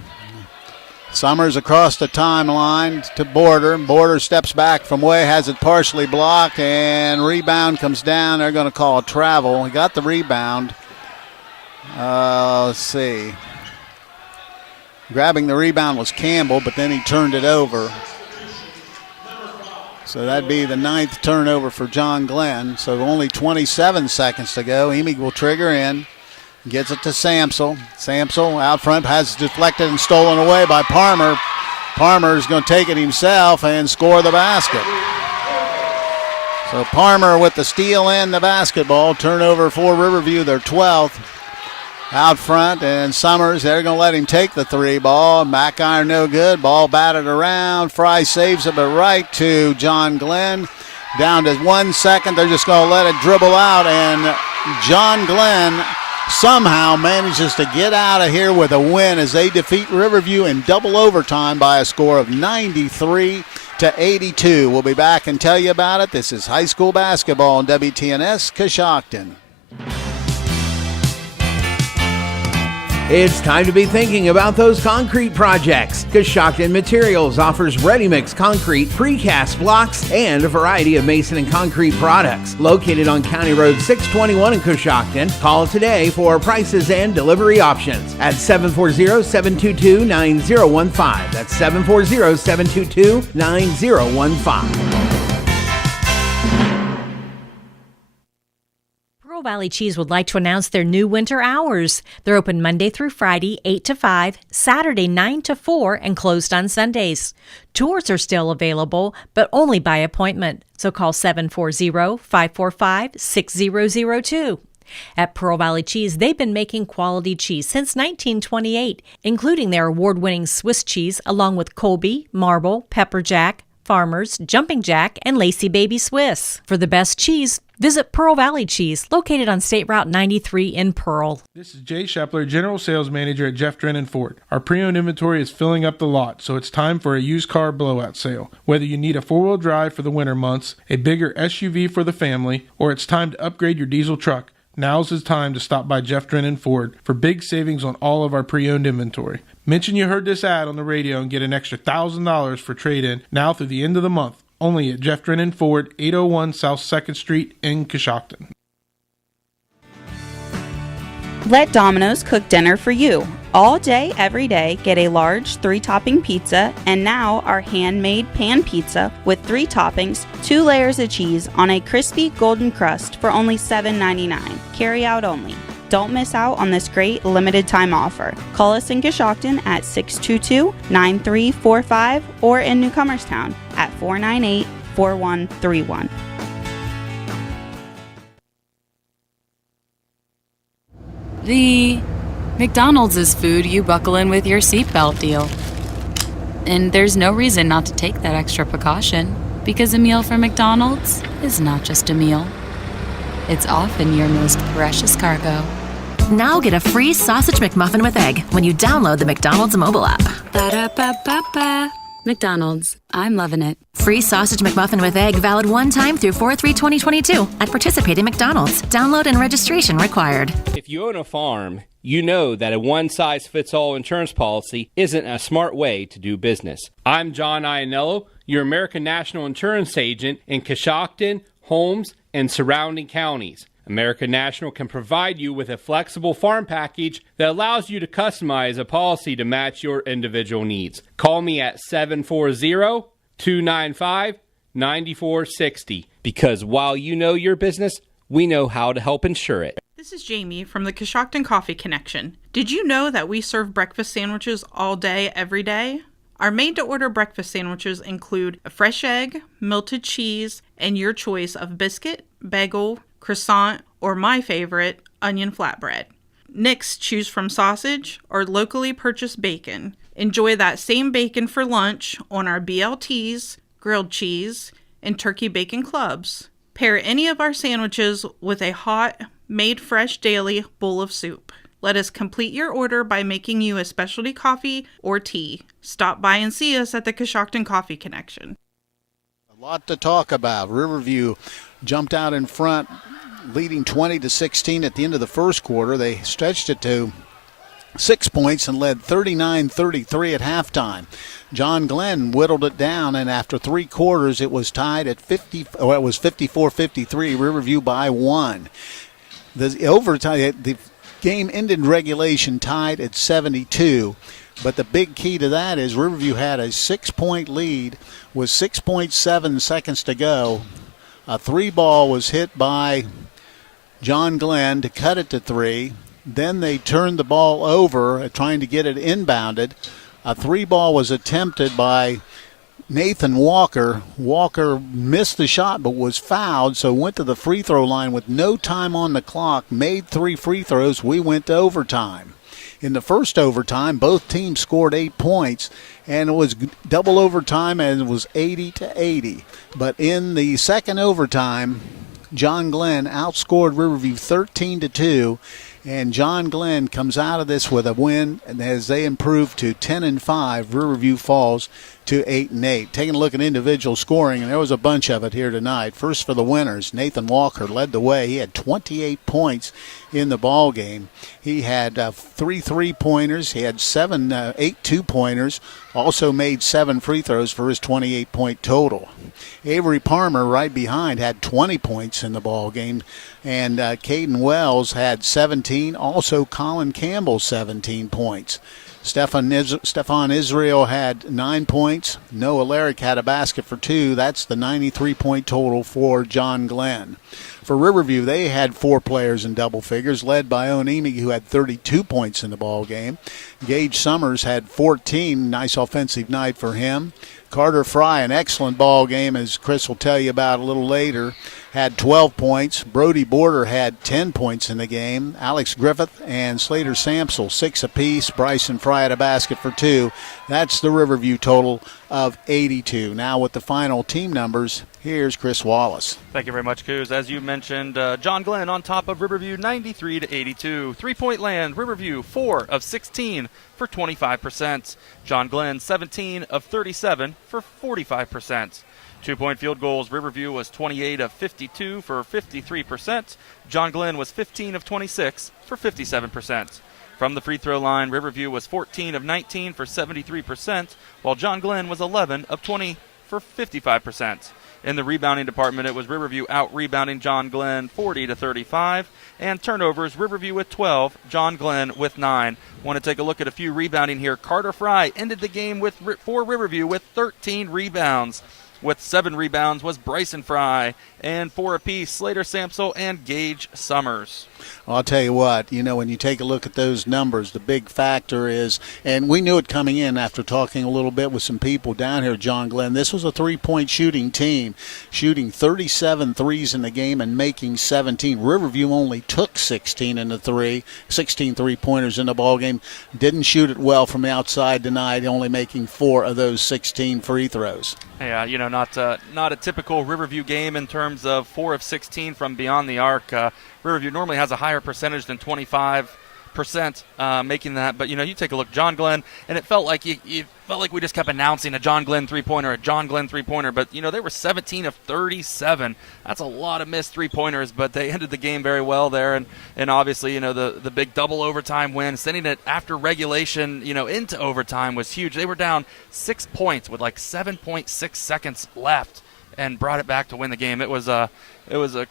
Summers across the timeline to Border. Border steps back from way, has it partially blocked, and rebound comes down. They're going to call a travel. He got the rebound. Let's see. Grabbing the rebound was Campbell, but then he turned it over. So that'd be the 9th turnover for John Glenn. So only 27 seconds to go. Emig will trigger in. Gets it to Samsel. Samsel out front has deflected and stolen away by Palmer. Palmer is going to take it himself and score the basket. So Palmer with the steal and the basketball. Turnover for Riverview, their 12th. Out front, and Summers, they're going to let him take the 3 ball. Back iron no good. Ball batted around. Fry saves it, but right to John Glenn. Down to 1 second. They're just going to let it dribble out, and John Glenn somehow manages to get out of here with a win as they defeat Riverview in double overtime by a score of 93-82. We'll be back and tell you about it. This is high school basketball on WTNS Coshocton. It's time to be thinking about those concrete projects. Coshocton Materials offers ready-mix concrete, precast blocks, and a variety of mason and concrete products. Located on County Road 621 in Coshocton, call today for prices and delivery options at 740-722-9015. That's 740-722-9015. Pearl Valley Cheese would like to announce their new winter hours. They're open Monday through Friday, 8 to 5, Saturday, 9 to 4, and closed on Sundays. Tours are still available, but only by appointment. So call 740-545-6002. At Pearl Valley Cheese, they've been making quality cheese since 1928, including their award-winning Swiss cheese, along with Colby, Marble, Pepper Jack, Farmers, Jumping Jack, and Lacey Baby Swiss. For the best cheese, visit Pearl Valley Cheese, located on State Route 93 in Pearl. This is Jay Shepler, General Sales Manager at Jeff Drennan Ford. Our pre-owned inventory is filling up the lot, so it's time for a used car blowout sale. Whether you need a four-wheel drive for the winter months, a bigger SUV for the family, or it's time to upgrade your diesel truck, now's the time to stop by Jeff Drennan Ford for big savings on all of our pre-owned inventory. Mention you heard this ad on the radio and get an extra $1,000 for trade-in now through the end of the month. Only at Jeff Drennan Ford, 801 South 2nd Street in Coshocton. Let Domino's cook dinner for you. All day, every day, get a large 3-topping pizza, and now our handmade pan pizza with 3 toppings, 2 layers of cheese on a crispy golden crust for only $7.99. Carry out only. Don't miss out on this great limited time offer. Call us in Coshocton at 622-9345 or in Newcomerstown at 498-4131. The McDonald's is food you buckle in with your seatbelt deal. And there's no reason not to take that extra precaution, because a meal from McDonald's is not just a meal. It's often your most precious cargo. Now get a free Sausage McMuffin with egg when you download the McDonald's mobile app. Ba-da-ba-ba-ba. McDonald's. I'm loving it. Free Sausage McMuffin with egg valid one time through 4/3/2022 at participating McDonald's. Download and registration required. If you own a farm, you know that a one-size-fits-all insurance policy isn't a smart way to do business. I'm John Iannello, your American National Insurance agent in Coshocton, Holmes, and surrounding counties. American National can provide you with a flexible farm package that allows you to customize a policy to match your individual needs. Call me at 740-295-9460 because while you know your business, we know how to help insure it. This is Jamie from the Coshocton Coffee Connection. Did you know that we serve breakfast sandwiches all day, every day? Our made-to-order breakfast sandwiches include a fresh egg, melted cheese, and your choice of biscuit, bagel, croissant, or my favorite, onion flatbread. Next, choose from sausage or locally purchased bacon. Enjoy that same bacon for lunch on our BLTs, grilled cheese, and turkey bacon clubs. Pair any of our sandwiches with a hot, made fresh daily bowl of soup. Let us complete your order by making you a specialty coffee or tea. Stop by and see us at the Coshocton Coffee Connection. A lot to talk about. Riverview jumped out in front, leading 20-16 at the end of the first quarter. They stretched it to 6 points and led 39-33 at halftime. John Glenn whittled it down, and after 3 quarters, it was tied at 54-53. Riverview by 1. The game ended in regulation tied at 72. But the big key to that is Riverview had a 6-point lead with 6.7 seconds to go. A 3-ball was hit by John Glenn to cut it to 3. Then they turned the ball over, trying to get it inbounded. A 3-ball was attempted by Nathan Walker. Walker missed the shot but was fouled, so went to the free throw line with no time on the clock, made 3 free throws. We went to overtime. In the first overtime, both teams scored 8 points, and it was double overtime, and it was 80-80. But in the second overtime, John Glenn outscored Riverview 13-2, and John Glenn comes out of this with a win, and as they improve to 10-5, Riverview falls to 8-8. Taking a look at individual scoring, and there was a bunch of it here tonight. First for the winners, Nathan Walker led the way. He had 28 points in the ball game. He had 3 3-pointers. He had 8 2-pointers. Also made 7 free throws for his 28-point total. Avery Palmer right behind had 20 points in the ball game, and Caden Wells had 17. Also Colin Campbell 17 points. Stefan Israel had 9 points. Noah Larrick had a basket for 2. That's the 93-point total for John Glenn. For Riverview, they had 4 players in double figures, led by Onimi, who had 32 points in the ball game. Gage Summers had 14. Nice offensive night for him. Carter Fry, an excellent ball game, as Chris will tell you about a little later, had 12 points. Brody Border had 10 points in the game. Alex Griffith and Slater Samsel, 6 apiece. Bryson Fry had a basket for 2. That's the Riverview total of 82. Now with the final team numbers, here's Chris Wallace. Thank you very much, Coos. As you mentioned, John Glenn on top of Riverview 93-82. 3-point land, Riverview 4 of 16 for 25%. John Glenn 17 of 37 for 45%. 2-point field goals, Riverview was 28 of 52 for 53%. John Glenn was 15 of 26 for 57%. From the free throw line, Riverview was 14 of 19 for 73%, while John Glenn was 11 of 20 for 55%. In the rebounding department, it was Riverview out-rebounding John Glenn 40-35, and turnovers, Riverview with 12, John Glenn with 9. Want to take a look at a few rebounding here. Carter Fry ended the game for Riverview with 13 rebounds. with 7 rebounds was Bryson Fry, and 4 apiece, Slater Samsel and Gage Summers. Well, I'll tell you what, when you take a look at those numbers, the big factor is, and we knew it coming in after talking a little bit with some people down here at John Glenn, this was a three-point shooting team, shooting 37 threes in the game and making 17. Riverview only took 16 three-pointers in the ball game. Didn't shoot it well from the outside tonight, only making 4 of those 16 free throws. Yeah, not a typical Riverview game in terms of 4 of 16 from beyond the arc. Riverview normally has a higher percentage than 25%, making that. But, you take a look, John Glenn, and it felt like we just kept announcing a John Glenn three-pointer. But, they were 17 of 37. That's a lot of missed three-pointers, but they ended the game very well there. And obviously, the big double overtime win, sending it after regulation, into overtime was huge. They were down 6 points with like 7.6 seconds left and brought it back to win the game. It was a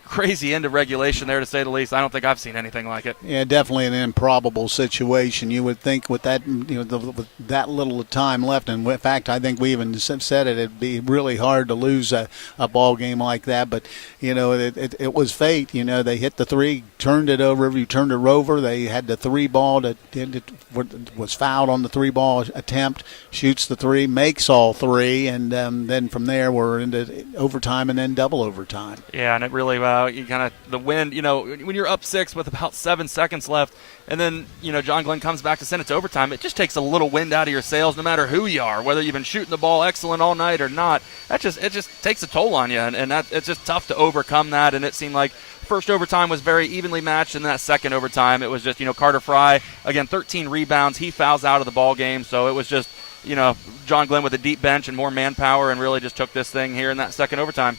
crazy end of regulation there, to say the least. I don't think I've seen anything like it. Yeah, definitely an improbable situation. You would think with that, with that little time left, and in fact, I think we even said it'd be really hard to lose a ball game like that. But it was fate. They hit the three, turned it over. You turned it over. They had the 3 ball that was fouled on the 3 ball attempt. Shoots the 3, makes all 3, and then from there we're into overtime and then double overtime. Yeah, and it really, you kind of, the wind, when you're up 6 with about 7 seconds left, and then, John Glenn comes back to send it to overtime, it just takes a little wind out of your sails no matter who you are, whether you've been shooting the ball excellent all night or not. It just takes a toll on you, and it's just tough to overcome that, and it seemed like first overtime was very evenly matched, and that second overtime, it was just, Carter Fry, again, 13 rebounds. He fouls out of the ball game, so it was just, John Glenn with a deep bench and more manpower and really just took this thing here in that second overtime.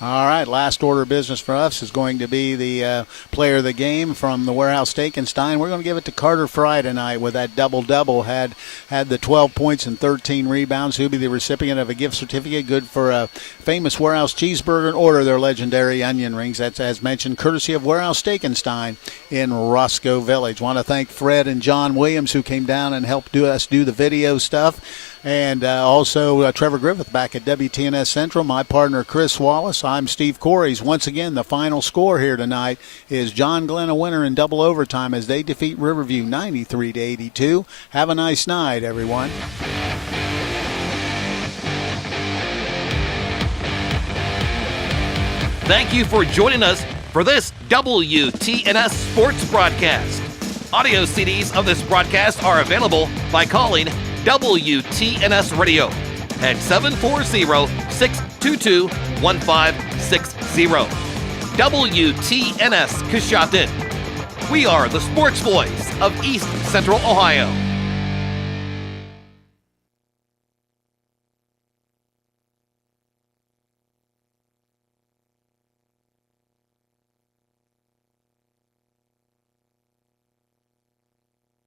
All right, last order of business for us is going to be the player of the game from the Warehouse Steak and Stein. We're going to give it to Carter Fry tonight with that double-double. Had the 12 points and 13 rebounds. He'll be the recipient of a gift certificate good for a famous Warehouse cheeseburger and order their legendary onion rings. That's, as mentioned, courtesy of Warehouse Steak and Stein in Roscoe Village. Want to thank Fred and John Williams, who came down and helped us do the video stuff. And also Trevor Griffith back at WTNS Central. My partner, Chris Wallace. I'm Steve Corries. Once again, the final score here tonight is John Glenn a winner in double overtime as they defeat Riverview 93-82. Have a nice night, everyone. Thank you for joining us for this WTNS Sports broadcast. Audio CDs of this broadcast are available by calling WTNS Radio at 740-622-1560. WTNS Coshocton. We are the sports voice of East Central Ohio.